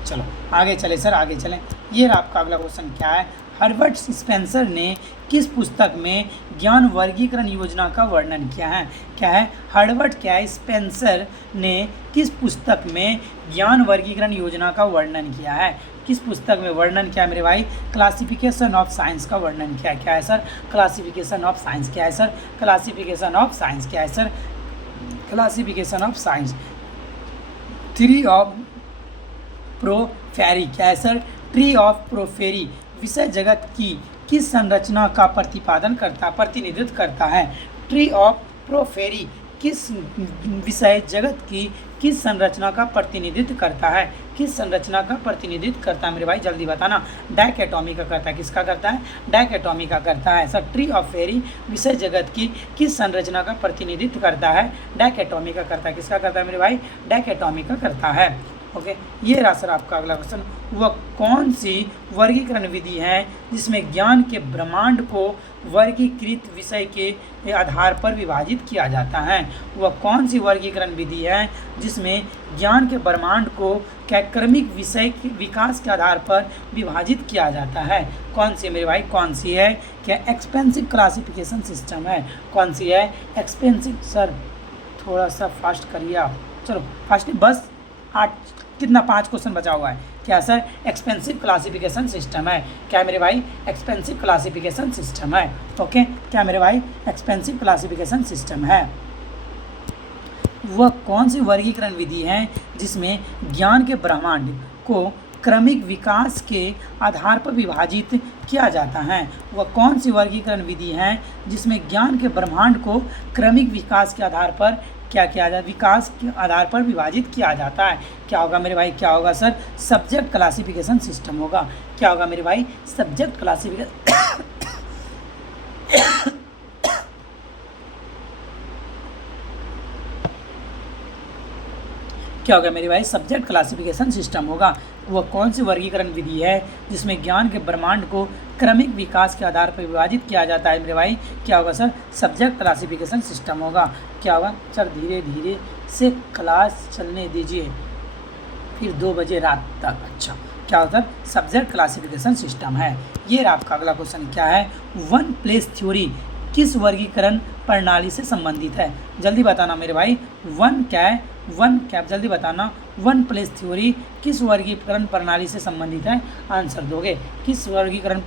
चलो आगे चले सर, आगे चलें। ये रहा आपका अगला क्वेश्चन। क्या है? हर्बर्ट स्पेंसर ने किस पुस्तक में ज्ञान वर्गीकरण योजना का वर्णन किया है? क्या है? हर्बर्ट क्या है? स्पेंसर ने किस पुस्तक में ज्ञान वर्गीकरण योजना का वर्णन किया है? किस पुस्तक में वर्णन किया मेरे भाई? क्लासिफिकेशन ऑफ साइंस का वर्णन किया। क्या है सर? Classification of science. क्या है सर? Classification of science. क्या है sir? Classification of science. Three of प्रोफेरी। क्या है सर? ट्री ऑफ प्रोफेरी विषय जगत की किस संरचना का प्रतिनिधित्व करता है? ट्री ऑफ प्रोफेरी किस विषय जगत की किस संरचना का प्रतिनिधित्व करता है? किस संरचना का प्रतिनिधित्व करता है मेरे भाई? जल्दी बताना। डायकोटॉमी का करता है। किसका करता है? डायकोटॉमी का करता है सर। ट्री ऑफ फेरी विषय जगत की किस संरचना का प्रतिनिधित्व करता है? डायकोटॉमी का करता है। किसका करता है मेरे भाई? डायकोटॉमी का करता है। ओके, ये रहा सर आपका अगला क्वेश्चन। वह कौन सी वर्गीकरण विधि है जिसमें ज्ञान के ब्रह्मांड को वर्गीकृत विषय के आधार पर विभाजित किया जाता है? वह कौन सी वर्गीकरण विधि है जिसमें ज्ञान के ब्रह्मांड को क्रमिक विषय के विकास के आधार पर विभाजित किया जाता है? कौन सी मेरे भाई? कौन सी है? क्या एक्सपेंसिव क्लासिफिकेशन सिस्टम है? कौन सी है? एक्सपेंसिव। सर थोड़ा सा फास्ट करिए आप। चलो फास्ट, बस 8 कितना 5 क्वेश्चन बचा हुआ है। क्या सर? एक्सपेंसिव क्लासिफिकेशन सिस्टम है। क्या मेरे भाई? एक्सपेंसिव क्लासिफिकेशन सिस्टम है। ओके, क्या मेरे भाई? एक्सपेंसिव क्लासिफिकेशन सिस्टम है। वह कौन सी वर्गीकरण विधि है जिसमें ज्ञान के ब्रह्मांड को क्रमिक विकास के आधार पर विभाजित किया जाता है? वह कौन सी वर्गीकरण विधि है जिसमें ज्ञान के ब्रह्मांड को क्रमिक विकास के आधार पर क्या किया जाए? विकास के आधार पर विभाजित किया जाता है। क्या होगा मेरे भाई? क्या होगा सर? सब्जेक्ट क्लासिफिकेशन सिस्टम होगा। क्या होगा मेरे भाई? सब्जेक्ट क्लासिफिकेशन क्या होगा मेरे भाई? सब्जेक्ट क्लासिफिकेशन सिस्टम होगा। वह कौन सी वर्गीकरण विधि है जिसमें ज्ञान के ब्रह्मांड को क्रमिक विकास के आधार पर विभाजित किया जाता है मेरे भाई? क्या होगा सर? सब्जेक्ट क्लासिफिकेशन सिस्टम होगा। क्या होगा सर? धीरे धीरे से क्लास चलने दीजिए, फिर 2 बजे रात तक। अच्छा, क्या होता है? सब्जेक्ट क्लासिफिकेशन सिस्टम है। ये रहा आपका अगला क्वेश्चन। क्या है? वन प्लेस थ्योरी किस वर्गीकरण प्रणाली से संबंधित है? जल्दी बताना मेरे भाई। जल्दी बताना। वन प्लेस थ्योरी किस वर्गीकरण प्रणाली से संबंधित है? आंसर दोगे। किस वर्गीकरण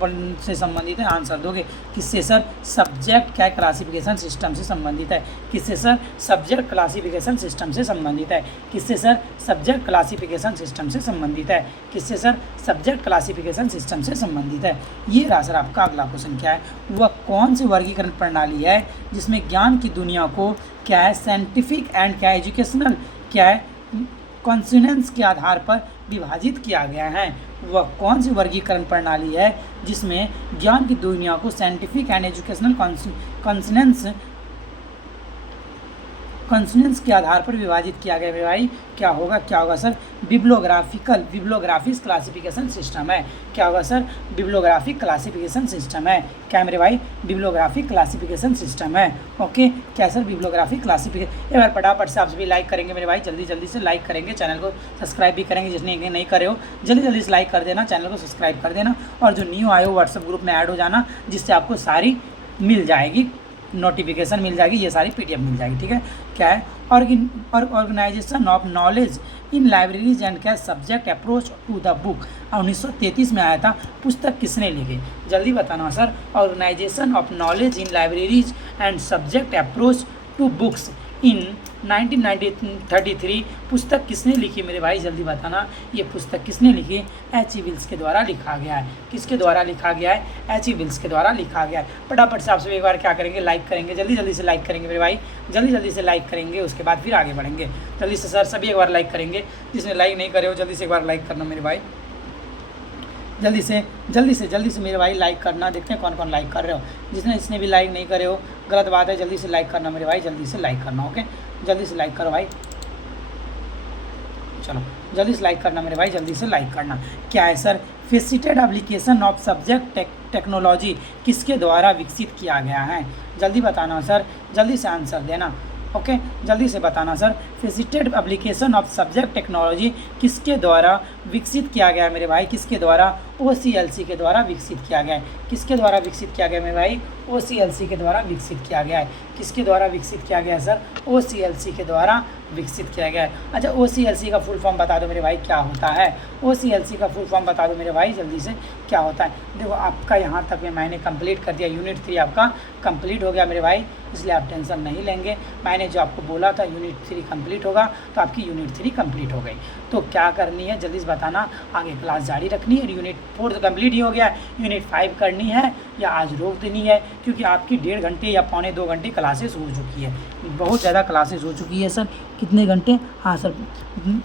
से संबंधित है? आंसर दोगे। किससे सर? सब्जेक्ट क्या क्लासिफिकेशन सिस्टम से संबंधित है। किससे सर? सब्जेक्ट क्लासिफिकेशन सिस्टम से संबंधित है। किससे सर? सब्जेक्ट क्लासिफिकेशन सिस्टम से संबंधित है। किससे सर? सब्जेक्ट क्लासिफिकेशन सिस्टम से संबंधित है। ये रहा सर आपका अगला क्वेश्चन। क्या है? वह कौन सी वर्गीकरण प्रणाली है जिसमें ज्ञान की दुनिया को क्या है? साइंटिफिक एंड क्या एजुकेशनल क्या है? कॉन्सोनेंस के आधार पर विभाजित किया गया है, वह कौन सी वर्गीकरण प्रणाली है जिसमें ज्ञान की दुनिया को साइंटिफिक एंड एजुकेशनल कॉन्सोनेंस के आधार पर विभाजित किया गया है भाई? क्या होगा सर? बिब्लोग्राफिक क्लासिफिकेशन सिस्टम है। क्या होगा सर? बिब्लोग्राफिक क्लासिफिकेशन सिस्टम है। क्या मेरे भाई? बिब्लोग्राफिक क्लासिफिकेशन सिस्टम है। ओके, क्या सर? Bibliographic classification. एक बार फटाफट से आप सभी लाइक करेंगे मेरे भाई, जल्दी से लाइक करेंगे, चैनल को सब्सक्राइब भी करेंगे, जिसने नहीं करे हो जल्दी से लाइक कर देना, चैनल को सब्सक्राइब कर देना, और जो न्यू आए हो व्हाट्सएप ग्रुप में ऐड हो जाना, जिससे आपको सारी मिल जाएगी, नोटिफिकेशन मिल जाएगी, ये सारी PDF मिल जाएगी। ठीक है, क्या है? Organisation of knowledge in libraries and क्या subject approach to the book 1933 में आया था। पुस्तक किसने लिखी? जल्दी बताना sir. Organisation of knowledge in libraries and subject approach to books in 1933 पुस्तक किसने लिखी मेरे भाई? जल्दी बताना, ये पुस्तक किसने लिखी? H.G. वेल्स के द्वारा लिखा गया है। किसके द्वारा लिखा गया है? H.G. वेल्स के द्वारा लिखा गया है। फटाफट से आप सभी एक बार क्या करेंगे? लाइक करेंगे, जल्दी से लाइक करेंगे मेरे भाई, जल्दी से लाइक करेंगे, उसके बाद फिर आगे बढ़ेंगे। जल्दी से सर सभी एक बार लाइक करेंगे, जिसने लाइक नहीं करे हो जल्दी से एक बार लाइक करना मेरे भाई, जल्दी से मेरे भाई लाइक करना। देखते हैं कौन कौन लाइक कर रहे हो। जिसने भी लाइक नहीं करे हो गलत बात है, जल्दी से लाइक करना मेरे भाई, जल्दी से लाइक करना। ओके, जल्दी से लाइक करो भाई, चलो जल्दी से लाइक करना मेरे भाई, जल्दी से लाइक करना। क्या है sir? Faceted application of subject technology किसके द्वारा विकसित किया गया है? जल्दी बताना सर, जल्दी से आंसर देना। ओके, जल्दी से बताना sir. Faceted application of subject technology किसके द्वारा विकसित किया गया है मेरे भाई? किसके द्वारा? OCLC के द्वारा विकसित किया गया है। किसके द्वारा विकसित किया गया मेरे भाई? OCLC के द्वारा विकसित किया गया है। किसके द्वारा विकसित किया गया है सर? OCLC के द्वारा विकसित किया गया है। अच्छा, OCLC का फुल फॉर्म बता दो मेरे भाई, क्या होता है? OCLC का फुल फॉर्म बता दो मेरे भाई, जल्दी से, क्या होता है? देखो आपका यहाँ तक में मैंने कंप्लीट कर दिया, यूनिट 3 आपका कंप्लीट हो गया मेरे भाई, इसलिए आप टेंशन नहीं लेंगे। मैंने जो आपको बोला था यूनिट 3 कंप्लीट होगा, तो आपकी यूनिट 3 कंप्लीट हो गई। तो क्या करनी है जल्दी से बताना, आगे क्लास जारी रखनी है। यूनिट 4 तो कंप्लीट ही हो गया, यूनिट 5 करनी है या आज रोक देनी है, क्योंकि आपकी 1.5 घंटे या पौने 2 घंटे क्लासेस हो चुकी है, बहुत ज़्यादा क्लासेस हो चुकी है सर। कितने घंटे? हाँ सर,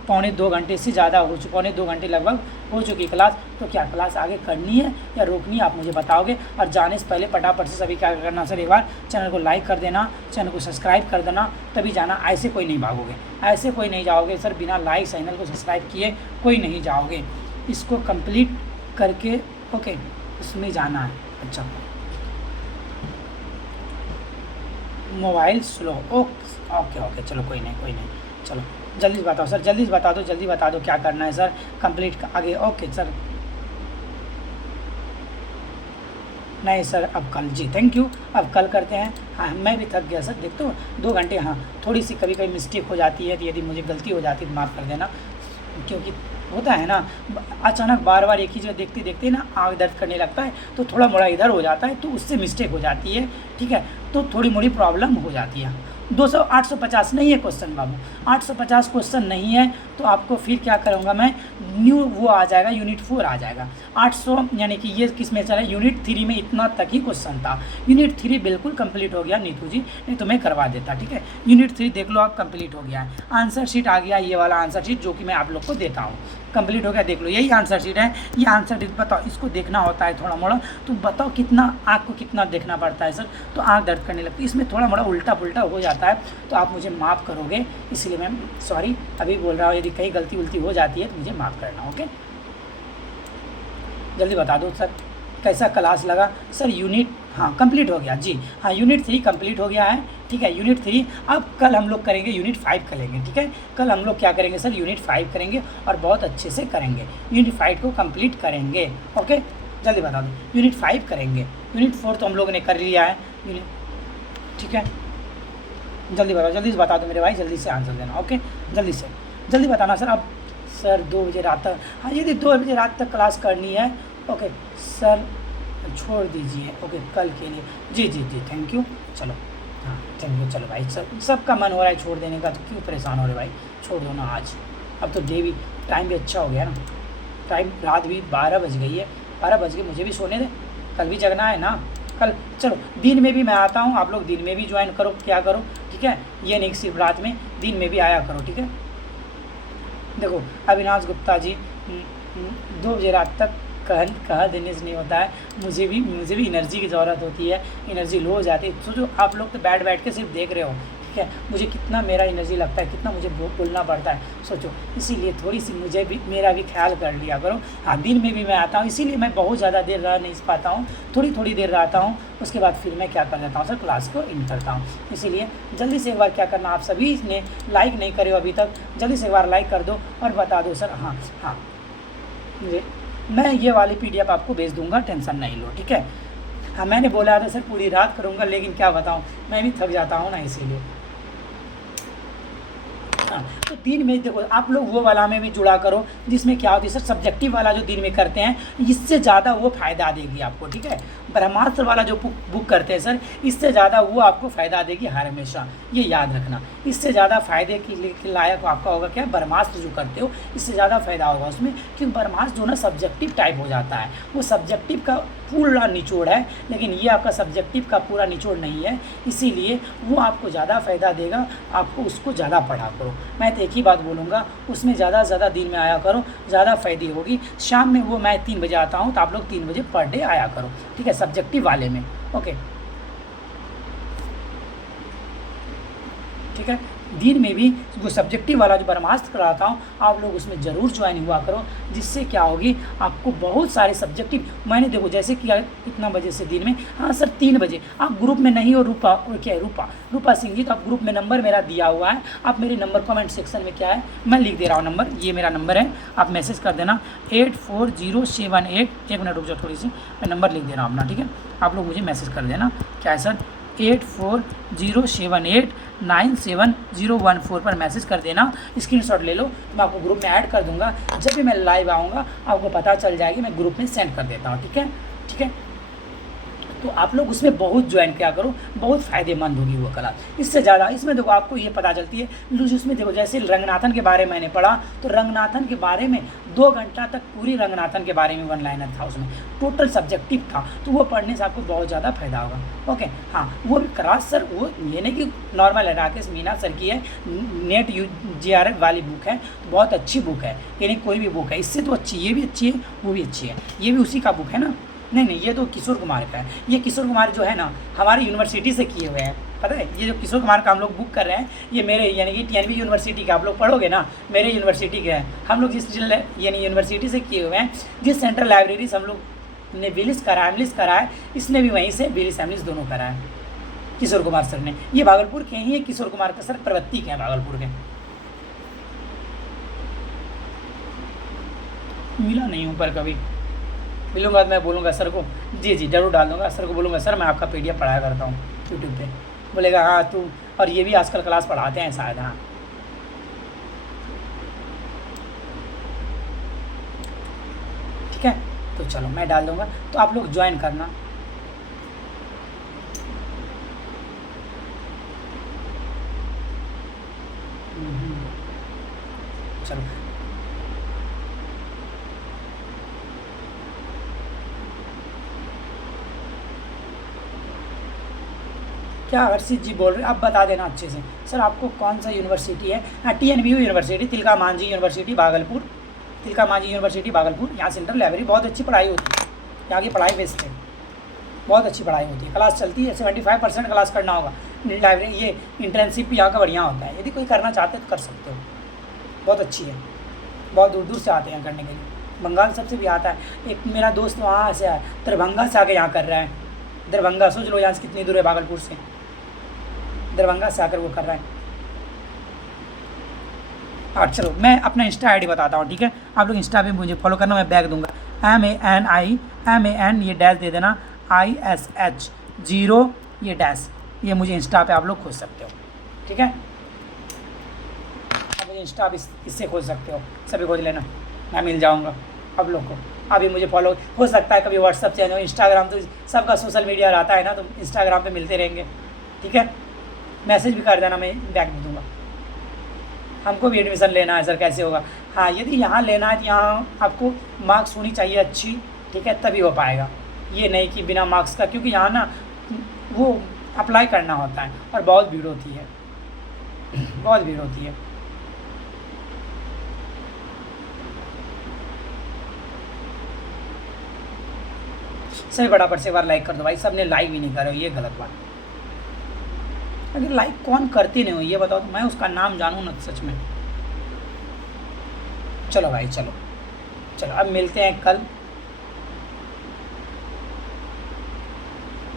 पौने 2 घंटे से ज़्यादा हो चुकी, पौने 2 घंटे लगभग हो चुकी क्लास। तो क्या क्लास आगे करनी है या रोकनी है, आप मुझे बताओगे। और जाने से पहले फटाफट से सभी क्या करना सर, एक बार चैनल को लाइक कर देना, चैनल को सब्सक्राइब कर देना, तभी जाना। ऐसे कोई नहीं भागोगे, ऐसे कोई नहीं जाओगे सर, बिना लाइक चैनल को सब्सक्राइब किए कोई नहीं जाओगे। इसको कंप्लीट करके ओके उसमें जाना है। अच्छा, मोबाइल स्लो, ओके चलो कोई नहीं, चलो जल्दी से बताओ सर, जल्दी से बता दो क्या करना है सर, कंप्लीट आगे। ओके सर, नहीं सर अब कल, जी थैंक यू, अब कल करते हैं। हाँ मैं भी थक गया सर, देख तो 2 घंटे, हाँ थोड़ी सी कभी मिस्टेक हो जाती है, तो यदि मुझे गलती हो जाती है तो माफ़ कर देना, क्योंकि होता है ना अचानक बार एक ही जगह देखते देखते ना आँख दर्द करने लगता है, तो थोड़ा मोड़ा इधर हो जाता है, तो उससे मिस्टेक हो जाती है। ठीक है, तो थोड़ी मोड़ी प्रॉब्लम हो जाती है। 850 नहीं है क्वेश्चन बाबू, 850 क्वेश्चन नहीं है, तो आपको फिर क्या करूँगा मैं, न्यू वो आ जाएगा, यूनिट 4 आ जाएगा। 800 यानी कि ये किस में चला, यूनिट 3 में इतना तक ही क्वेश्चन था। यूनिट 3 बिल्कुल कंप्लीट हो गया नीतू जी, नहीं तो मैं करवा देता। ठीक है, यूनिट 3 देख लो आप कंप्लीट हो गया है। आंसर शीट आ गया, ये वाला आंसर शीट जो कि मैं आप लोग को देता हूँ, कंप्लीट हो गया, देख लो यही आंसर शीट है। ये आंसर शीट बताओ, इसको देखना होता है थोड़ा मोड़ा, तो बताओ कितना आँख को कितना देखना पड़ता है सर, तो आँख दर्द करने लगती है। इसमें थोड़ा मोड़ा उल्टा पुल्टा हो जाता है, तो आप मुझे माफ़ करोगे, इसलिए मैं सॉरी अभी बोल रहा हूँ। यदि कहीं गलती उल्टी हो जाती है तो मुझे माफ़ करना। ओके, जल्दी बता दो सर कैसा क्लास लगा सर। यूनिट हाँ कंप्लीट हो गया जी, हाँ यूनिट 3 कंप्लीट हो गया है। ठीक है, यूनिट 3 अब कल हम लोग करेंगे, यूनिट 5 करेंगे। ठीक है, कल हम लोग क्या करेंगे सर, यूनिट 5 करेंगे और बहुत अच्छे से करेंगे, यूनिट 5 को कंप्लीट करेंगे। ओके, जल्दी बता दो, यूनिट 5 करेंगे, यूनिट 4 तो हम लोगों ने कर लिया है यूनिट। ठीक है, जल्दी बताओ, जल्दी से बता दो मेरे भाई, जल्दी से आंसर देना। ओके, जल्दी बताना सर। अब सर 2 बजे रात तक, हाँ यदि 2 बजे रात तक क्लास करनी है, ओके सर छोड़ दीजिए, ओके कल के लिए। जी थैंक यू, चलो हाँ थैंक यू, चलो भाई सबका मन हो रहा है छोड़ देने का, तो क्यों परेशान हो रहे भाई, छोड़ दो ना आज। अब तो डे भी टाइम भी अच्छा हो गया ना, टाइम रात भी 12 बज गई है, 12 बज गए, मुझे भी सोने दे, कल भी जगना है ना। कल चलो दिन में भी मैं आता हूँ, आप लोग दिन में भी ज्वाइन करो, क्या करो। ठीक है, ये नहीं सिर्फ रात में, दिन में भी आया करो। ठीक है, देखो अविनाश गुप्ता जी, 2 बजे रात तक कहा देने से नहीं होता है, मुझे भी एनर्जी की ज़रूरत होती है, एनर्जी लो हो जाती है। सोचो आप लोग तो बैठ के सिर्फ देख रहे हो, ठीक है, मुझे कितना मेरा एनर्जी लगता है, कितना मुझे बोलना पड़ता है, सोचो। इसीलिए थोड़ी सी मुझे भी मेरा भी ख्याल कर लिया करो। हाँ, दिन में भी मैं आता हूँ, इसीलिए मैं बहुत ज़्यादा देर रह नहीं पाता हूँ, थोड़ी देर रहता हूँ, उसके बाद फिर मैं क्या कर देता हूँ सर, क्लास को इन करता हूँ। इसीलिए जल्दी से एक बार क्या करना, आप सभी ने लाइक नहीं करे हो अभी तक, जल्दी से एक बार लाइक कर दो और बता दो सर। हाँ हाँ, मैं ये वाली PDF आपको भेज दूंगा, टेंशन नहीं लो, ठीक है। हाँ, मैंने बोला था सर पूरी रात करूँगा, लेकिन क्या बताऊँ, मैं भी थक जाता हूँ ना, इसीलिए। हाँ, तो दिन में देखो आप लोग वो वाला में भी जुड़ा करो जिसमें क्या होती है सर, सब्जेक्टिव वाला जो दिन में करते हैं, इससे ज़्यादा वो फ़ायदा देगी आपको, ठीक है। ब्रह्मास्त्र वाला जो बुक करते हैं सर, इससे ज़्यादा वो आपको फ़ायदा देगी हर हमेशा, ये याद रखना। इससे ज़्यादा फ़ायदे के लायक आपका होगा क्या, ब्रह्मास्त्र जो करते हो, इससे ज़्यादा फ़ायदा होगा उसमें, क्योंकि ब्रह्मास्त्र जो ना सब्जेक्टिव टाइप हो जाता है, वो सब्जेक्टिव का पूरा निचोड़ है, लेकिन ये आपका सब्जेक्टिव का पूरा निचोड़ नहीं है, इसीलिए वो आपको ज़्यादा फ़ायदा देगा, आपको उसको ज़्यादा पढ़ा करो। मैं तो एक ही बात बोलूँगा, उसमें ज़्यादा से ज़्यादा दिन में आया करो, ज़्यादा फ़ायदे होगी। शाम में वो मैं 3 बजे आता हूँ, तो आप लोग 3 बजे पर डे आया करो, ठीक है, सब्जेक्टिव वाले में, ओके, ठीक है। दिन में भी वो सब्जेक्टिव वाला जो ब्रह्मास्त्र कराता हूँ, आप लोग उसमें ज़रूर ज्वाइन हुआ करो, जिससे क्या होगी, आपको बहुत सारे सब्जेक्टिव, मैंने देखो जैसे किया कितना बजे से दिन में, हाँ सर 3 बजे, आप ग्रुप में नहीं हो, क्या है रूपा सिंह जी, तो आप ग्रुप में नंबर मेरा दिया हुआ है, आप मेरे नंबर कमेंट सेक्शन में क्या है मैं लिख दे रहा हूँ नंबर, ये मेरा नंबर है, आप मैसेज कर देना 84078, 1 मिनट रुक जाओ थोड़ी सी, मैं नंबर लिख दे रहा हूँ अपना, ठीक है, आप लोग मुझे मैसेज कर देना, क्या है सर 84078970014 पर मैसेज कर देना, स्क्रीनशॉट ले लो, मैं आपको ग्रुप में ऐड कर दूंगा, जब भी मैं लाइव आऊँगा आपको पता चल जाएगी, मैं ग्रुप में सेंड कर देता हूँ, ठीक है, ठीक है। तो आप लोग उसमें बहुत ज्वाइन किया करो, बहुत फ़ायदेमंद होगी वो क्लास। इससे ज़्यादा इसमें देखो आपको ये पता चलती है, उसमें देखो जैसे रंगनाथन के बारे में मैंने पढ़ा, तो रंगनाथन के बारे में 2 घंटा तक पूरी रंगनाथन के बारे में 1 लाइनर था, उसमें टोटल सब्जेक्टिव था, तो वो पढ़ने से आपको बहुत ज़्यादा फायदा होगा, ओके। हाँ, वो क्लास सर वो ये नहीं कि नॉर्मल है, राकेश मीना सर की है, नेट UGR वाली बुक है, बहुत अच्छी बुक है, यानी कोई भी बुक है इससे तो अच्छी, ये भी अच्छी है, वो भी अच्छी है, ये भी उसी का बुक है ना, नहीं, ये तो किशोर कुमार का है, ये किशोर कुमार जो है ना हमारी यूनिवर्सिटी से किए हुए हैं, पता है, ये जो किशोर कुमार का हम लोग बुक कर रहे हैं, ये मेरे यानी कि TNB यूनिवर्सिटी का, आप लोग पढ़ोगे ना, मेरे यूनिवर्सिटी के हैं, हम लोग जिस यानी यूनिवर्सिटी से किए हुए हैं, जिस सेंट्रल लाइब्रेरी से हम लोग ने विलिस करा है, इसने भी वहीं से विलिस एमलिस दोनों करा है, किशोर कुमार सर ने, ये भागलपुर के ही है, किशोर कुमार का सर प्रवृत्ति के हैं भागलपुर के, मिला नहीं हूँ पर कभी, मिलूंगा तो मैं बोलूँगा सर को, जी ज़रूर डाल दूँगा, सर को बोलूँगा सर मैं आपका PDF पढ़ाया करता हूँ यूट्यूब पे, बोलेगा हाँ तू, और ये भी आजकल क्लास पढ़ाते हैं शायद, हाँ ठीक है। तो चलो मैं डाल दूँगा, तो आप लोग ज्वाइन करना, चलो। क्या हर्षित जी बोल रहे हैं, आप बता देना अच्छे से सर, आपको कौन सा यूनिवर्सिटी है। हाँ, TNBU university, Tilka Manjhi university Bhagalpur, Tilka Manjhi university Bhagalpur, यहाँ सेंट्रल लाइब्रेरी, बहुत अच्छी पढ़ाई होती है, यहाँ की पढ़ाई बेस्ट है, बहुत अच्छी पढ़ाई होती है, क्लास चलती है, 75% क्लास करना होगा, लाइब्रेरी ये इंटर्नशिप भी यहाँ का बढ़िया होता है, यदि कोई करना चाहते तो कर सकते हो, बहुत अच्छी है, बहुत दूर दूर से आते हैं करने के लिए, बंगाल सबसे भी आता है, एक मेरा दोस्त वहाँ से दरभंगा से आके यहाँ कर रहा है, दरभंगा सोच लो यहाँ से कितनी दूर है, भागलपुर से दरभंगा से आकर वो कर रहा है। और चलो मैं अपना इंस्टा ID बताता हूँ, ठीक है, आप लोग इंस्टा पे मुझे फॉलो करना, मैं बैग दूंगा MAN ये डैश दे देना, ISH0 ये डैश, ये मुझे इंस्टा पे आप लोग खोज सकते हो, ठीक है, आप मुझे इंस्टा आप इससे खोज सकते हो, सभी खोज लेना, मैं मिल जाऊँगा आप लोग को, अभी मुझे फॉलो हो सकता है, कभी व्हाट्सअप चैनल, इंस्टाग्राम, तो सबका सोशल मीडिया रहता है ना, तो इंस्टाग्राम पे मिलते रहेंगे, ठीक है, मैसेज भी कर देना, मैं बैक दे दूँगा। हमको भी एडमिशन लेना है सर, कैसे होगा। हाँ, यदि यहाँ लेना है तो यहाँ आपको मार्क्स होनी चाहिए अच्छी, ठीक है, तभी हो पाएगा, ये नहीं कि बिना मार्क्स का, क्योंकि यहाँ ना वो अप्लाई करना होता है और बहुत भीड़ होती है, बहुत भीड़ होती है। सभी फटाफट से एक बार लाइक कर दो भाई, सब ने लाइक भी नहीं करे, ये गलत बात। अगर लाइक कौन करती नहीं हो ये बताओ, तो मैं उसका नाम जानूँ ना सच में। चलो भाई चलो चलो, अब मिलते हैं कल,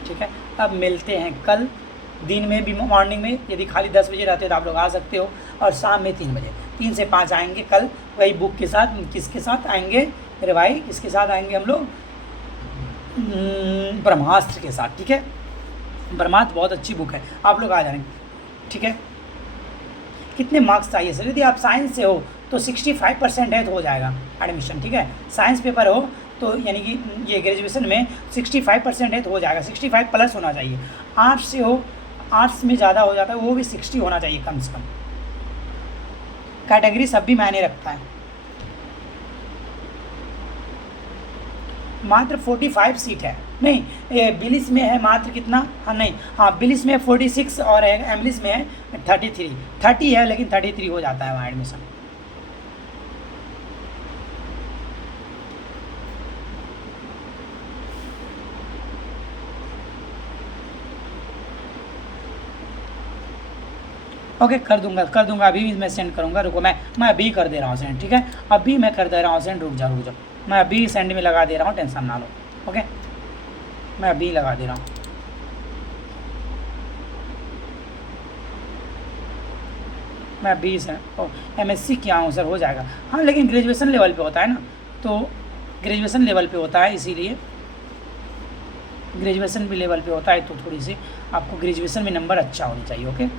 ठीक है। अब मिलते हैं कल दिन में भी, मॉर्निंग में यदि खाली 10 बजे रहते हो तो आप लोग आ सकते हो, और शाम में 3 बजे, 3 से 5 आएंगे कल वही बुक के साथ। किसके साथ आएंगे मेरे भाई, किसके साथ आएंगे हम लोग, ब्रह्मास्त्र के साथ, ठीक है। ब्रह्मास्त्र बहुत अच्छी बुक है, आप लोग आ जाएंगे, ठीक है। कितने मार्क्स चाहिए सर, यदि आप साइंस से हो तो 65% है तो हो जाएगा एडमिशन, ठीक है। साइंस पेपर हो तो यानी कि ये ग्रेजुएशन में 65% है तो हो जाएगा, 65 प्लस होना चाहिए। आर्ट्स से हो, आर्ट्स में ज़्यादा हो जाता है, वो भी 60 होना चाहिए कम से कम। कैटेगरी सब भी मायने रखता है। मात्र 45 सीट है, नहीं बिलिस में है मात्र कितना, हाँ नहीं हाँ बिलिस में 46 और एमलिस में है 30 है, लेकिन 33 हो जाता है वहाँ एडमिशन। ओके कर दूंगा अभी भी मैं सेंड करूंगा, रुको मैं अभी कर दे रहा हूँ सेंड, ठीक है। अभी मैं कर दे रहा हूँ सेंड, रुक जाओ मैं अभी सेंड में लगा दे रहा हूँ, टेंशन ना लो। ओके मैं अभी लगा दे रहा हूँ। मैं अभी से MSc किया हूँ सर, हो जाएगा हाँ, लेकिन ग्रेजुएशन लेवल पे होता है ना, तो ग्रेजुएशन लेवल पे होता है, इसीलिए ग्रेजुएशन भी लेवल पे होता है, तो थोड़ी सी आपको ग्रेजुएशन में नंबर अच्छा होना चाहिए। ओके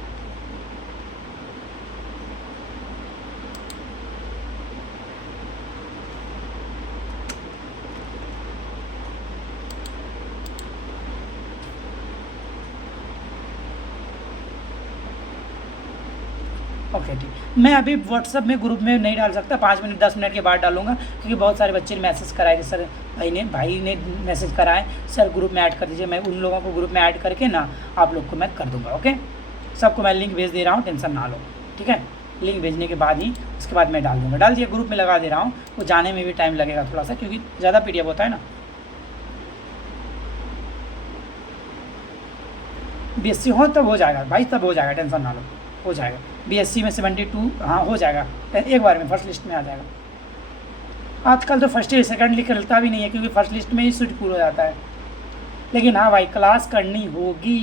ओके ठीक। मैं अभी व्हाट्सअप में ग्रुप में नहीं डाल सकता, 5 मिनट 10 मिनट के बाद डालूंगा, क्योंकि बहुत सारे बच्चे ने मैसेज कराए कि सर भाई ने मैसेज कराए सर ग्रुप में ऐड कर दीजिए। मैं उन लोगों को ग्रुप में ऐड करके ना आप लोग को मैं कर दूंगा। ओके सबको मैं लिंक भेज दे रहा हूँ, टेंशन ना लो, ठीक है। लिंक भेजने के बाद ही उसके बाद मैं डाल दूँगा, डाल दिया ग्रुप में लगा दे रहा हूँ। वो जाने में भी टाइम लगेगा थोड़ा सा, क्योंकि ज़्यादा PDF होता है ना। BSc हो तब हो जाएगा भाई, तब हो जाएगा, टेंशन ना लो, हो जाएगा। BSc में 72 हाँ हो जाएगा, एक बार में फर्स्ट लिस्ट में आ जाएगा। आजकल तो फर्स्ट ईयर सेकंड निकलता भी नहीं है, क्योंकि फर्स्ट लिस्ट में ही सीट पूरा हो जाता है। लेकिन हाँ भाई क्लास करनी होगी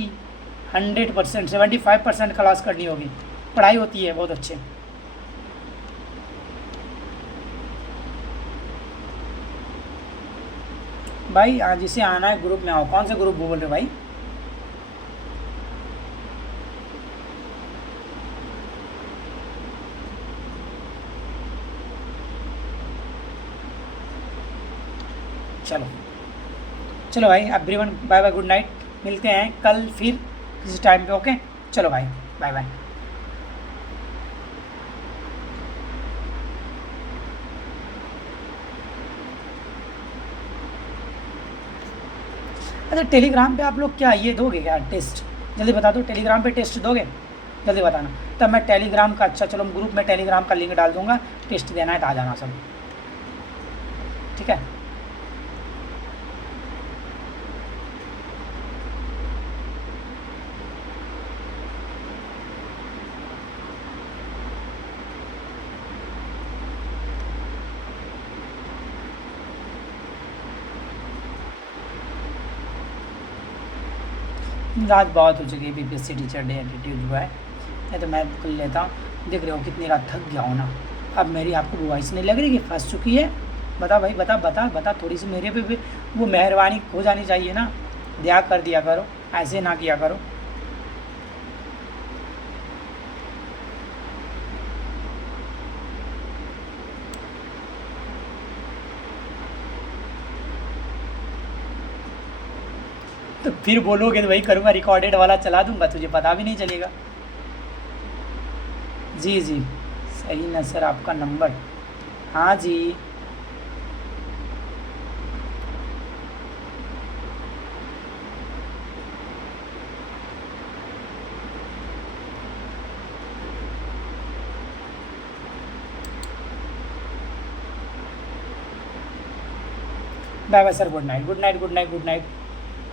100%, 75% क्लास करनी होगी, पढ़ाई होती है बहुत अच्छे। भाई आज जिसे आना है ग्रुप में आओ। कौन सा ग्रुप बोल रहे हो भाई? चलो चलो भाई everyone, bye bye, good night, मिलते हैं कल फिर किसी टाइम पे। ओके चलो भाई, बाय बाय। अच्छा टेलीग्राम पे आप लोग क्या ये दोगे क्या टेस्ट? जल्दी बता दो, टेलीग्राम पे टेस्ट दोगे? जल्दी बताना, तब मैं टेलीग्राम का, अच्छा चलो ग्रुप में टेलीग्राम का लिंक डाल दूंगा, टेस्ट देना है तो आ जाना सब, ठीक है। रात बहुत हो चुकी है, BPSC टीचर डे एटीट्यूड हुआ है, नहीं तो मैं कर लेता हूँ। देख रहे हो कितनी रात थक गया हूँ ना। अब मेरी आपको वॉइस नहीं लग रही कि फंस चुकी है? बता भाई, बता बता बता, थोड़ी सी मेरे पे भी वो मेहरबानी हो जानी चाहिए ना, दया कर दिया करो, ऐसे ना किया करो। तो फिर बोलोगे तो वही करूँगा, रिकॉर्डेड वाला चला दूंगा, तुझे पता भी नहीं चलेगा। जी जी सही ना सर, आपका नंबर, हाँ जी। Bye bye sir, good night good night good night good night.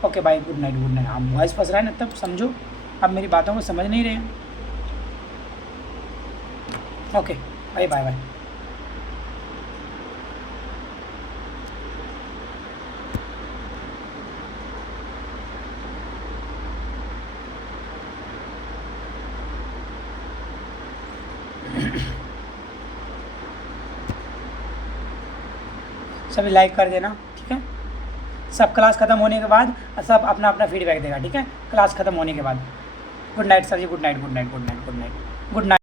Okay bye, good night good night. हाँ वॉइस फंस रहा है ना, तब समझो आप मेरी बातों को समझ नहीं रहे हैं। Okay bye bye bye. सभी लाइक कर देना, ठीक है। सब क्लास ख़त्म होने के बाद सब अपना अपना फीडबैक देगा, ठीक है, क्लास ख़त्म होने के बाद। गुड नाइट सर जी, good night good night good night good night good night.